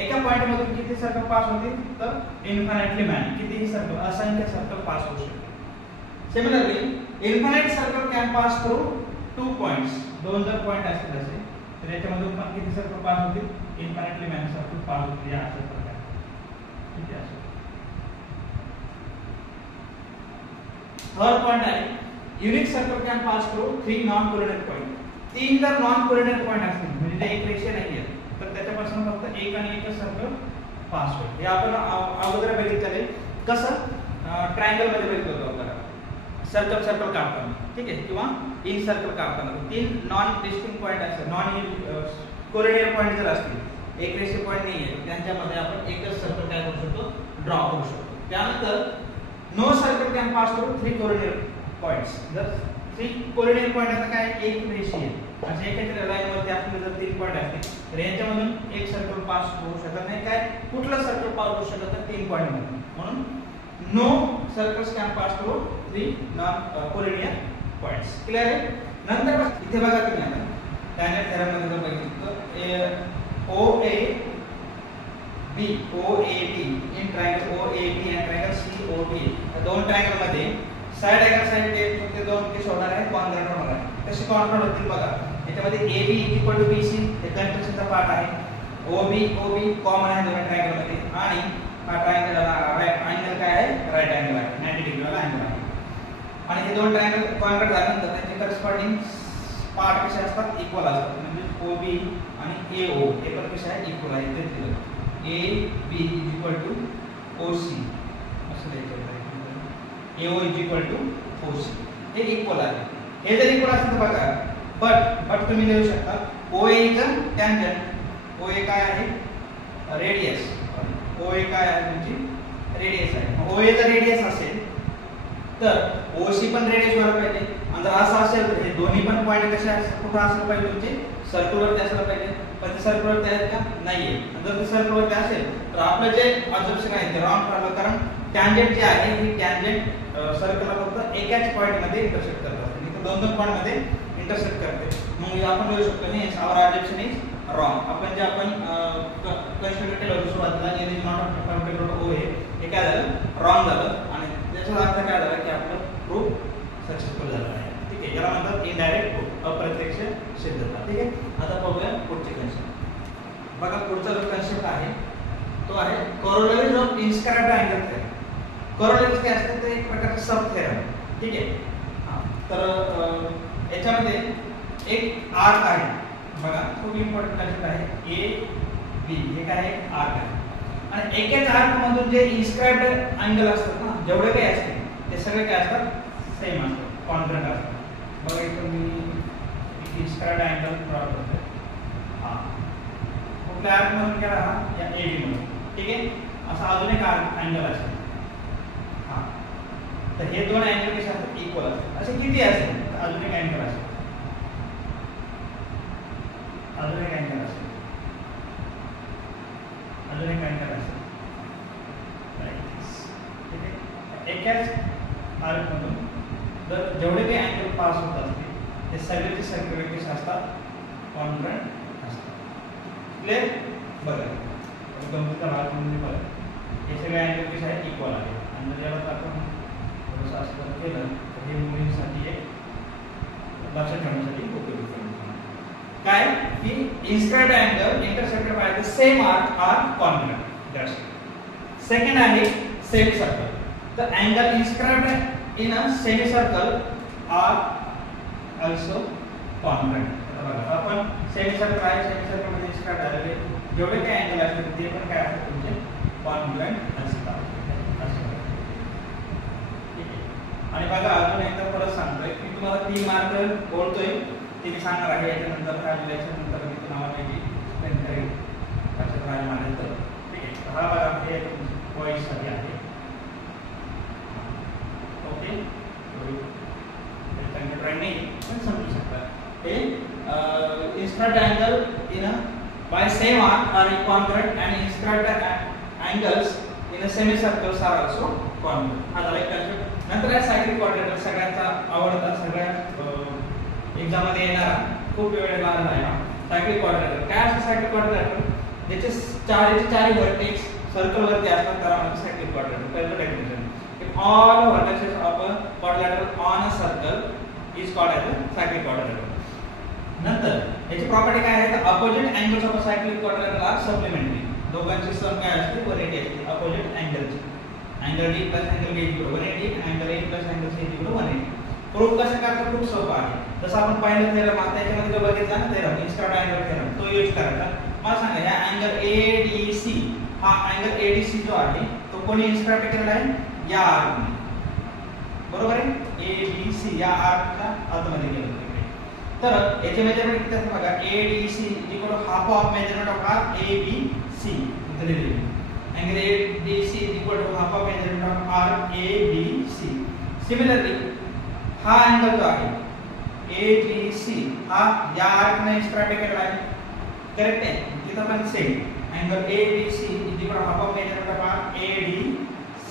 एका पॉइंट मधून किती सर्कल पास होतील तर इन्फायनाइटली मॅनी कितीही सर्कल असंख्य सर्कल पास होऊ शकतात. Similarly infinite circle can pass through 2 points. दोन जर पॉइंट असतील असे तर याच्यामधून पण किती सर्कल पास होतील इन्फायनाइटली मॅनी सर्कल पास होतील या अशा प्रकारे. ठीक आहे. थर्ड पॉइंट आहे unique circle can pass through 3 non coordinate point. 3 जर नॉन कोऑर्डिनेट पॉइंट असतील म्हणजे एक रेषा नाहीये तर त्याच्यापासून फक्त एक आणि एकच सर्कल पास होईल. हे आपण अगोदर बघितलेले कसं ट्रायंगल मध्ये बघितलं होतं आपल्याला सर्कल काढताना. ठीक आहे. किंवा इन सर्कल काढताना 3 नॉन डिस्टिंक्ट पॉइंट असतील नॉन कोऑर्डिनेट पॉइंट जर असतील एक रेषा पॉइंट नाहीये त्यांच्यामध्ये आपण एकच सर्कल काय करू शकतो ड्रॉ करू शकतो. त्यानंतर no circle can pass through 3 coordinate points. जर 3 कोऑर्डिनेट पॉइंट आता काय एक रेषीय म्हणजे एकाच लाईन वरती आपले जर 3 पॉइंट असतील तर याच्यामधून एक सर्कल पास होऊ शकत नाही. काय कुठलं सर्कल पास होऊ शकत नाही 3 पॉइंट मध्ये. म्हणून no circles can pass through 3 non coordinate points. Clear आहे? नंतर इथे बघा तुम्ही आता टॅन्जंट थेरम मध्ये जर बघितलं तर OAB इन ट्रायंगल OAB आणि ट्रायंगल COD दोन ट्रायंगल मध्ये साइड अँगल साइड टेप ते दोन केस होणार आहे कॉन्ग्रुएंट होणार आहे. कसे कॉन्ग्रुएंट होतील बघा. याच्यामध्ये AB BC हे कंट्रीशनचा पार्ट आहे. OB कॉमन आहे दोन ट्रायंगल मध्ये आणि हा ट्रायंगल अँगल काय आहे राईट अँगल आहे 90 डिग्री वाला अँगल आहे. आणि हे दोन ट्रायंगल कॉन्ग्रुएंट झाल्यानंतर त्यांचे करस्पॉन्डिंग पार्ट कसे असतात इक्वल असतात. म्हणजे OB आणि AO हे पण कसे आहे इक्वल आहे. ते दिलं AB OC असं लिहायचं आहे. AO OC हे इक्वल आहे. हे जर इक्वल असेल तर बघा बट तुम्ही लिहू शकता OA इज टॅन्जंट. OA काय आहे रेडियस. OA काय आहे म्हणजे रेडियस आहे. OA जर रेडियस असेल तर OC पण रेडियस व्हायला पाहिजे. आणि जर असं असेल तर हे दोन्ही पण पॉईंट कसे असतात कुठे असलं पाहिजे तुमचे सर्क्युलर असायला पाहिजे. पण ते सर्क्युलर आहेत का नाहीये. जर ते सर्क्युलर असेल तर आपलं जे ऑब्झर्वेशन आहे ते रॉंग ठरलं. कारण टॅन्जंट जे आहे ही टॅन्जंट सर्कलला फक्त एकाच पॉइंट मध्ये इंटरसेक्ट करत असते. इथे दोन पॉइंट मध्ये इंटरसेक्ट करते. मग आपण लिहू शकतो नाही आवर ऑब्झर्वेशन इज रॉंग. आपण जे आपण कन्स्ट्रक्ट केलं होतं सुरुवातीला it is not perpendicular to OA हे काय झालं रॉंग झालं. आणि त्याचा अर्थ काय झाला की आपलं प्रूफ सक्सेसफुल झालं आहे. ठीक आहे. याला म्हणतात इनडायरेक्ट प्रूफ अप्रत्यक्ष सिद्धता. ठीक आहे. आता बघूया पुढचे कन्सेप्ट. बघा पुढचा जो कन्सेप्ट आहे तो आहे corollaries of inscribed angle theorem. Corollaries काय असते ते एक प्रकारचे सब थेरम. ठीक आहे. तर याच्यामध्ये एक आर्क आहे बघा खूप इम्पॉर्टंट कन्सेप्ट आहे AB हे काय आहे आर्क आहे. आणि एकाच आर्क मधून जे इन्स्क्राइब्ड अँगल असतात ना जेवढे काही असते ते सगळे काय असतात सेम असतात कॉन्ग्रुएंट असतात. बघा इथं मी इन्स्क्राइब्ड अँगल ड्रॉ करतोय. कुठल्या आर्क मधून केला हा या AB मधून. ठीक आहे. असा अजून एक अँगल असेल. तर हे दोन अँगल कसे असतात इक्वल असतात. असे किती असेल अजून एक अँगल असेल अजून एक अँगल असेल अजून एक अँगल असेल. ठीक आहे. एकाच आर्क मधून जर जेवढे काही अँगल पास होत असतील ते सगळेचे सर्क्युलर कसे असतात कॉन्ग्रुएंट असतात. क्लिअर. बघा गमतीचा भाग म्हणजे बघा हे सगळे अँगल कसे आहेत इक्वल आहेत. आणि जर याला आपण थोडंसं असं केलं तर हे मुलींसाठी एक लक्षात ठेवण्यासाठी उपयोगी पडेल. काय की inscribed angle intersected by the same arc are congruent. That's it. Second आहे semi circle. The angle inscribed in a semi circle are also congruent. आपण सेमी सर्कल आहे सेमी सर्कल मध्ये इन्स्क्राइब्ड झालेले जेवढे काही अँगल असतात ते पण काय असतात तुमचे कॉन्ग्रुएंट असतात. ठीक आहे. आणि बघा अजून एकदा परत सांगतोय की तुम्हाला 3 मार्क बोलतोय ते मी सांगणार आहे. याच्यानंतर काय याच्यानंतर मी तुम्हाला माहिती स्पेंड करेल लक्षात राहायला मानेल तर. ठीक आहे. हा बघा हे पॉईंट साठी आहे. ओके. ट्रेंडिंग पण समजू शकता. हे inscribed angle in a by same arc are congruent and inscribed angles in a semicircles are also congruent. हा झाला एक कन्सेप्ट. नंतर आहे सायक्लिक क्वाड्रॅटर. सगळ्यांचा आवडता सगळ्या एक्झाम मध्ये येणारा खूप वेळेला आलेला आहे. सायक्लिक क्वाड्रॅटर काय असतं सायक्लिक क्वाड्रॅटर ज्याचे चारही व्हर्टेक्स सर्कल वरती असतात त्याला म्हणतात सायक्लिक क्वाड्रॅटर. पहिलं definition if all vertices of a quadrilateral on a circle is called as a cyclic quadrilateral. नंतर याची प्रॉपर्टी काय आहे तर opposite angles of a cyclic quadrilateral are supplementary. दोघांची सम काय असते 180 असते अपोजिट अँगलची. Angle D plus angle B equal 180 angle A plus angle C equal 180. Proof कसं करायचं खूप सोपं आहे. जसं आपण पहिलं थेरम आता याच्यामध्ये जो बघितला ना थेरम इन्स्क्राइब्ड अँगल थेरम तो यूज करायचा. मला सांगा या अँगल ADC हा अँगल ADC जो आहे तो कोणी इन्स्क्राइब केलेला आहे या आर्क ने. बरोबर आहे. ABC या आर्कच्या आतमध्ये गेलो. तर याचे मेजरमेंट किती असतं बघा ADC equal to half of measurement of arc ABC इथे लिहिलेले. Angle ADC equal to half of measurement of arc ABC. Similarly हा अँगल जो आहे ABC हा या आर्क ने इन्स्क्राइब केलेला आहे. करेक्ट आहे. तिथं पण same angle ABC equal to half of measurement of arc ADC.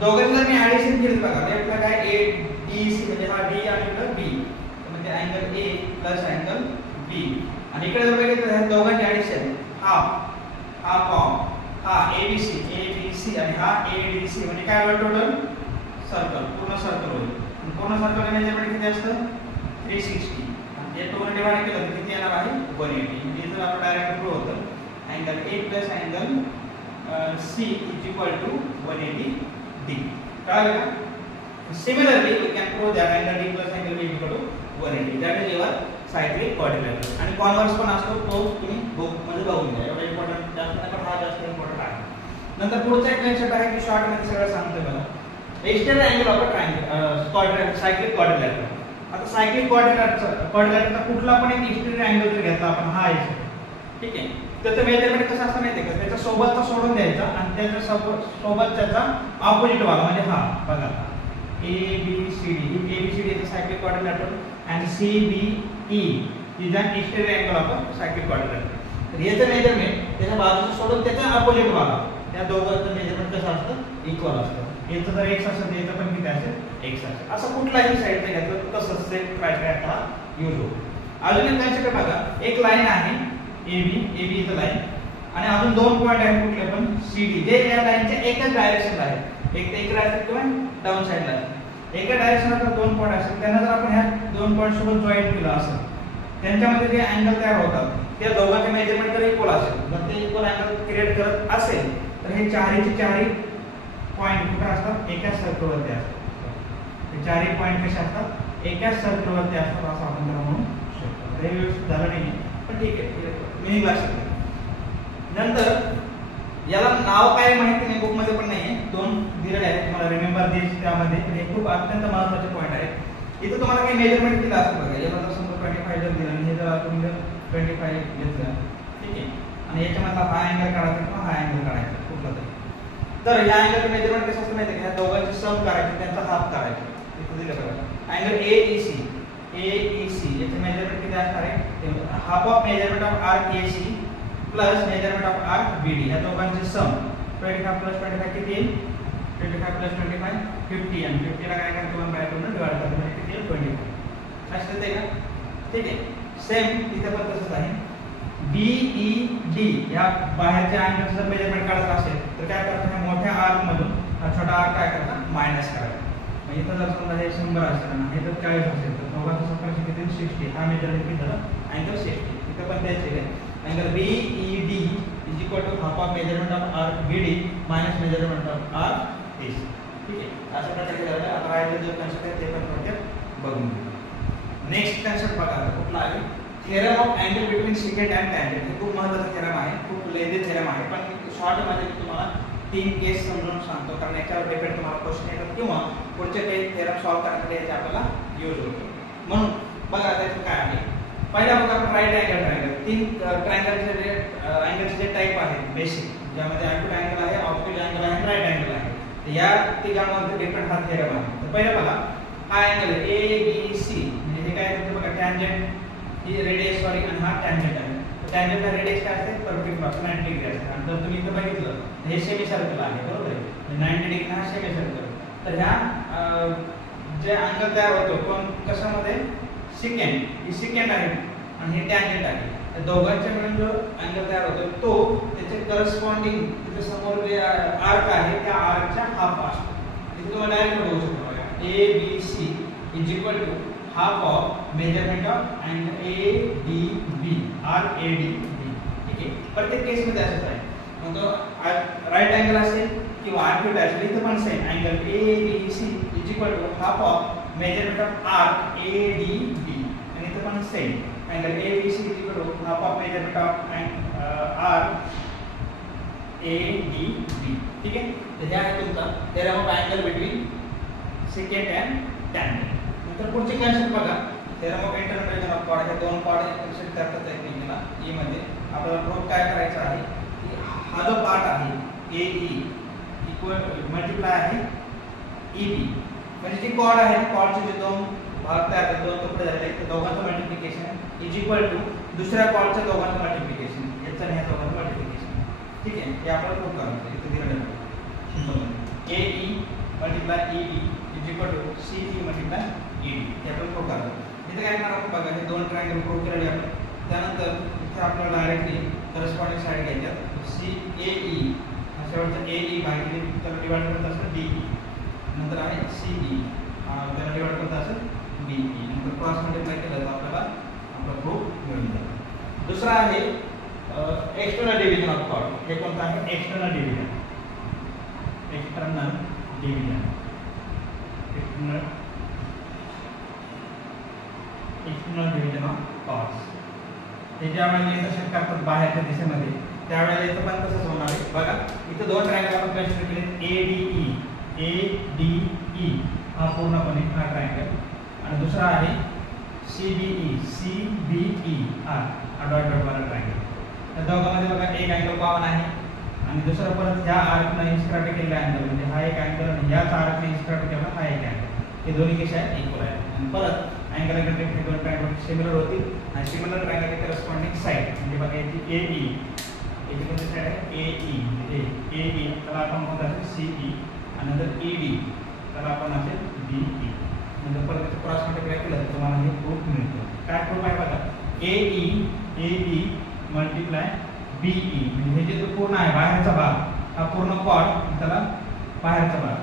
दोघांना मी ऍडिशन केलं बघा. लेफ्टला काय AD BEC म्हणजे हा D आणि इकडं B म्हणजे angle A plus angle B आणि इकडे जर बघितलं तर दोघांची ऍडिशन हा कॉम हा ABC आणि हा ADC म्हणजे काय होईल टोटल सर्कल पूर्ण सर्कल होईल आणि पूर्ण सर्कल मेजरमेंट किती असतं 360 आणि हे 2 ने डिवाइड केलं तर किती येणार आहे 180 म्हणजे जर आपण डायरेक्ट प्रूव्ह होतं angle A plus angle C is equal to 180 D कळलं का similarly we can prove that angle D plus angle B is equal to 180 that is your cyclic quadrilateral आणि कॉन्व्हर्स पण असतो तो तुम्ही बुक मध्ये बघून घ्या एवढा इम्पॉर्टंट जास्त नाही पण हा जास्त इम्पॉर्टंट आहे नंतर पुढचा एक कन्सेप्ट आहे की शॉर्ट मध्ये सगळं सांगतोय मला external angle of a triangle quadrilateral cyclic quadrilateral आता सायक्लिक क्वाड्रिलॅटरचा कुठला पण एक एक्सटर्नल अँगल जर घेतला आपण हा आहे ठीक आहे त्याचं मेजरमेंट कसं असतं माहिती आहे का त्याच्या सोबतचा सोडून द्यायचा आणि त्याच्या सोबत त्याचा ऑपोजिट वाला म्हणजे हा बघा ABCD he ABCD is a cyclic quadrilateral and CBE is an exterior angle of a cyclic quadrilateral. तर याचं मेजरमेंट त्याच्या बाजूचं सोडून त्याच्या अपोजिट वाला त्या दोघांचं मेजरमेंट कसं असतं इक्वल असतं याचं जर x असेल तर याचं पण किती असेल x असेल असं कुठलाही साइडने घेतलं तर तसंच सेम क्रायटेरिया यूज होतो अजून एक कन्सेप्ट बघा एक लाईन आहे AB इज अ लाईन आणि अजून दोन पॉइंट आहेत कुठले पण CD जे या लाईनच्या एकच डायरेक्शनला आहेत एक ते इकडे असेल किंवा डाऊन साइडला असेल एका डायरेक्शनला जर दोन पॉइंट असेल त्यांना जर आपण ह्या दोन पॉइंट सोबत जॉईन केलं असेल त्यांच्यामध्ये जे अँगल तयार होतात त्या दोघांचे मेजरमेंट जर इक्वल असेल जर ते इक्वल अँगल क्रिएट करत असेल तर हे चारही पॉइंट कुठे असतात एकाच सर्कलवरती असतात हे चारही पॉइंट कसे असतात एकाच सर्कलवरती असतात असं आपण त्याला म्हणू शकतो हे व्यवस्थित झालं नाही पण ठीक आहे मी लक्षात नंतर याला नाव काय माहिती नाही बुक मध्ये पण नाहीये दोन दिलेले आहेत तुम्हाला रिमेंबर दिस त्यामध्ये हे खूप अत्यंत महत्त्वाचे पॉइंट आहेत इथे तुम्हाला काही मेजरमेंट दिलं असतं बघा याला जर समजा 25 जर दिलं आणि हे जर तुम्ही 25 घेतलं ठीक आहे आणि याच्यामधला हा अँगल काढायचा किंवा हा अँगल काढायचा कुठला तरी तर या अँगलचं मेजरमेंट कसं असतं माहिती आहे का ह्या दोघांचे सम करायचे त्यांचा हाफ करायचा इथे दिलं बघा अँगल AEC याचे मेजरमेंट किती असणार आहे half of measurement of arc AC plus measurement of arc BD या दोघांचे सम 25 प्लस 25 किती येईल 25 प्लस 25 50 आणि 50 ला काय करायचं 1 बाय 2 ने डिवाइड करायचं म्हणजे किती येईल 25 असं ते का ठीक आहे सेम इथे पण तसंच आहे BED या बाहेरच्या अँगलचं जर मेजरमेंट काढायचं असेल तर काय करायचं ह्या मोठ्या आर्क मधून हा छोटा आर्क काय करायचा मायनस करायचा म्हणजे इथं जर समजा हे 100 असेल आणि हे जर 40 असेल तर दोघांचं सप्रेशन किती 60 हा मेजरमेंट किती झाला अँगल 60 इथं पण तेच आहे angle BED is equal to half of measurement of arc BD minus measurement of arc AC ठीक आहे अशा प्रकारे झालं आता राहिलेलं जे कन्सेप्ट आहे ते पण थोडक्यात बघून घेऊ नेक्स्ट कन्सेप्ट बघा कुठला आहे theorem of angle between secant and tangent हे खूप महत्त्वाचा थेरम आहे खूप लेंदी थेरम आहे पण शॉर्ट मध्ये मी तुम्हाला 3 केस समजून सांगतो कारण याच्यावर डिपेंड तुम्हाला क्वेश्चन येतात किंवा पुढचे काही थेरम सॉल्व्ह करण्यासाठी याचे आपल्याला यूज होतो म्हणून बघा त्याचं काय आहे पहिला बघा आपण राईट अँगल ट्रायंगल तीन ट्रायंगलचे जे अँगलचे जे टाइप आहेत बेसिक ज्यामध्ये ॲक्यूट अँगल आहे ऑब्ट्यूज अँगल आहे राईट अँगल आहे तर या तिघांमध्ये डिफरंट हा थेरम आहे तर पहिला बघा हा अँगल ABC म्हणजे हे काय आहे बघा टँजंट ही रेडियस सॉरी आणि हा टँजंट आहे तर टँजंटचा रेडियस काय असते परपेंडिक्युलर 90 डिग्री असते आणि जर तुम्ही इथे बघितलं हे सेमी सर्कल आहे बरोबर आहे 90 डिग्री हा सेमी सर्कल तर ह्या जे अँगल तयार होतो पण कशामध्ये सिकेंड ही सिकेंड आहे आणि हे टँजंट आहे त्या दोघांच्या मिळून जो अँगल तयार होतो तो त्याचे करस्पॉन्डिंग त्याच्या समोर जे आर्क आहे त्या आर्कच्या हाफ असतो इथे तुम्हाला डायरेक्ट बघू शकता बघा ABC is equal to half of measurement of angle ADB arc ADB ठीक आहे प्रत्येक केस मध्ये असंच आहे मग तो राईट अँगल असेल किंवा आर्क्यूट असेल इथे पण same angle ABC is equal to half of measurement of arc ADB and इथे पण same angle ABC is equal to half of measurement of arc ADB ठीक आहे तर हे आहे तुमचा theorem of angle between secant and tangent नंतर पुढची कन्सेप्ट बघा theorem of interpolation of chord हे दोन chord कन्सेप्ट करतात एकमेकांना E मध्ये आपल्याला प्रूव्ह काय करायचं आहे की हा जो पार्ट आहे AE इक्वल मल्टिप्लाय आहे EB म्हणजे जी कॉर्ड आहे कॉर्डचे जे दोन भाग तयार होतात दोन तुकडे झाले ते दोघांचं मल्टिप्लिकेशन इज इक्वल टू दुसऱ्या कॉर्डच्या दोघांचं मल्टिप्लिकेशन याचं आणि ह्या दोघांचं मल्टिप्लिकेशन ठीक आहे हे आपल्याला प्रूव्ह करायचं इथे दिलेलं आहे AE multiply EB is equal to CE multiply ED हे आपण प्रूव्ह करणार. इथे काय करणार आपण बघा, हे दोन ट्रायंगल प्रूव्ह केलेले आपण. त्यानंतर इथे आपल्याला डायरेक्टली करस्पॉन्डिंग साइड घ्यायच्यात. CAE शेवटचा AE भागिले त्याला डिवाइड करत असेल DE, नंतर आहे CE त्याला डिवाइड करत असेल DE, नंतर क्रॉस मल्टिप्लाय केलं तर आपल्याला आपला प्रूफ मिळून जाईल. दुसरा आहे एक्सटर्नल डिव्हिजन ऑफ कॉर्ड. हे कोणतं आहे? External division. External division external division of chords. हे ज्या वेळेला इंटरसेक्ट करतात बाहेरच्या दिशेमध्ये त्यावेळेला इथं पण तसंच होणार आहे. बघा इथं दोन ट्रायंगल आपण कन्सिडर केले, ADE हा पूर्णपणे हा ट्रायंगल, आणि दुसरा आहे CBE हा डॉट डॉट वाला ट्रायंगल. त्या दोघांमध्ये बघा एक अँगल कॉमन आहे, आणि दुसरा परत ह्या आर्कने इन्स्क्राइब केलेला अँगल म्हणजे हा एक अँगल आणि ह्याच आर्कने इन्स्क्राइब केलेला हा एक अँगल. हे दोन्ही कसे आहेत? इक्वल आहेत. आणि परत अँगल कंटेक्ट हे दोन ट्रायंगल सिमिलर होतील, आणि सिमिलर ट्रायंगल करस्पॉन्डिंग साइड म्हणजे बघा याची AE, याची कोणती साइड आहे? AE त्याला आपण म्हणतो असेल CE, आणि नंतर ED त्याला आपण असेल DE. नंतर परत क्रॉस मल्टिप्लाय केलं तर तुम्हाला हे प्रूफ मिळतो. काय प्रूफ आहे बघा, AE मल्टिप्लाय BE म्हणजे हे जे पूर्ण आहे बाहेरचा भाग हा पूर्ण कॉर्ड, त्याला बाहेरचा भाग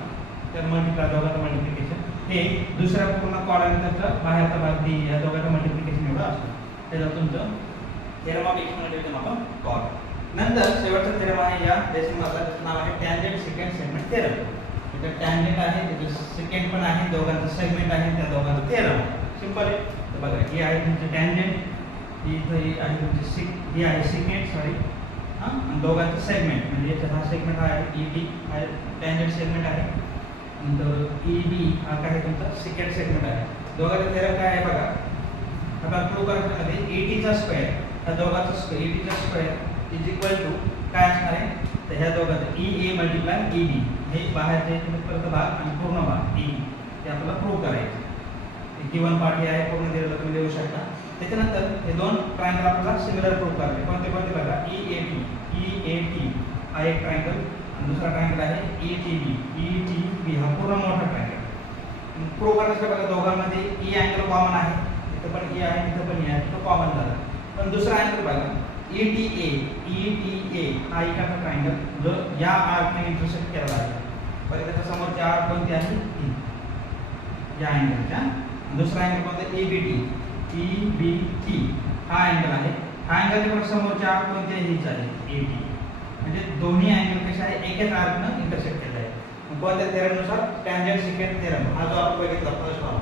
तर मल्टिप्लाय दोघांचं मल्टिप्लिकेशन हे दुसऱ्या पूर्ण कॉर्ड आणि त्याचा बाहेरचा भाग DE या दोघांचं मल्टिप्लिकेशन एवढं असतं. त्याचं तुमचं theorem of external division of chord. नंतर शेवटचा थेरम आहे या डेसिमलचा, त्याचं नाव आहे टॅन्जंट सेकंड सेगमेंट थेरम. इथे टॅन्जंट आहे, त्याचं सेकंड पण आहे, दोघांचं सेगमेंट आहे, त्या दोघांचं थेरम. सिंपल आहे. तर बघा ही आहे तुमची टॅन्जंट, ही आहे तुमची ही आहे सेकंड आणि दोघांचं सेगमेंट म्हणजे याचा हा सेगमेंट आहे ED हा टॅन्जंट सेगमेंट आहे, नंतर ED हा काय तुमचा सेकंड सेगमेंट आहे. दोघांचं थेरम काय आहे बघा, आता प्रूव्ह करण्यामध्ये ED चा स्क्वेअर ह्या दोघांचा स्क्वेअर ED चा स्क्वेअर इज इक्वल टू काय असणार आहे, तर ह्या दोघांचं EA मल्टिप्लाय ED हे बाहेरचे परत भाग आणि पूर्ण भाग ED ते आपल्याला प्रूव्ह करायचे. गिवन पार्ट हे आहे पूर्ण दिलेलं तुम्ही देऊ शकता. त्याच्यानंतर हे दोन ट्रायंगल आपल्याला सिमिलर प्रूव्ह करायचे. कोणते कोणते बघा, EAT हा एक ट्रायंगल, आणि दुसरा ट्रायंगल आहे ETB हा पूर्ण मोठा ट्रायंगल. प्रूव्ह करण्यासाठी बघा दोघांमध्ये E अँगल कॉमन आहे, इथं पण E आहे, इथं पण E आहे, इथं कॉमन झालं. पण दुसरा अँगल बघा ETA हा एकाचा ट्रायंगल जो या आर्कने इंटरसेक्ट केला आहे. बरं त्याच्या समोरची आर्क कोणती आहे? या अँगलच्या. दुसरा अँगल कोणता? EBT हा अँगल आहे. हा अँगलच्या पण समोरची आर्क कोणती आहे? हीच आहे AD. म्हणजे दोन्ही अँगल कसे आहे? एकाच आर्कने इंटरसेक्ट केले आहे. कोणत्या थेरमनुसार? टॅन्जंट सेकंड थेरम हा जो आपण बघितला फर्स्ट वन.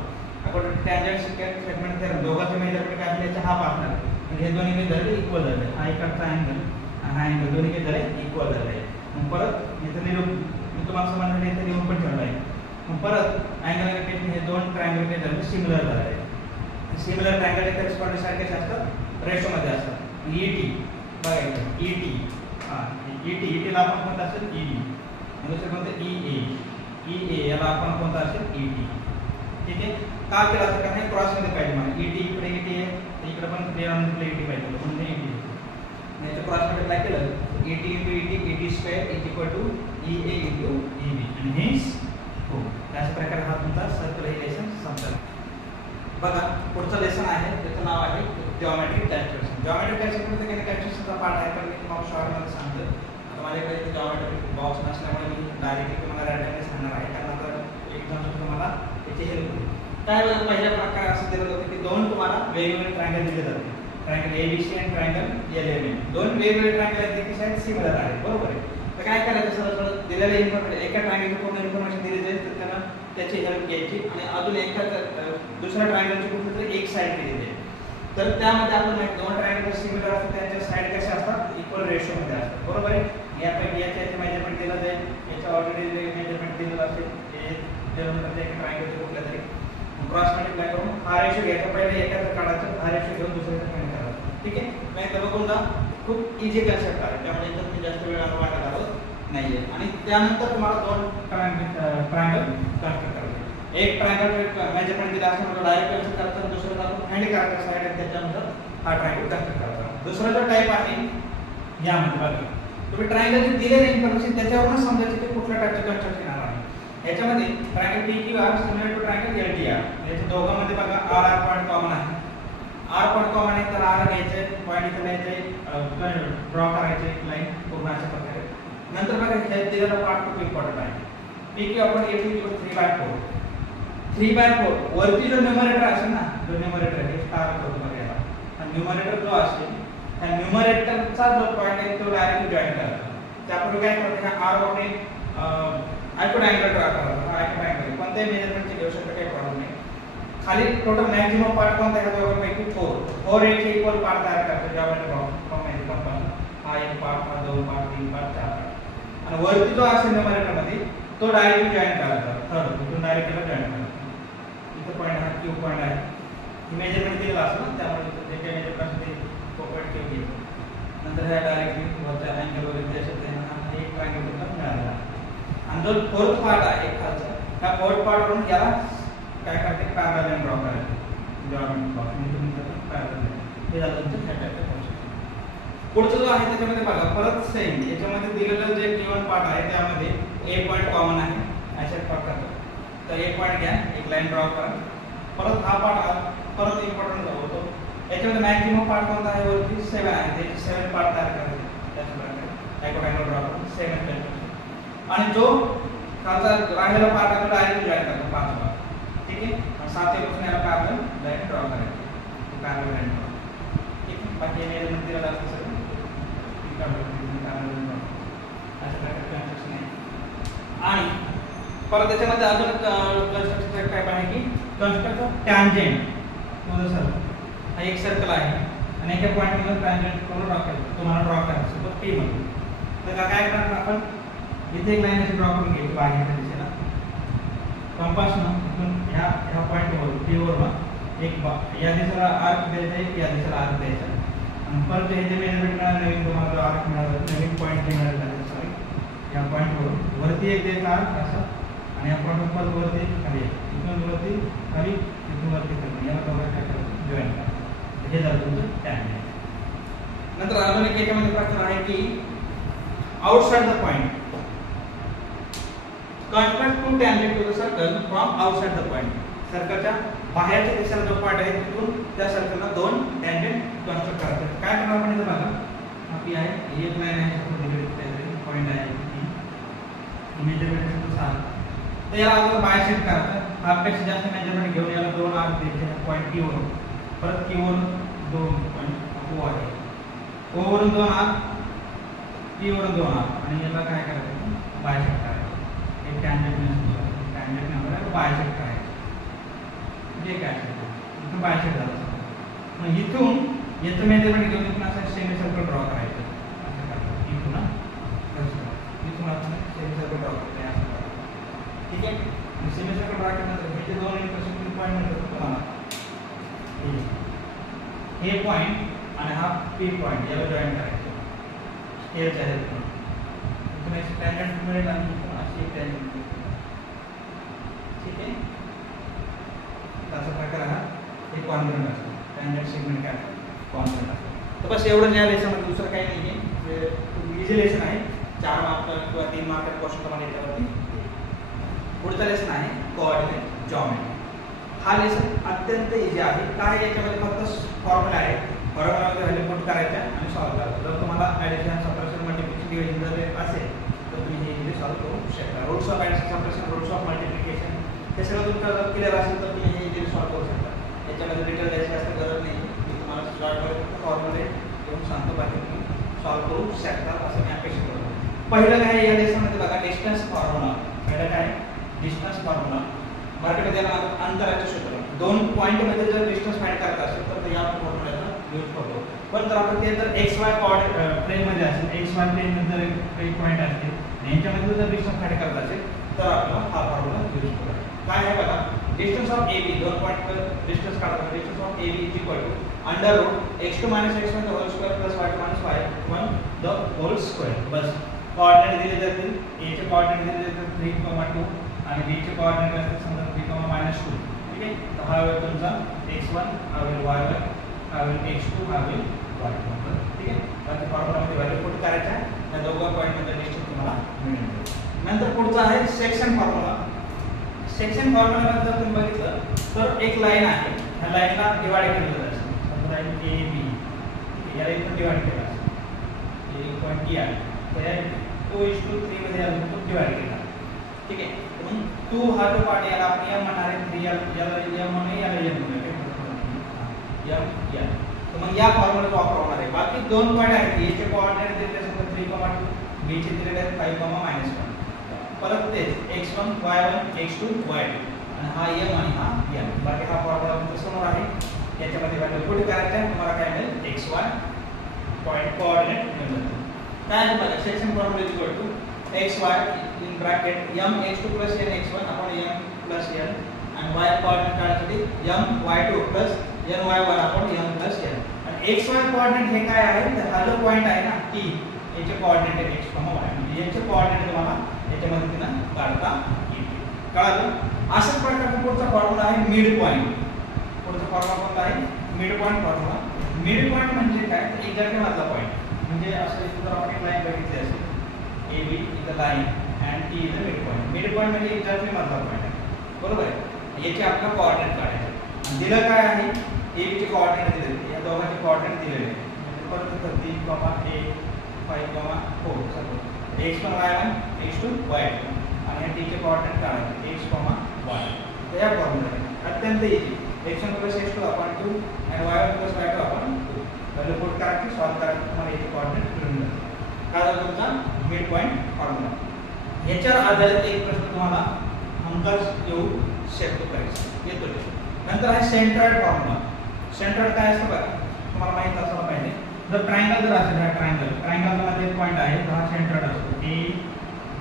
आपण टॅन्जंट सेकंड सेगमेंट थेरम दोघांचे मेजरमेंट काय असल्याचे हा पार्टनर म्हणजे हे दोन्ही काय झाले? इक्वल झाले. हा इकडचा अँगल हा अँगल दोन्ही काय झाले? इक्वल झाले. मग परत इथे मी तुम्हाला समजण्यासाठी इथे लिहून पण ठेवलं आहे. मग परत अँगल कंटेक्ट हे दोन ट्रायंगल काय झाले? सिमिलर झाले. सिमिलर ट्रायंगल करस्पॉन्डिंग साइड कसे असतात? रेशो मध्ये असतात. ET बघा ET ला आपण कोणता असेल? ED. दुसरं कोणतं? EA याला आपण कोणता असेल? ET. ठीक आहे. का केला तर कारण हे क्रॉस मध्ये पाहिजे मला. ET इकडे ET आहे, इकडे पण क्लिअर ET पाहिजे म्हणून ET. याचं क्रॉस मध्ये अप्लाय केलं ET * ET square is equal to EA * EB आणि हेच हो. त्याच प्रकारे हा तुमचा सर्कल रिलेशन समजा. बघा पुढचं लेसन आहे त्याचं नाव आहे जॉमेट्रिक कॅल्क्युलेशन. जॉमेट्रिक कॅल्क्युलेशन मध्ये काही कॅल्क्युलेशनचा पार्ट आहे पण मी तुम्हाला शॉर्ट मध्ये सांगतो. आता माझ्याकडे इथे जॉमेट्रिक बॉक्स नसल्यामुळे मी डायरेक्टली तुम्हाला रॅन्डमली सांगणार आहे कारण आता एक्झामला तुम्हाला त्याची हेल्प होईल. काय पहिल्या प्रकार असं दिलं होतं की दोन तुम्हाला वेगवेगळे ट्रायंगल दिले जाते. ट्रायंगल ABC आणि ट्रायंगल LMN. दोन वेगवेगळे ट्रायंगल आहेत ते कसे सिमिलर आहेत. बरोबर आहे. तर काय करायचं सरळ दिलेलं इन्फॉर्मेशन एका ट्रायंगलची पूर्ण इन्फॉर्मेशन दिली जाईल तर त्यांना त्याची हेल्प घ्यायची आणि अजून एका दुसऱ्या ट्रायंगलची कुठली तरी एक साइड दिलेली आहे. तर त्यामध्ये आपण दोन ट्रायंगल सिमिलर असतात त्यांच्या साइड कशा असतात? इक्वल रेशो मध्ये असतात. बरोबर आहे. यापैकी याचे मेजरमेंट दिलं जाईल, याच्या ऑलरेडी मेजरमेंट दिलेलं असेल हे त्यानंतर एक ट्रायंगलचे कुठल्या तरी क्रॉस मल्टिप्लाय करून हा रेशो घ्यायचा. पहिले एकाचा काढायचा, हा रेशो घेऊन दुसऱ्याचा फाइंड करायचा. ठीक आहे. नाही तर बघून जा खूप इझी कन्सेप्ट आहे त्यामुळे याच्यात मी जास्त वेळ वाटत आहोत नाहीये. आणि त्यानंतर तुम्हाला दोन ट्रायंगल कन्स्ट्रक्ट करायचे. एक ट्रायंगल मेजरमेंट दिला असं म्हणजे डायरेक्ट कन्स्ट्रक्ट करायचं, दुसरं आपण फाइंड करायचं साइड आहे त्याच्यानंतर हा ट्रायंगल कन्स्ट्रक्ट करायचा. दुसरा जो टाइप आहे यामध्ये बघा तुम्ही ट्रायंगल जे दिलेलं इन्फॉर्मेशन त्याच्यावरून समजायचं की कुठल्या टाइपचं कन्स्ट्रक्शन येणार आहे. याच्यामध्ये triangle PQR similar to triangle LTR. याच्या दोघांमध्ये बघा R पॉइंट कॉमन आहे. R पॉइंट कॉमन आहे तर R घ्यायचे, पॉइंट इथे घ्यायचे, ड्रॉ करायचे लाईन पूर्ण अशा प्रकारे. नंतर बघा हे दिलेला पार्ट खूप इम्पॉर्टंट आहे. PQ आपण येतो 3/4. 3/4 वरती जो न्यूमरेटर असेल ना, जो न्यूमरेटर आहे स्टार करतो बघा याला. आणि न्यूमरेटर जो असेल त्या न्यूमरेटरचा जो पॉइंट आहे तो डायरेक्टली जॉइन करायचा. त्यापूर्वी काय करायचं, हा R वरती आयकोड अँगल ड्रॉ करायचा. हा आयकोड अँगल कोणत्याही मेजरमेंटचे घेऊ शकतो, काही प्रॉब्लेम नाही. खाली टोटल मॅक्सिमम पार्ट कोणता आहे दोघांपैकी 4 एक इक्वल पार्ट तयार करतो जॉमेट्री फ्रॉम हा एक पार्ट, हा दोन पार्ट, तीन पार्ट, चार पार्ट. आणि वरती जो असेल न्यूमरेटर मध्ये तो डायरेक्टली जॉइन करायचा. थर्ड इथून डायरेक्टली जॉइन करायचा. इथं पॉइंट हा क्यू पॉइंट आहे. मेजरमेंट दिलेला असतो ना, त्यामुळे जे काही मेजरमेंट असते तो पॉइंट क्यू घेतो. नंतर ह्या डायरेक्टली वरच्या अँगल वगैरे जे असेल ते एक ट्रायंगल मिळालेला. आणि जो फोर्थ पार्ट आहे खालचा, त्या फोर्थ पार्ट वरून याला काय करते, पॅरलल लाईन ड्रॉ करायची. जॉमेट्री ब्लॉक तुम्ही पॅरलल लाईन हे झालं तुमचं थेटाचं फंक्शन. पुढचं जो आहे त्याच्यामध्ये बघा परत सेम याच्यामध्ये दिलेलं जे गिवन पार्ट आहे त्यामध्ये एक पॉइंट कॉमन आहे अशा प्रकारचं. तर एक पॉइंट घ्या, एक लाईन ड्रॉ करा. परत हा पार्ट परत इम्पॉर्टंट होतो. याच्यामध्ये मॅक्सिमम पार्ट कोणता आहे, वरती 7 आहे. त्याचे 7 पार्ट तयार करायचे. त्याच प्रकारे आयकोड अँगल ड्रॉ करून 7 करायचे. आणि जो खालचा राहिलेला पार्ट आपण डायरेक्टली जॉइन करतो 5 पार्ट. ठीक आहे. 7 पासून याला पॅरलल लाईन ड्रॉ करायची. Parallel line draw. ठीक आहे. बाकी मेजरमेंट दिलेला असतं सगळं. अशा प्रकारे कन्स्ट्रक्शन आहे. आणि परत त्याच्यामध्ये अजून कन्स्ट्रक्शनचं काय आहे की कन्स्ट्रक्ट टॅन्जेंट हा एक सर्कल आहे आणि एका पॉईंटमध्ये टॅन्जेंट करून ड्रॉ करायचं. तुम्हाला ड्रॉ करायचं सोबत T मध्ये. तर काय करणार आपण इथे एक लाईन अशी ड्रॉ करून घ्यायची बाहेरच्या दिशेला. कंपासनं इथून ह्या पॉईंटवर P वरून एक या दिशेला आर्क द्यायचा, एक या दिशेला आर्क द्यायचा. आणि परत हे जे मेजरमेंट मिळालं नवीन तुम्हाला आर्क मिळालं, नवीन पॉईंट मिळालं सॉरी या पॉईंटवरून वरती एक द्यायचा आर्क असा आणि या पॉईंटवर परत वरती खाली इथून वरती खाली इथून वरती खाली याला दोघं काय करायचं जॉईन करायचं. हे झालं तुमचं टॅन्जेंट. नंतर अजून एक याच्यामध्ये प्रकार आहे की outside the point. Construct two tangent to the circle from outside the point. सर्कलच्या बाहेरच्या दिशेला जो पॉइंट आहे तिथून त्या सर्कलला 2 टॅन्जेंट कन्स्ट्रक्ट करायचे. काय करणार आपण इथं बघा, हा P आहे, एक लाईन आहे, पॉइंट आहे, मेजरमेंट 6. तर याला आपण बायसेक्ट करायचं. हाफपेक्षा जास्त मेजरमेंट घेऊन याला 2 आर्क द्यायचे पॉइंट Q वरून. परत Q वरून 2 पॉइंट O आहे. O वरून 2 आर्क, P वरून 2 आर्क आणि याला काय करायचं बायसेक्ट करायचं. एक टॅन्जेंट नंबर आहे बायसेक्ट करायचं. जे काय इथून बायसेक्ट झालं. मग इथून याचं मेजरमेंट घेऊन इथून असं सेमी सर्कल ड्रॉ करायचं. असं करायचं इथून इथून आपण सेमी सर्कल ड्रॉ करतो. ठीक आहे. सेमी सर्कल ड्रॉ केल्यानंतर हे जे 2 इंटरसेक्टिंग पॉइंट मिळतात तुम्हाला, हे पॉइंट आणि हा P पॉइंट याला जॉईन करायचं. स्केलच्या हेल्पने इथून एक टॅन्जेंट मिळेल आणि इथून अशी एक टॅन्जेंट मिळेल. ठीक आहे. असा प्रकार हा एक कॉन्ग्रुएंट असतो. टॅन्जेंट सेगमेंट काय कॉन्ग्रुएंट असतो. तर बस एवढं या लेसनमध्ये दुसरं काही नाही आहे. खूप इझी लेसन आहे. 4 मार्क किंवा 3 मार्क क्वेश्चन तुम्हाला याच्यावरती. पुढचा लेसन आहे कोऑर्डिनेट जॉमेट्री. हा लेसन अत्यंत इझी आहे. काय याच्यामध्ये फक्त फॉर्म्युला आहे. फॉर्म्युलामध्ये व्हॅल्यू पुट करायच्या आणि सॉल्व्ह करायचं. जर तुम्हाला ॲडिशन, सबट्रॅक्शन, मल्टिप्लिकेशन, डिव्हिजन जर असेल तर तुम्ही हे इझिली सॉल्व्ह करू शकता. Roots of addition, subtraction, roots of multiplication हे सगळं तुमचं क्लिअर असेल तर तुम्ही हे इझिली सॉल्व्ह करू शकता. याच्यामध्ये डिटेल द्यायची जास्त गरज नाही. मी तुम्हाला स्टार्टवर फॉर्म्युले घेऊन सांगतो, बाकी तुम्ही सॉल्व्ह करू शकता असं मी अपेक्षा करतो. पहिलं काय या लेसनमध्ये बघा डिस्टन्स फॉर्म्युला. पहिलं काय डिस्टन्स फॉर्म्युला. मराठीमध्ये याला अंतराचे सूत्र. 2 पॉईंटमध्ये जर डिस्टन्स फाइंड करायचं असेल तर या फॉर्म्युल्याचा यूज करतो. पण जर आपण ते जर XY प्लेनमध्ये असेल, XY प्लेनमध्ये जर काही पॉईंट असतील आणि यांच्यामध्ये जर डिस्टन्स फाइंड करायचं असेल तर आपल्याला हा फॉर्म्युला यूज करायचा. काय आहे बघा, distance of AB 2 point distance काढतो. Distance of AB is equal to under root x2 - x1 the whole square plus y2 - y1 the whole square. बस कोऑर्डिनेट दिले जातील. A चे कोऑर्डिनेट दिले जातात 3,2 आणि B चे कोऑर्डिनेट असतात समजा 3,-2. ठीक आहे. तर हा होईल तुमचा x1, हा होईल y1, हा होईल x2, हा होईल y2. ठीक आहे. तर फॉर्म्युलामध्ये व्हॅल्यू पुट करायच्या. त्या दोघं पॉईंटमध्ये डिस्टन्स तुम्हाला मिळेल. नंतर पुढचा आहे सेक्शन फॉर्म्युला. सेक्शन फॉर्म्युला जर तुम्ही बघितलं तर एक लाईन आहे, ह्या लाईनला डिवाइड केलेलं असतं. समजा लाईन ए बी याला इथून डिवाइड केलं असतं, एक पॉईंट टी आहे, तर 2:3 मध्ये अजून तो डिवाइड केला. ठीक आहे. मग 2 हा जो पार्ट याला आपण एम म्हणणार आहे, 3 याला एम म्हणून याला एम म्हणूया, एम या. तर मग या फॉर्म्युला वापर होणार आहे. बाकी दोन पॉईंट आहेत, ए चे कोऑर्डिनेट दिलेले असतात 3,2, बी चे दिलेले आहेत 5,-1. परत तेच x1 y1 x2 y2 आणि हा m आणि हा n. बाकी हा फॉर्म्युला तुमच्या समोर आहे, याच्यामध्ये व्हॅल्यू पुट करायच्या, तुम्हाला काय मिळेल xy पॉईंट कोऑर्डिनेट मिळेल. काय आहे बघा, section formula is equal to xy in bracket m x2 plus n x1 upon m plus n आणि y कोऑर्डिनेट काढण्यासाठी m y2 plus n y1 upon m plus n. आणि xy coordinate हे काय आहे, तर हा जो पॉईंट आहे ना t, याचे कोऑर्डिनेट आहे x, y म्हणजे याचे कोऑर्डिनेट तुम्हाला याच्या मदतीने काढता येईल. कळालं? अशाच प्रकारचा पुढचा फॉर्म्युला आहे मिड पॉईंट. पुढचा फॉर्म्युला कोणता आहे? Mid point formula. Mid point म्हणजे काय, तर एक्झॅक्टली मधला पॉईंट. म्हणजे असं इथं जर आपण एक लाईन बघितली असेल, ए बी इथं line and T is the mid point. Mid point म्हणजे एक्झॅक्टली मधला पॉईंट आहे, बरोबर आहे. याचे आपल्याला कोऑर्डिनेट काढायचे. दिलं काय आहे, ए बी चे कोऑर्डिनेट दिलेले, या दोघांचे कोऑर्डिनेट दिलेले आहेत. परत 3,8 5,4 सर्व x1 y1 x2 y2 आणि या t चे कोऑर्डिनेट काढायचे x, y. तर या फॉर्म्युला अत्यंत easy. x1 plus x2 upon 2 and y1 plus y2 upon 2. Value put करायची, सॉल्व करायची, तुम्हाला याचे कोऑर्डिनेट मिळून जातात. काय झालं तुमचा मिड पॉईंट फॉर्म्युला. याच्यावर आधारित एक प्रश्न तुम्हाला अंकस येऊ शकतो, येतो. नंतर आहे सेंट्रॉइड फॉर्म्युला. सेंट्रॉइड काय असतं बघा, तुम्हाला माहित असायला पाहिजे. जर ट्रायंगल जर असेल, हा ट्रायंगल मध्ये एक पॉईंट आहे, तर हा सेंट्रॉइड असतो ए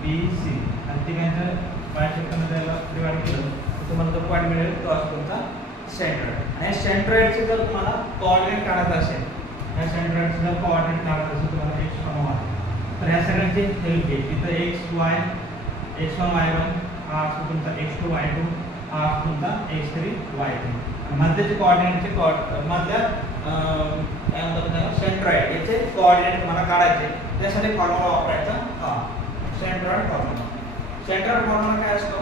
बी सी आणि तिघांचं बायसेक्टरमध्ये डिवाइड केलं तर तुम्हाला जो पॉईंट मिळेल तो असतो तुमचा सेंट्रॉइड. आणि सेंट्रॉइडचे जर तुम्हाला कोऑर्डिनेट काढायचं असेल, या सेंट्रॉइडचे जर कोऑर्डिनेट काढायचं असेल तुम्हाला x, y, तर ह्या सगळ्यांची हेल्प घ्यायची. तर x1 y1 हा असतो तुमचा x2 y2 हा असतो तुमचा x3 y3. मध्याचे कोऑर्डिनेटचे मधल्या काय म्हणतात त्याला सेंट्रॉइड, याचे कोऑर्डिनेट तुम्हाला काढायचे. त्यासाठी फॉर्म्युला वापरायचा हा सेंट्रॉइड फॉर्म्युला. सेंट्रॉइड फॉर्म्युला काय असतो,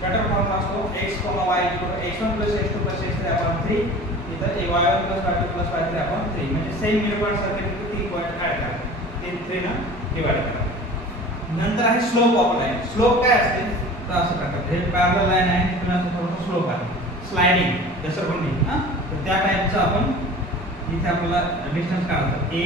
सेंट्रॉइड फॉर्म्युला असतो x, y x1 plus x2 plus x3 upon 3 इथं y1 plus y2 plus y3 upon 3. म्हणजे सेम मिड पॉईंट सारखे 3 पॉईंट ऍड करा, 3 ने डिवाइड करा. नंतर आहे स्लोप ऑफ लाईन. स्लोप काय असते, तर असं प्रकारचं हे पॅरलल लाईन आहे, तुम्ही असं थोडंसं स्लोप आहे, स्लाइडिंग घसरगुंडी. तर त्या टाइपचं आपण इथे आपल्याला डिस्टन्स काढायचं ए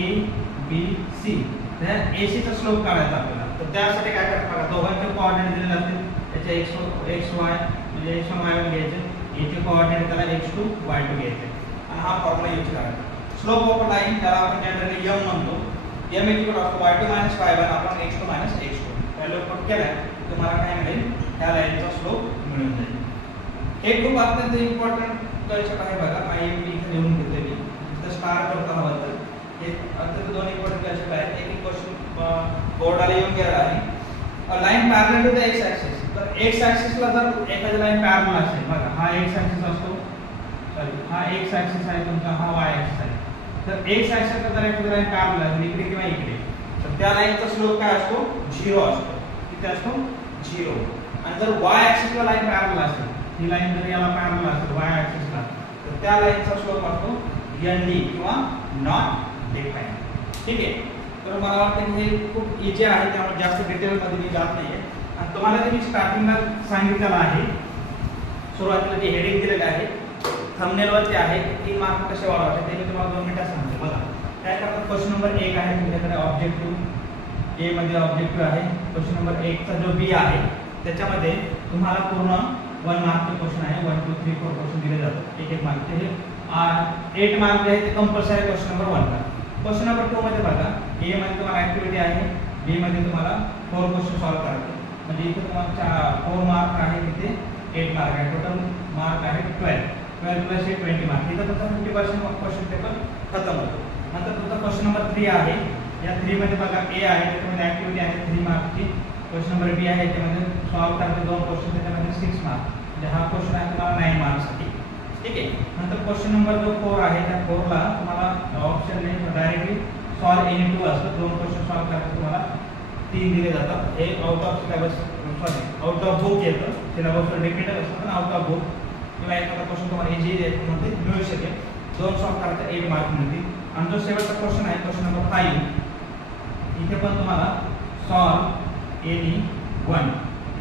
बी सी. त्या AC चा स्लोप काढायचा आपल्याला. तर त्यासाठी काय करायचं बघा, दोघांचे कोऑर्डिनेट दिलेले असतील, त्याचे x y म्हणजे x1 y1 घ्यायचे, याचे कोऑर्डिनेट त्याला x2 y2 घ्यायचे आणि हा फॉर्म्युला यूज करायचा. स्लोप ऑफ लाईन त्याला आपण जनरली m म्हणतो. m equal to y2 minus y1 upon x2 minus x2. Value put केला तुम्हाला काय मिळेल, त्या लाईनचा स्लोप मिळून जाईल. हे खूप अत्यंत इम्पॉर्टंट कन्सेप्ट आहे बघा, IMP इथे लिहून घेतले मी. इथं स्टार करताना बद्दल हे अत्यंत दोन इम्पॉर्टंट कन्सेप्ट आहेत. एक क्वेश्चन बोर्डाला येऊन गेला आहे, line parallel to the x axis. तर एक्स ॲक्सिसला जर एखादी लाईन पॅरलल असेल बघा, हा एक्स ॲक्सिस असतो, सॉरी हा एक्स ॲक्सिस आहे तुमचा, हा वाय ॲक्सिस आहे. तर एक्स ॲक्सिसला जर एखादी लाईन पॅरलल असेल इकडे किंवा इकडे, तर त्या लाईनचा स्लोप काय असतो, 0 असतो. किती असतो, 0. आणि जर वाय ॲक्सिसला लाईन पॅरलल असेल, ही लाईन जर याला पॅरलल असेल वाय ॲक्सिसला, तर त्या लाईनचा स्लोप असतो ND किंवा नॉट डिफाईन. ठीक आहे. तर मला वाटतं की हे खूप इझी आहे, त्यामुळे जास्त डिटेलमध्ये मी जात नाहीये. आणि तुम्हाला जे मी स्टार्टिंगला सांगितलेलं आहे, सुरुवातीला जे हेडिंग दिलेलं आहे थंबनेलवरती आहे, 3 मार्क कसे वाढवायचे ते मी तुम्हाला 2 मिनिटात सांगतो. बघा काय करतात, क्वेश्चन नंबर 1 आहे तुमच्याकडे ऑब्जेक्टिव्ह, ए मध्ये ऑब्जेक्टिव्ह आहे. क्वेश्चन नंबर 1 चा जो बी आहे त्याच्यामध्ये तुम्हाला पूर्ण 1 मार्कचे क्वेश्चन आहे, 1 2 3 4 क्वेश्चन दिले जातात, एक एक मार्कचे. हे 8 मार्क आहे ते कंपल्सरी आहे क्वेश्चन नंबर 1 ला. क्वेश्चन नंबर 2 मध्ये बघा, ए मध्ये तुम्हाला ऍक्टिव्हिटी आहे, बी मध्ये तुम्हाला 4 क्वेश्चन सॉल्व्ह करायचे. म्हणजे इथे तुम्हाला 4 मार्क आहे, इथे 8 मार्क आहे, टोटल मार्क आहे 12 प्लस 20 मार्क. इथं तुमचा 50% क्वेश्चन पेपर खतम होतो. नंतर तुमचा क्वेश्चन नंबर 3 आहे, या 3 मध्ये बघा ए आहे, त्याच्यामध्ये ऍक्टिव्हिटी आहे 3 मार्कची. क्वेश्चन नंबर बी आहे, त्याच्यामध्ये सॉल्व्ह करायचे 2 क्वेश्चन, त्याच्यामध्ये 6 मार्क. म्हणजे हा क्वेश्चन आहे तुम्हाला 9 मार्क्ससाठी. ठीक आहे. नंतर क्वेश्चन नंबर जो 4 आहे, त्या 4 ला तुम्हाला ऑप्शन नाही, डायरेक्टली सॉल्व एनी 2 असतं. 2 क्वेश्चन सॉल्व करायचे तुम्हाला 3 दिले जातात. हे out of syllabus out of book येतं, सिलेबसवर डिपेंडेंट असतं पण आउट ऑफ बुक किंवा एखादा क्वेश्चन तुम्हाला इझी मध्ये मिळू शकेल. 2 सॉल्व करायचा 8 मार्क मिळतील. आणि जो शेवटचा क्वेश्चन आहे क्वेश्चन नंबर 5, इथे पण तुम्हाला सॉल्व एनी 1,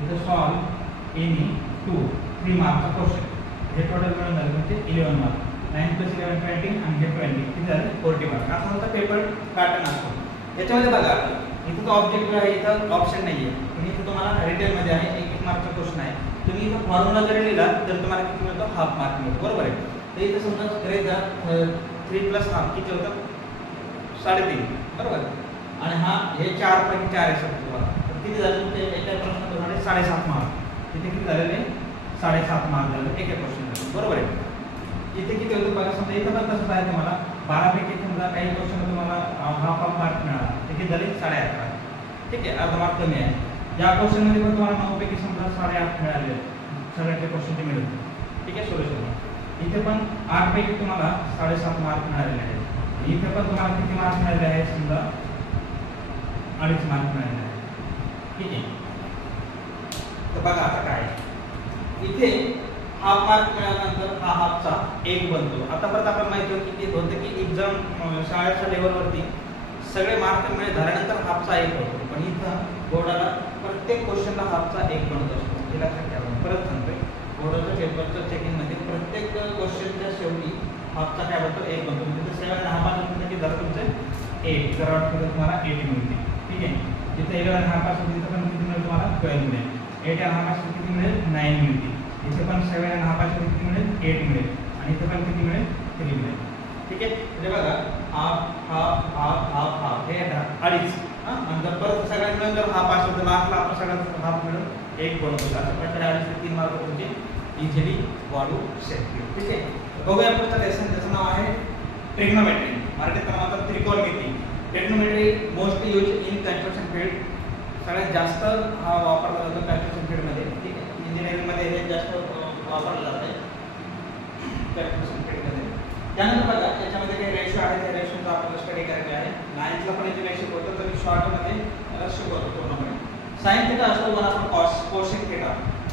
इथे सॉल्व एनी 2, 3 मार्कचा क्वेश्चन. हे टोटल मिळून झालं म्हणजे 11 मार्क. 9 + 11 20 आणि हे 20 किती झाले 40 मार्क. असा होता पेपर पॅटर्न असतो. याच्यामध्ये बघा इथं तो ऑब्जेक्टिव्ह आहे, इथं ऑप्शन नाही आहे, पण इथं तुम्हाला रिटेलमध्ये आहे 1 मार्कचा क्वेश्चन आहे. तुम्ही इथं फॉर्म्युला जरी लिहिला तर तुम्हाला किती मिळतो हाफ मार्क मिळतो. बरोबर आहे. तर इथं समजा करायचा 3 + हाफ किती होतं 3.5 बरोबर. आणि हा हे 4 पैकी 4 आहे सर तुम्हाला. तर किती झालं तुमचे एका प्रश्नात 7.5 मार्क. तिथे किती झालेले 7.5 मार्क झाले एका क्वेश्चन बरोबर आहे. इथे किती होतं बघा. समजा इथं पण तसंच आहे तुम्हाला 12 पैकी समजा काही क्वेश्चन तुम्हाला हाफ मार्क मिळाला, ते किती झाले 11.5. ठीक आहे, अर्धा मार्क कमी आहे. या क्वेश्चन मध्ये पण तुम्हाला 9 पैकी समजा 8.5 मिळाले सगळ्याचे क्वेश्चनचे मिळून. ठीक आहे सोल्युशन. इथे पण 8 पैकी तुम्हाला 7.5 मार्क मिळालेले आहेत. इथे पण तुम्हाला किती मार्क मिळाले आहेत समजा 2.5 मार्क मिळाले आहेत. ठीक आहे. तर बघा आता काय इथे हाफ मार्क मिळाल्यानंतर हा हाफचा 1 बनतो. आतापर्यंत आपल्याला माहिती होतं की एक्झाम शाळेच्या लेवलवरती सगळे मार्क मिळत झाल्यानंतर हाफचा 1 होतो, पण इथं बोर्डाला प्रत्येक क्वेश्चनला हाफचा 1 बनत असतो. हे लक्षात ठेवा. परत सांगतोय, बोर्डाच्या पेपरच्या चेकिंगमध्ये प्रत्येक क्वेश्चनच्या शेवटी हाफचा काय बनतो 1 बनतो. म्हणजे 7.5 पासून किती झालं तुमचं 8. जर वाटतं तुम्हाला 8 मिळते. ठीक आहे. तिथे 11.5 पासून तिथं पण किती मिळेल तुम्हाला 12 मिळेल. 8.5 पासून किती मिळेल 9 मिळते. इथे पण 7.5 पासून किती मिळेल 8 मिळेल. आणि इथे पण किती मिळेल 3 मिळेल. ठीक आहे. म्हणजे बघा half half half half half हे 2.5. नंतर परत सगळ्यात मिळून जर हाफ असेल तर लास्टला आपण सगळ्यात हाफ मिळून 1 बनवतो. असं प्रकारे 3 मार्क तुमचे इझिली वाढू शकतील. ठीक आहे. बघूया पुढचं लेसन. त्याचं नाव आहे ट्रिग्नोमेट्री. मराठीत त्याला म्हणतात त्रिकोणमिती. Trigonometry mostly use in construction field. सगळ्यात जास्त हा वापरला जातो कन्स्ट्रक्शन फील्डमध्ये. ठीक आहे. इंजिनिअरिंगमध्ये हे जास्त वापरलं जातं आहे कन्स्ट्रक्शन फील्डमध्ये. त्यानंतर बघा त्याच्यामध्ये काही रेशो आहे, त्या रेशोचा आपल्याला स्टडी करायचे आहे. 9thला पण याचे रेशो होतं, तर मी शॉर्टमध्ये शिकवतो पूर्णपणे. साइन थीटा असतो 1 आपण कोसेक थीटा.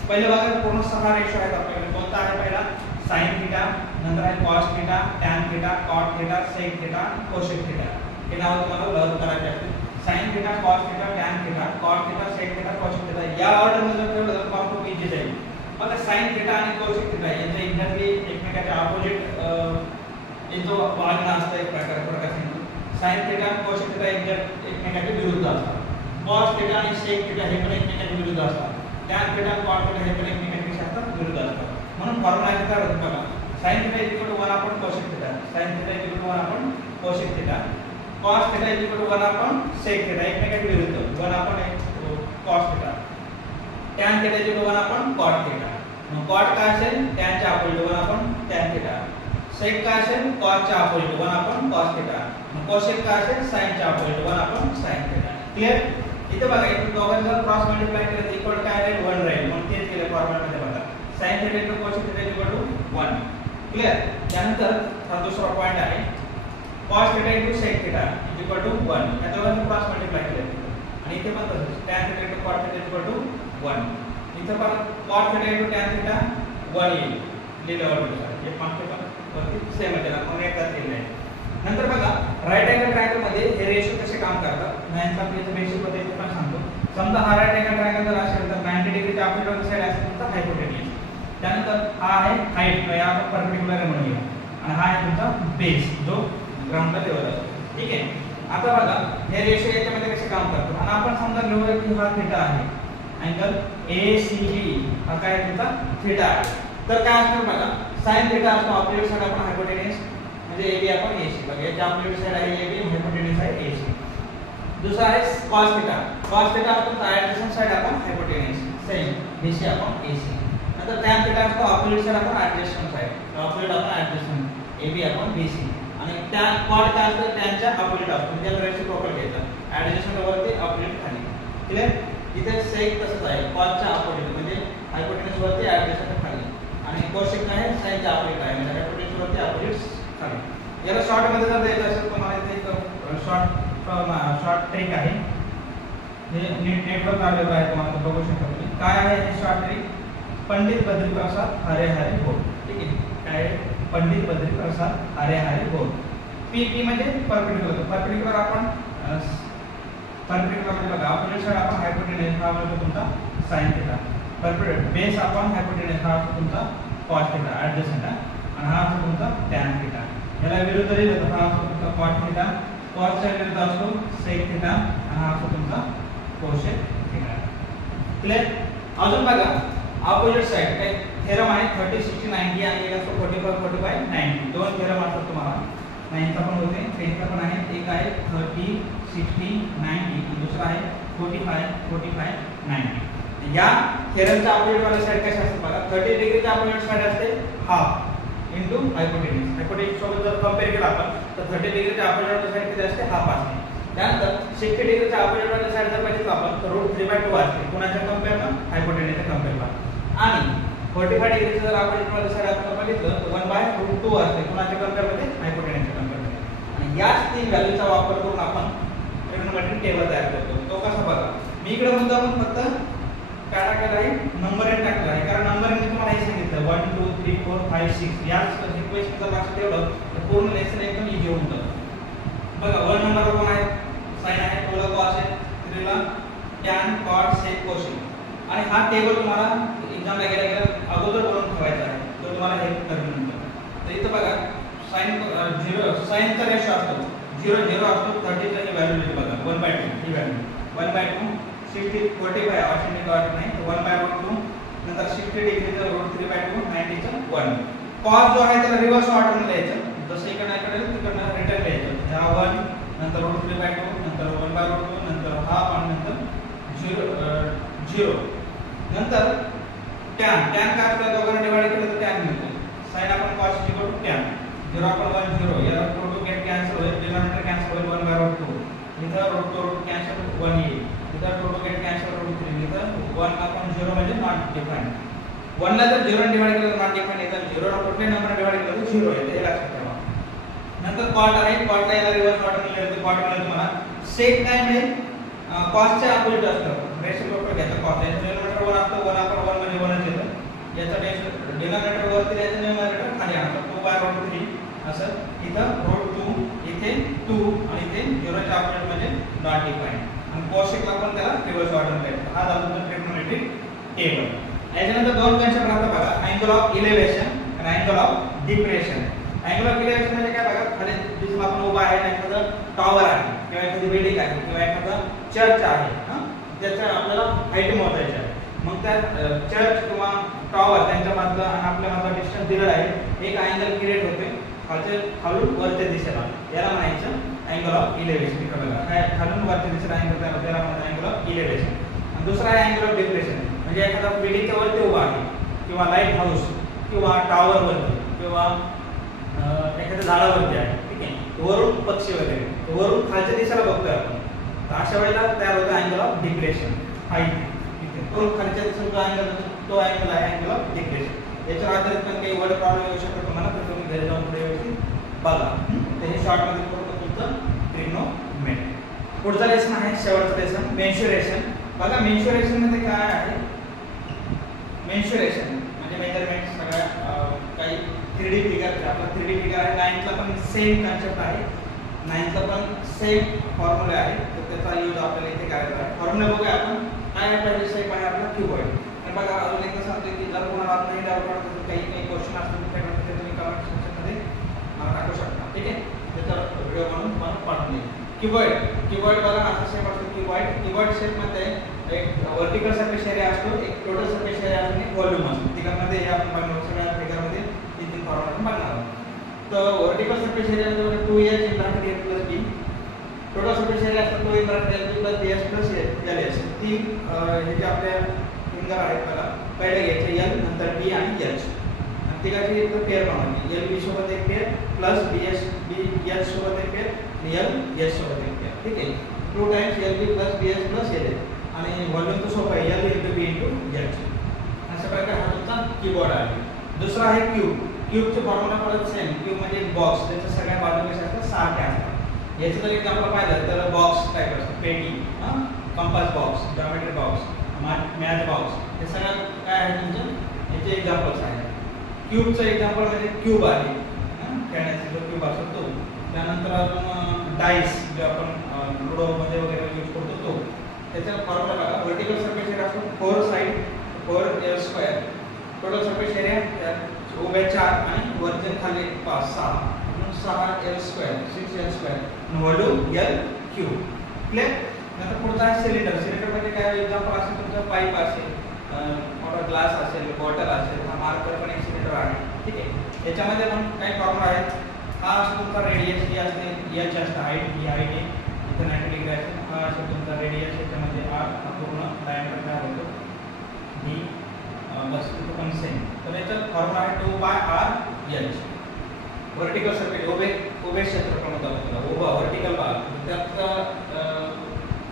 पहिले बघा पूर्ण 6 रेशो आहेत आपल्याकडे. कोणता आहे पहिला साइन थीटा, नंतर आहे cos theta, tan theta, cot theta, sec theta, cosec theta. हे नाव तुम्हाला लर्न करायचे असतील. Sine theta, cos theta, tan theta, cot theta, sec theta, cosec theta या ऑर्डरमध्ये जर ठेवलं तर तुम्हाला खूप इझी जाईल. बघा साइन थीटा आणि कोसेक थीटा यांचे एक्झॅक्टली एकमेकांच्या ऑपोजिट यांचं वागणं असतं एक प्रकारे. साइन थीटा आणि कोसेक थीटा एकमेकांच्या विरुद्ध असतात. कॉस थीटा आणि सेक थीटा हे पण एकमेकांच्या विरुद्ध असतात. टॅन थीटा आणि कॉट थीटा हे पण एकमेकांच्या विरुद्ध असतात. म्हणून फॉर्म्युला आहे काय होतं बघा. Sine theta equal to 1 upon cosec theta. Sine theta equal to 1 upon cosec theta. Cos theta equal to 1 upon sec theta. एकमेकांच्या विरुद्ध 1 upon cos theta. Tan theta equal to 1 upon cot theta. मग cot काय असेल टॅनच्या opposite 1 upon tan theta. Sec काय असेल कॉसच्या opposite 1 upon cos theta. मग कोसेक काय असेल साइनच्या opposite 1 upon sine theta. Clear. इथे बघा इथे दोघांचा क्रॉस मल्टिप्लाय केलं इक्वल काय राहील 1 राहील. मग तेच केलं फॉर्म्युलामध्ये बघा. Sine theta equal cosec theta equal to 1. Clear. त्यानंतर हा दुसरा पॉइंट आहे cos theta equal sec theta equal to 1. या दोघांचा क्रॉस मल्टिप्लाय केलं. आणि इथे पण तसंच tan theta equal cot theta equal to 1. इथे पण cot theta equal tan theta 1 येईल. लिहिल्यावर हे मागचे पण वरती सेम आहे. त्याला आपण एकदा केलं आहे. नंतर बघा राईट अँगल ट्रायंगल मध्ये हे रेशो कसे काम करतात. 9th आपल्याला बेसिक पद्धती पण सांगतो. समजा हा राईट अँगल ट्रायंगल जर असेल तर 90 डिग्रीच्या ऑपोजिट साइड असेल तर हायपोटेन्यूज. त्यानंतर हा आहे हाईट या परपेंडिक्युलर म्हणूया. आणि हा आहे तुमचा बेस जो ग्राउंडला लेवल असतो. ठीक आहे. आता बघा हे रेशो याच्यामध्ये कसे काम करतात. आणि आपण समजा घेऊया की हा थीटा आहे. अँगल ACB हा काय तुमचा थीटा आहे. तर काय असणार बघा sin थीटा असतो ऑपोजिट साइड आपण हायपोटेन्यूज म्हणजे AB आपण AC. बघा याच्या ऑपोजिट साइड आहे AB, हायपोटेन्यूज आहे AC. दुसरा आहे cos थीटा. cos थीटा असतो ऍडजस्टंट साइड आपण हायपोटेन्यूज सेम BC आपण AC. नंतर tan थीटा असतो ऑपोजिट साइड आपण ऍडजस्टंट साइड ऑपोजिट आपण ऍडजस्टंट AB आपण BC. आणि tan cot काय असतं त्यांच्या ऑपोजिट असतो. म्हणजे त्याला रेसिप्रोकल घ्यायचं ऍडजस्टंट वरती ऑपोजिट खाली. क्लियर. इथे सेक तसंच आहे कॉसच्या ऑपोजिट म्हणजे हायपोटेन्यूज वरती ऍडजस्टंट खाली. आणि कोसेक काय आहे साइनच्या ऑपोजिट आहे म्हणजे हायपोटेन्यूज वरती ऑपोजिट खाली. याला शॉर्ट मध्ये जर द्यायचं असेल तर मला इथे एक शॉर्ट ट्रिक आहे. हे नेटवर्क आलेलं आहे तुम्हाला बघू शकता तुम्ही. काय आहे हे शॉर्ट ट्रिक? पंडित बद्रीप्रसाद हरे हरे बोल. ठीक आहे, काय पंडित बद्रीप्रसाद हरे हरे बोल. पी म्हणजे परपेंडिक्युलर. परपेंडिक्युलर आपण परपेंडिक्युलर म्हणजे बघा ऑपोजिट साइड आपण हायपोटेन्यूज हा म्हणजे तुमचा sin थीटा. परपेंडिक्युलर बेस आपण हायपोटेन्यूज हा तुमचा cos थीटा ॲडजस्टंट आणि हा असतो तुमचा tan थीटा. याला विरुद्ध लिहिलं तर हा असतो तुमचा cos थीटा. cos च्या विरुद्ध असतो sec थीटा आणि हा असतो तुमचा cosec थीटा. क्लियर? अजून बघा ऑपोजिट साइड काय थेरम आहे 30 60 90 आणि एक असतो 45 45 90. दोन थेरम असतात तुम्हाला. 9 चा पण होते 10 चा पण आहे. एक आहे 30 60 90 दुसरा आहे 45 45 90. या थेरमच्या ऑपोजिट वाली साइड कशी असते बघा 30 डिग्रीच्या ऑपोजिट साइड असते हाफ इनटू हायपोटेन्यूज. हायपोटेन्यूज सोबत जर कंपेअर केला आपण तर 30 डिग्रीच्या ऑपोजिट वाली साइड किती असते हाफ असते. त्यानंतर 60 डिग्रीच्या ऑपोजिट वाली साइड जर बघितलं आपण तर √3/2 असते. कोणाच्या कंपेअरला? हायपोटेन्यूजच्या कंपेअरला. आणि 45 डिग्रीचं जर ऑपोजिट वाली साइड आपण बघितलं तर 1/√2 असते. कोणाच्या कंपेअरमध्ये? हायपोटेन्यूजच्या कंपेअरमध्ये. आणि याच तीन व्हॅल्यूचा वापर करून आपण ट्रिग्नोमेट्रिक टेबल तयार करतो. तो कसा बघा मी इकडे मुद्दामून फक्त काय टाकलेला आहे नंबरिंग टाकलेला आहे कारण नंबरिंग मी तुम्हाला हे सांगितलं 1 2 3 4 5 6 या सिक्वेन्स जर लक्षात ठेवलं तर पूर्ण लेसन एकदम इझी होऊन जातं. बघा 1 नंबरला कोण आहे? sin आहे, 2 ला cos आहे, 3 ला tan cot sec cosec. आणि हा टेबल तुम्हाला एक्झामला गेल्या अगोदर बनवून ठेवायचा आहे तो तुम्हाला हेल्प करेल नंतर. तर इथं बघा sin 0 sin चा रेशो असतो 0 0 असतो 30 ची व्हॅल्यू लिहिली बघा 1/2 ही व्हॅल्यू 1/2 60 45 ऑप्शन ने वाटत नाही तर 1/2 नंतर 60 डिग्रीचा √3/2 90 चा 1. cos जो आहे त्याला रिव्हर्स ऑर्डर मध्ये लिहायचं जसं इकडे तिकडनं रिटर्न लिहायचं. हा 1 नंतर √3/2 नंतर 1/2 नंतर हाफ आणि नंतर 0 नंतर tan tan काय असतं दोघांना डिवाइड केलं तर tan मिळतं. sin आपण cos tan 0 आपण 1 0 याला √2 गेट कॅन्सल होईल डिनॉमिनेटर कॅन्सल होईल 1/2 इथं √2 कॅन्सल 1 येईल इथं √2 गेट कॅन्सल √3 इथं 1 आपण 0 म्हणजे नॉट डिफाइंड. 1 ला जर 0 ने डिवाइड केलं तर नॉट डिफाइंड येतं 0 ला कुठल्याही नंबर डिवाइड केलं तर 0 येतं हे लक्षात ठेवा. नंतर cot आहे cot ला याला रिव्हर्स ऑर्डर ने लिहिलं तर cot मिळेल तुम्हाला. sec काय मिळेल cos च्या अपोजिट असतं रेसिप्रोकल घ्यायचं cos याचं डिनॉमिनेटर 1 असतं 1 आपण 1 म्हणजे 1 च येतं. याचा डिनॉमिनेटर वरती द्यायचं न्यूमरेटर खाली आणायचं 2/√3 असं इथं √2 इथे 2 आणि इथे 0 च्या अपोजिट म्हणजे नॉट डिफाइंड. आणि cosec ला पण त्याला रिव्हर्स ऑर्डर द्यायचं. हा झाला तुमचा ट्रिग्नोमेट्रिक टेबल. याच्यानंतर दोन कन्सेप्ट राहतात बघा अँगल ऑफ इलेव्हेशन आणि angle of depression. Angle of elevation म्हणजे काय बघा खाली जिथं आपण उभा आहे एखादं टॉवर आहे किंवा एखादी बिल्डिंग आहे किंवा एखादा चर्च आहे त्याच्या आपल्याला हाईट मोजायची आहे. मग त्या चर्च किंवा टॉवर त्यांच्या मधलं आणि आपल्या मधलं डिस्टन्स दिलेलं आहे एक अँगल क्रिएट होते खालून वरच्या दिशेला याला म्हणायचं अँगल ऑफ इलेव्हेशन. इकडे बघा खालून वरच्या दिशेला अँगल त्याला म्हणायचं अँगल ऑफ इलेव्हेशन. आणि दुसरा आहे अँगल ऑफ डिप्रेशन म्हणजे एखादा बिल्डिंगच्या वरती उभा आहे किंवा लाईट हाऊस किंवा टॉवर वरती किंवा एखाद्या झाडावरती आहे ठीक आहे वरून पक्षी वगैरे वरून खालच्या दिशेला बघतोय आपण तर अशा वेळेला तयार होतं अँगल ऑफ डिप्रेशन हाईट. तो खालच्या दिशेला अँगल तो अँगल आहे अँगल ऑफ डिप्रेशन. याच्या आधारित पण काही वर्ड प्रॉब्लेम येऊ शकतो तुम्हाला तर तुम्ही घरी जाऊन पुढे व्यवस्थित बघा. तर हे शॉर्ट मध्ये करतो तुमचं ट्रिग्नोमेट्री. पुढचा लेसन आहे शेवटचा लेसन मेन्शुरेशन. बघा मेन्शुरेशन मध्ये काय आहे मेन्शुरेशन म्हणजे मेजरमेंट सगळ्या काही 3D फिगर आपला 3D फिगर आहे 9th ला पण सेम कन्सेप्ट आहे 9th ला पण सेम फॉर्म्युला आहे तर त्याचा यूज आपल्याला इथे करायचा आहे. फॉर्म्युला बघूया आपण काय आहे पहिला सेम आहे आपला क्यूबॉइड. आणि बघा अजून एकदा सांगतो की जर कोणाला नाही डाऊट वाटत तर काही क्वेश्चन असतील तर ते तुम्ही कमेंट सेक्शनमध्ये टाकू शकता ठीक आहे. त्याचा व्हिडिओ बनवून तुम्हाला पाठवून देईल. क्यूबॉइड बघा असा शेप असतो क्यूबॉइड शेप मध्ये एक वर्टिकल सरफेस एरिया असतो एक टोटल सरफेस एरिया असतो आणि व्हॉल्यूम असतो. तिकडमध्ये हे आपण बघणार सगळ्या फिगरमध्ये तीन फॉर्म्युला आपण बघणार आहोत. तर वर्टिकल सरफेस एरिया मध्ये 2h in bracket a plus b total surface area असतो 2 in bracket l plus bs plus ls. तीन हे जे आपल्या फिंगर आहेत पहिले घ्यायचे l नंतर b आणि h आणि तिघांची एक पेअर बनवायची l b सोबत एक pair plus bs b h सोबत एक पेअर आणि l s सोबत एक पेअर ठीक आहे. 2 times l b plus bs plus l आणि व्हॉल्यूम तो सोपा आहे l * b * h. अशा प्रकारे हा तुमचा कीबोर्ड आहे. दुसरा आहे क्यूबचे फॉर्म्युला परत सेम. क्यूब म्हणजे एक बॉक्स त्याच्या सगळ्या बाजू कशा असतात सारख्या असतात. याचं जर एक्झाम्पल पाहिलं तर बॉक्स टाइप असतं पेटी compass box, geometry box, math box, हे सगळं काय आहे तुमचं याचे एक्झाम्पल्स आहेत. क्यूबचं एक्झाम्पल म्हणजे क्यूब आहे, खेळण्याचा जो क्यूब असतो तो. त्यानंतर अजून डाईस जे आपण लुडोमध्ये वगैरे यूज करतो तो. त्याचा फॉर्म्युला बघा. व्हर्टिकल सरफेस एरिया असतो 4 side 4L². Total surface area उभ्या 4 आणि वरचे खाली 5 6 म्हणून 6L², 6L². Volume L³ clear. नंतर पुढचा आहे सिलेंडर. सिलेंडर म्हणजे काय एक्झाम्पल असेल तुमचा पाईप असेल, मोठा ग्लास असेल, बॉटल असेल. हा मार्कर पण एक सिलेंडर आहे. ठीक आहे. याच्यामध्ये पण काही फॉर्म्युला आहेत. हा असतो तुमचा रेडियस, ही असते H असते हाईट, ही हाईट आहे. इथं 90 डिग्री आहे. हा असतो तुमचा रेडियस, याच्यामध्ये R हा पूर्ण डायमीटर काय होतो ही बस तो पण सेम. तर याचा फॉर्म्युला आहे 2πr/h. व्हर्टिकल सरफेस उभे क्षेत्रफळ होतं त्याला, उभा व्हर्टिकल भाग, त्याचा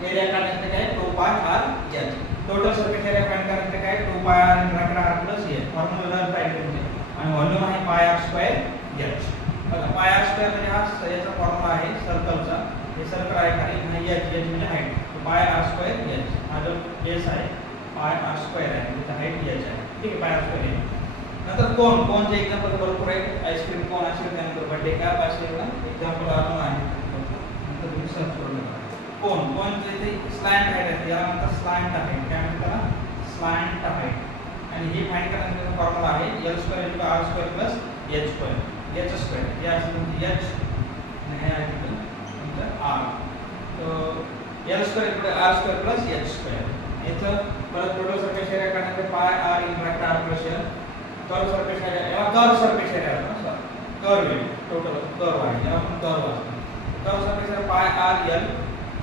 एरिया काढण्यासाठी काय 2πr/h. Total surface area find करायचं काय 2πr/h. फॉर्म्युला पाहिजे म्हणजे. आणि व्हॉल्यूम आहे πr²h. बघा πr² म्हणजे हा याचा फॉर्म्युला आहे सर्कलचा. हे सर्कल आहे खाली आणि h म्हणजे हाईट. πr²h. हा जो बेस आहे πr² आहे, त्याची हाईट h आहे. ठीक आहे, πr². नंतर कोनचे एक्झाम्पल भरपूर आहेत. आईस्क्रीम कोन असेल, त्यानंतर बर्थडे कॅप असेल ना, एक्झाम्पल अजून आहे. नंतर तुम्ही सर्च करून बघा. कोनचे ते स्लॅंट हाईट आहे, याला म्हणतात स्लॅंट हाईट. काय म्हणतात? स्लॅंट हाईट. आणि हे फाइंड करण्याचा फॉर्म्युला आहे L² = R² + H². H² हे असेल तुमचे H आणि हे आहे तुमचं R. L² = R² + H². याचं परत टोटल सरफेस एरिया काढण्यासाठी πr/r+l. कर्व सरफेस एरिया, याला कर्व सरफेस एरिया असतो. कर्व आहे, टोटल कर्व आहे, याला पण कर्व असतो. Curve surface area πr/l,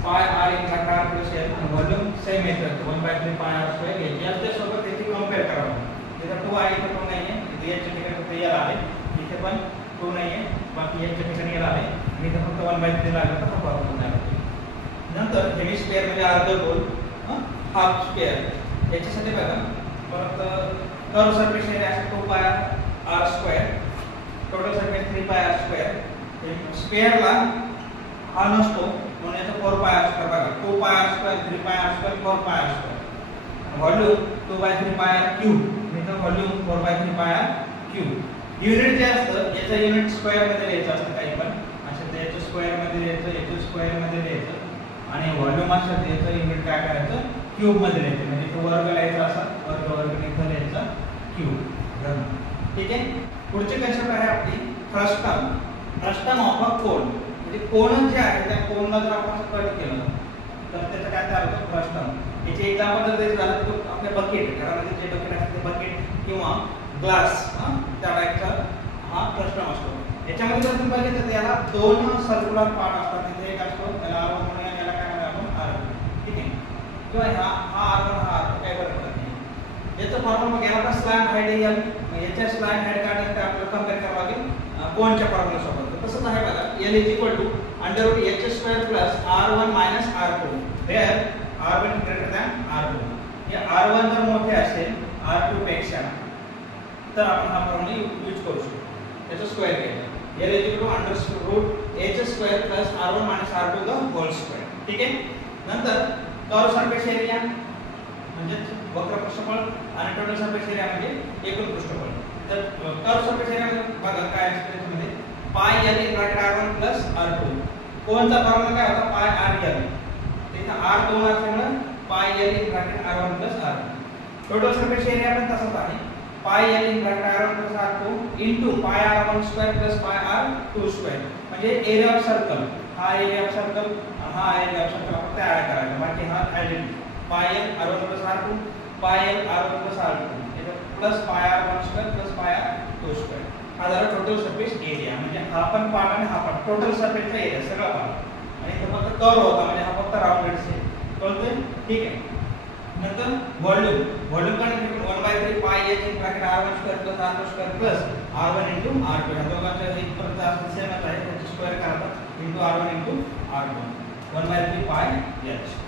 πr/r+l. आणि व्हॉल्यूम सेम येतं 1/3 πr². याच्यासोबत याची कंपेअर करावं. इथं 2 आहे, इथं 2 नाही आहे. इथे याच्या ठिकाणी फक्त L आहे, इथे पण 2 नाही आहे, बाकी याच्या ठिकाणी L आहे. आणि इथं फक्त 1/3 लागलं तर हा फॉर्म्युला तयार होतो. नंतर हेमिस्फिअर म्हणजे अर्धगोल, हाफ स्क्वेअर. याच्यासाठी बघा परत कर्व सरफेस एरिया असतो 2πr². Total surface 3πr². स्क्वेअरला हा नसतो म्हणून याचा 4πr². बघा 2πr², 3πr², 4πr². Volume 2/3πr³. इथं व्हॉल्यूम 4/3πr³. युनिट जे असतं याचं युनिट स्क्वेअर मध्ये लिहायचं असतं. काही पण असं त्याचं स्क्वेअर मध्ये लिहायचं, याचं स्क्वेअर मध्ये लिहायचं. आणि व्हॉल्यूम असतं याचं युनिट काय करायचं क्यूब मध्ये लिहायचं. म्हणजे तो वर्ग लिहायचा असा, वर्ग इथं लिहायचा क्यूब. ठीक आहे. पुढची कन्सेप्ट आहे आपली फ्रस्टम. फ्रस्टम ऑफ अ कोन. म्हणजे कोन जे आहे त्या कोनला जर आपण कट केलं तर त्याचं काय तयार होतं फ्रस्टम. याचे एक्झाम्पल जर द्यायचं झालं तर आपल्या बकेट, घरामध्ये जे बकेट असते ते बकेट किंवा ग्लास, त्या टाईपचा हा फ्रस्टम असतो. याच्यामध्ये जर तुम्ही बघितलं तर याला 2 सर्क्युलर पार्ट असतात. तिथे एक असतो त्याला R1 म्हणूया, याला काय म्हणूया आपण R2. ठीक आहे. किंवा हा R1 हा R2 काय फरक पडत नाही. याचं फॉर्म्युला मग याला स्लॅंट हाईट आहे L. याच्या स्लॅंट हाईट काढण्यासाठी आपल्याला कंपेअर करावं लागेल कोनच्या फॉर्म्युला सोबत. तसंच आहे बघा L = √h² + R1 - R2 where R1 greater than R2. हे R1 जर मोठे असेल R2 पेक्षा तर आपण हा फॉर्म्युला यूज करू शकतो. त्याचा स्क्वेअर घ्यायचा. L √h² + R1 - R2 the whole square. ठीक आहे. नंतर कर्व सरफेस एरिया म्हणजे वक्र पृष्ठफळ आणि टोटल सरफेस एरिया म्हणजे एकूण पृष्ठफळ. तर कर्व सरफेस एरिया बघा काय असतं त्यामध्ये πl/r1 + R2. कोणचा फॉर्म्युला काय होता πr/l. तिथे R2 असल्यामुळे πl/r1 + R2. Total surface area पण तसाच आहे πl/r1 + R2 * πr1² + πr2². म्हणजे एरिया ऑफ सर्कल, हा एरिया ऑफ सर्कल, हा एरिया ऑफ सर्कल आपण तयार करायचा. बाकी हा identity πl/r1 + R2, πl/r1 + R2 plus πr1² + πr2². हा झाला टोटल सरफेस एरिया. म्हणजे हा पण पार्ट आणि हा पार्ट, टोटल सरफेसचा एरिया सगळा पार्ट. आणि इथे फक्त कर्व होता म्हणजे हा फक्त राउंडेड आहे. कळतंय? ठीक आहे. नंतर व्हॉल्यूम काढण्यासाठी 1/3 πh R1² + R2² + R1 * R2. या दोघांचा एक परत सेमच आहे, त्याची स्क्वेअर करायचा * R1 * R2 1/3 πh.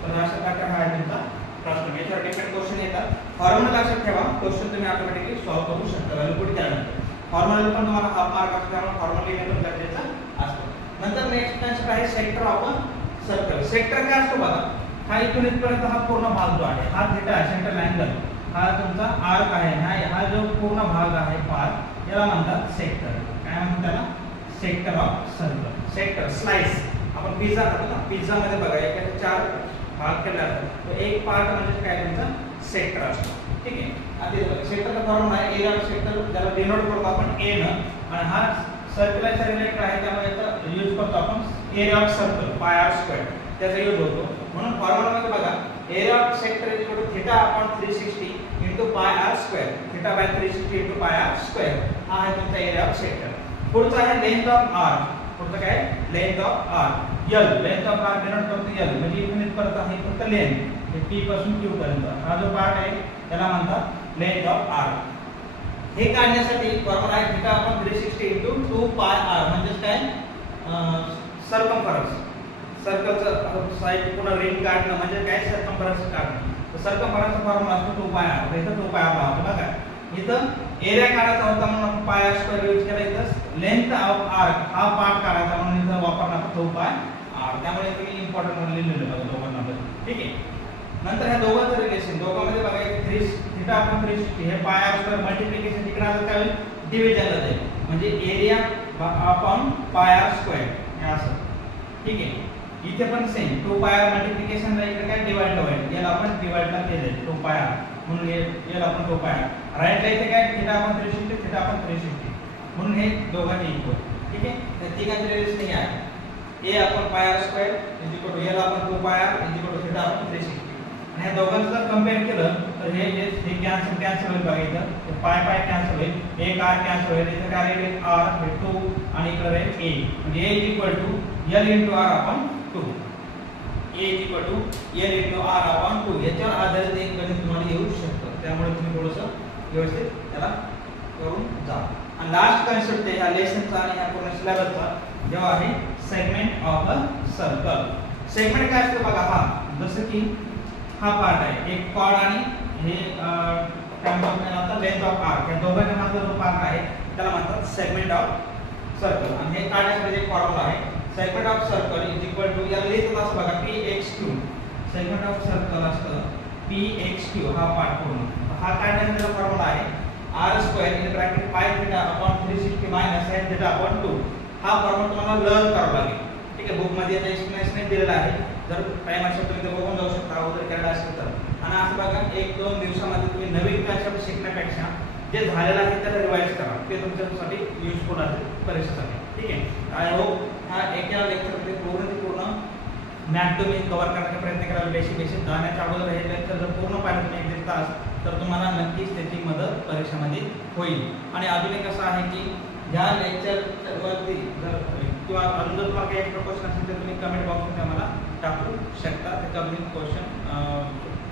तर अशा प्रकारे हा आहे तुमचा प्रश्न. याच्यावर डिपेंड क्वेश्चन येतात. फॉर्म्युला लक्षात ठेवा, क्वेश्चन तुम्ही ऑटोमॅटिकली सॉल्व्ह करू शकता. व्हॅल्यू पुट केल्यानंतर फॉर्म्युला पण तुम्हाला हाफ मार्क असतो, त्यामुळे फॉर्म्युला लिहिणे पण गरजेचं असतं. नंतर नेक्स्ट कन्सेप्ट आहे sector of a circle. Sector काय असतो बघा. हा इथून इथपर्यंत हा पूर्ण भाग जो आहे हा थीटा सेंट्रल अँगल हा तुमचा आर्क आहे, हा जो पूर्ण भाग आहे पार्ट याला म्हणतात सेक्टर. काय म्हणतात त्याला? Sector of circle. Sector slice आपण पिझ्झा खातो ना, पिझ्झा मध्ये बघा एकाचे 4 भाग केले असतात, तो एक पार्ट म्हणजे काय तुमचा सेक्टर असतो. ठीक आहे. आता सेक्टरचा फॉर्म्युला आहे एरिया ऑफ सेक्टर, ज्याला डिनोट करतो आपण ए न, आणि हा सर्क्युलरचा रिलेटेड आहे त्यामुळे याचा यूज करतो आपण area of circle pi r square, त्याचा यूज होतो. म्हणून फॉर्म्युला मध्ये बघा area of sector is equal to theta upon 360 into pi r square, theta by 360 into pi r square. हा आहे तुमचा एरिया ऑफ सेक्टर. पुढचा आहे लेंथ ऑफ आर्क. पुढचं काय? Length of arc. L, length of arc denote करतो L, म्हणजे इथून इथपर्यंत आहे फक्त लेंथ, हे पी पासून क्यू पर्यंत हा जो पार्ट आहे त्याला म्हणतात लेंथ ऑफ आर्क. हे काढण्यासाठी फॉर्म्युला आहे theta upon 360 into 2 pi R, म्हणजे काय सर्कमफरन्स, सर्कलचं साइड पुन्हा रिंग काढणं म्हणजे काय सर्कमफरन्स काढणं. तर सर्कमफरन्सचा फॉर्म्युला असतो 2 पाय आर. इथं 2 पाय आर लावतो बघा. इथं एरिया काढायचा होता म्हणून आपण पाय आर स्क्वेअर यूज केला. इथं लेंथ ऑफ आर्क हा पार्ट काढायचा म्हणून इथं वापरणार 2 पाय आर. त्यामुळे तुम्ही इम्पॉर्टंट म्हणून लिहिलेलं बघा दोघांना. ठीक आहे. नंतर ह्या दोघांचं रिलेशन, दोघांमध्ये बघा थीटा अपॉन 360 हे पाय आर स्क्वेअर मल्टिप्लिकेशन तिकडे आलं त्यावेळी डिव्हिजनला जाईल, म्हणजे area upon pi r square हे असं. ठीक आहे. इथे पण सेम 2 पाय आर मल्टिप्लिकेशन ला इकडे काय डिवाइड होईल, याला आपण डिवाइड ला केले 2 पाय आर म्हणून याला आपण 2 पाय आर. राइट ला इथे काय थीटा अपॉन 360 थीटा अपॉन 360 म्हणून हे दोघांनी इक्वल. ठीक आहे. तर तिघांचे रिलेशन हे आहे a upon pi r square is equal to l upon 2 pi r is equal to theta upon 360. आणि ह्या दोघांचं जर कंपेअर केलं तर हे कॅन्सल होईल बघा. इथं पाय पाय कॅन्सल होईल, एक आर कॅन्सल होईल, इथं काय राहील आर हे 2 आणि इकडे राहील a, म्हणजे a is equal to l into r upon 2. a is equal to l into r upon 2. याच्यावर आधारित एक गणित तुम्हाला येऊ शकतं, त्यामुळे तुम्ही थोडंसं व्यवस्थित त्याला करून जा. आणि लास्ट कन्सेप्ट आहे ह्या लेसनचा आणि ह्या पूर्ण सिलेबसचा, जेव्हा आहे segment of a circle. Segment काय असतं बघा. हा जसं की हा पार्ट आहे एक कॉर्ड आणि हे काय म्हणतात लेंथ ऑफ आर्क, या दोघांच्या मधला जो पार्ट आहे त्याला म्हणतात सेगमेंट ऑफ सर्कल. आणि हे काढण्यासाठी एक फॉर्म्युला आहे segment of circle is equal to, याला लिहितात असं बघा px3. सेगमेंट ऑफ सर्कल असतं px3 हा पार्ट पूर्ण. हा काढण्यासाठी फॉर्म्युला आहे r स्क्वेअर इन ब्रॅकेट पाय theta upon 360 minus sin theta upon 2. हा फॉर्म्युला तुम्हाला लर्न करावा लागेल. ठीक आहे. बुक मध्ये याचा एक्सप्लेनेशन दिलेला आहे, जर टाइम असेल तर ते बघून जाऊ शकता अगोदर केलेला असेल तर. आणि असं बघा 1-2 दिवसामध्ये तुम्ही नवीन कन्सेप्ट शिकण्यापेक्षा जे झालेलं आहे त्याला रिवाइज करा, ते तुमच्यासाठी युजफुल असेल परीक्षेसाठी. ठीक आहे. आय होप हा एका लेक्चरमध्ये पूर्ण मॅथ तुम्ही कव्हर करण्याचा प्रयत्न कराल. बेसिक जाण्याच्या अगोदर हे लेक्चर जर पूर्ण पाहिलं तुम्ही 1 तास तर तुम्हाला नक्कीच त्याची मदत परीक्षेमध्ये होईल. आणि अजून एक असं आहे की ह्या लेक्चरवरती जर किंवा अजून जर तुम्हाला काही प्रश्न असेल तर तुम्ही कमेंट बॉक्समध्ये आम्हाला टाकू शकता. त्याच्यावर मी क्वेश्चन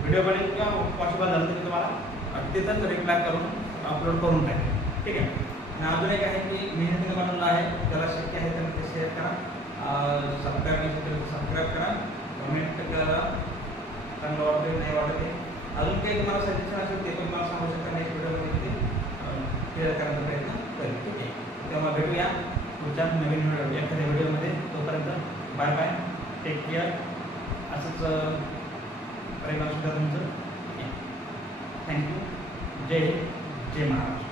व्हिडिओ बनेल किंवा पॉसिबल झालं तर तुम्हाला तिथंच रिप्लाय करून अपलोड करून टाकेल. ठीक आहे. आणि अजून एक आहे की मेहनतीने बनवलं आहे, त्याला शक्य आहे तर ते शेअर करा, सबस्क्राईब नसेल तर सबस्क्राईब करा, कमेंट करा, चांगलं वाटतं नाही वाटत आहे. अजून काही तुम्हाला सजेशन असेल ते पण मला सांगू शकता. नेक्स्ट व्हिडिओमध्ये ते क्लिअर करण्याचा प्रयत्न करेल. ठीक आहे. तेव्हा भेटूया पुढच्या नवीन एखाद्या व्हिडिओमध्ये. तोपर्यंत बाय बाय, टेक केअर. असंच परिणाम सुद्धा तुमचं. थँक्यू. जय हिंद, जय महाराष्ट्र.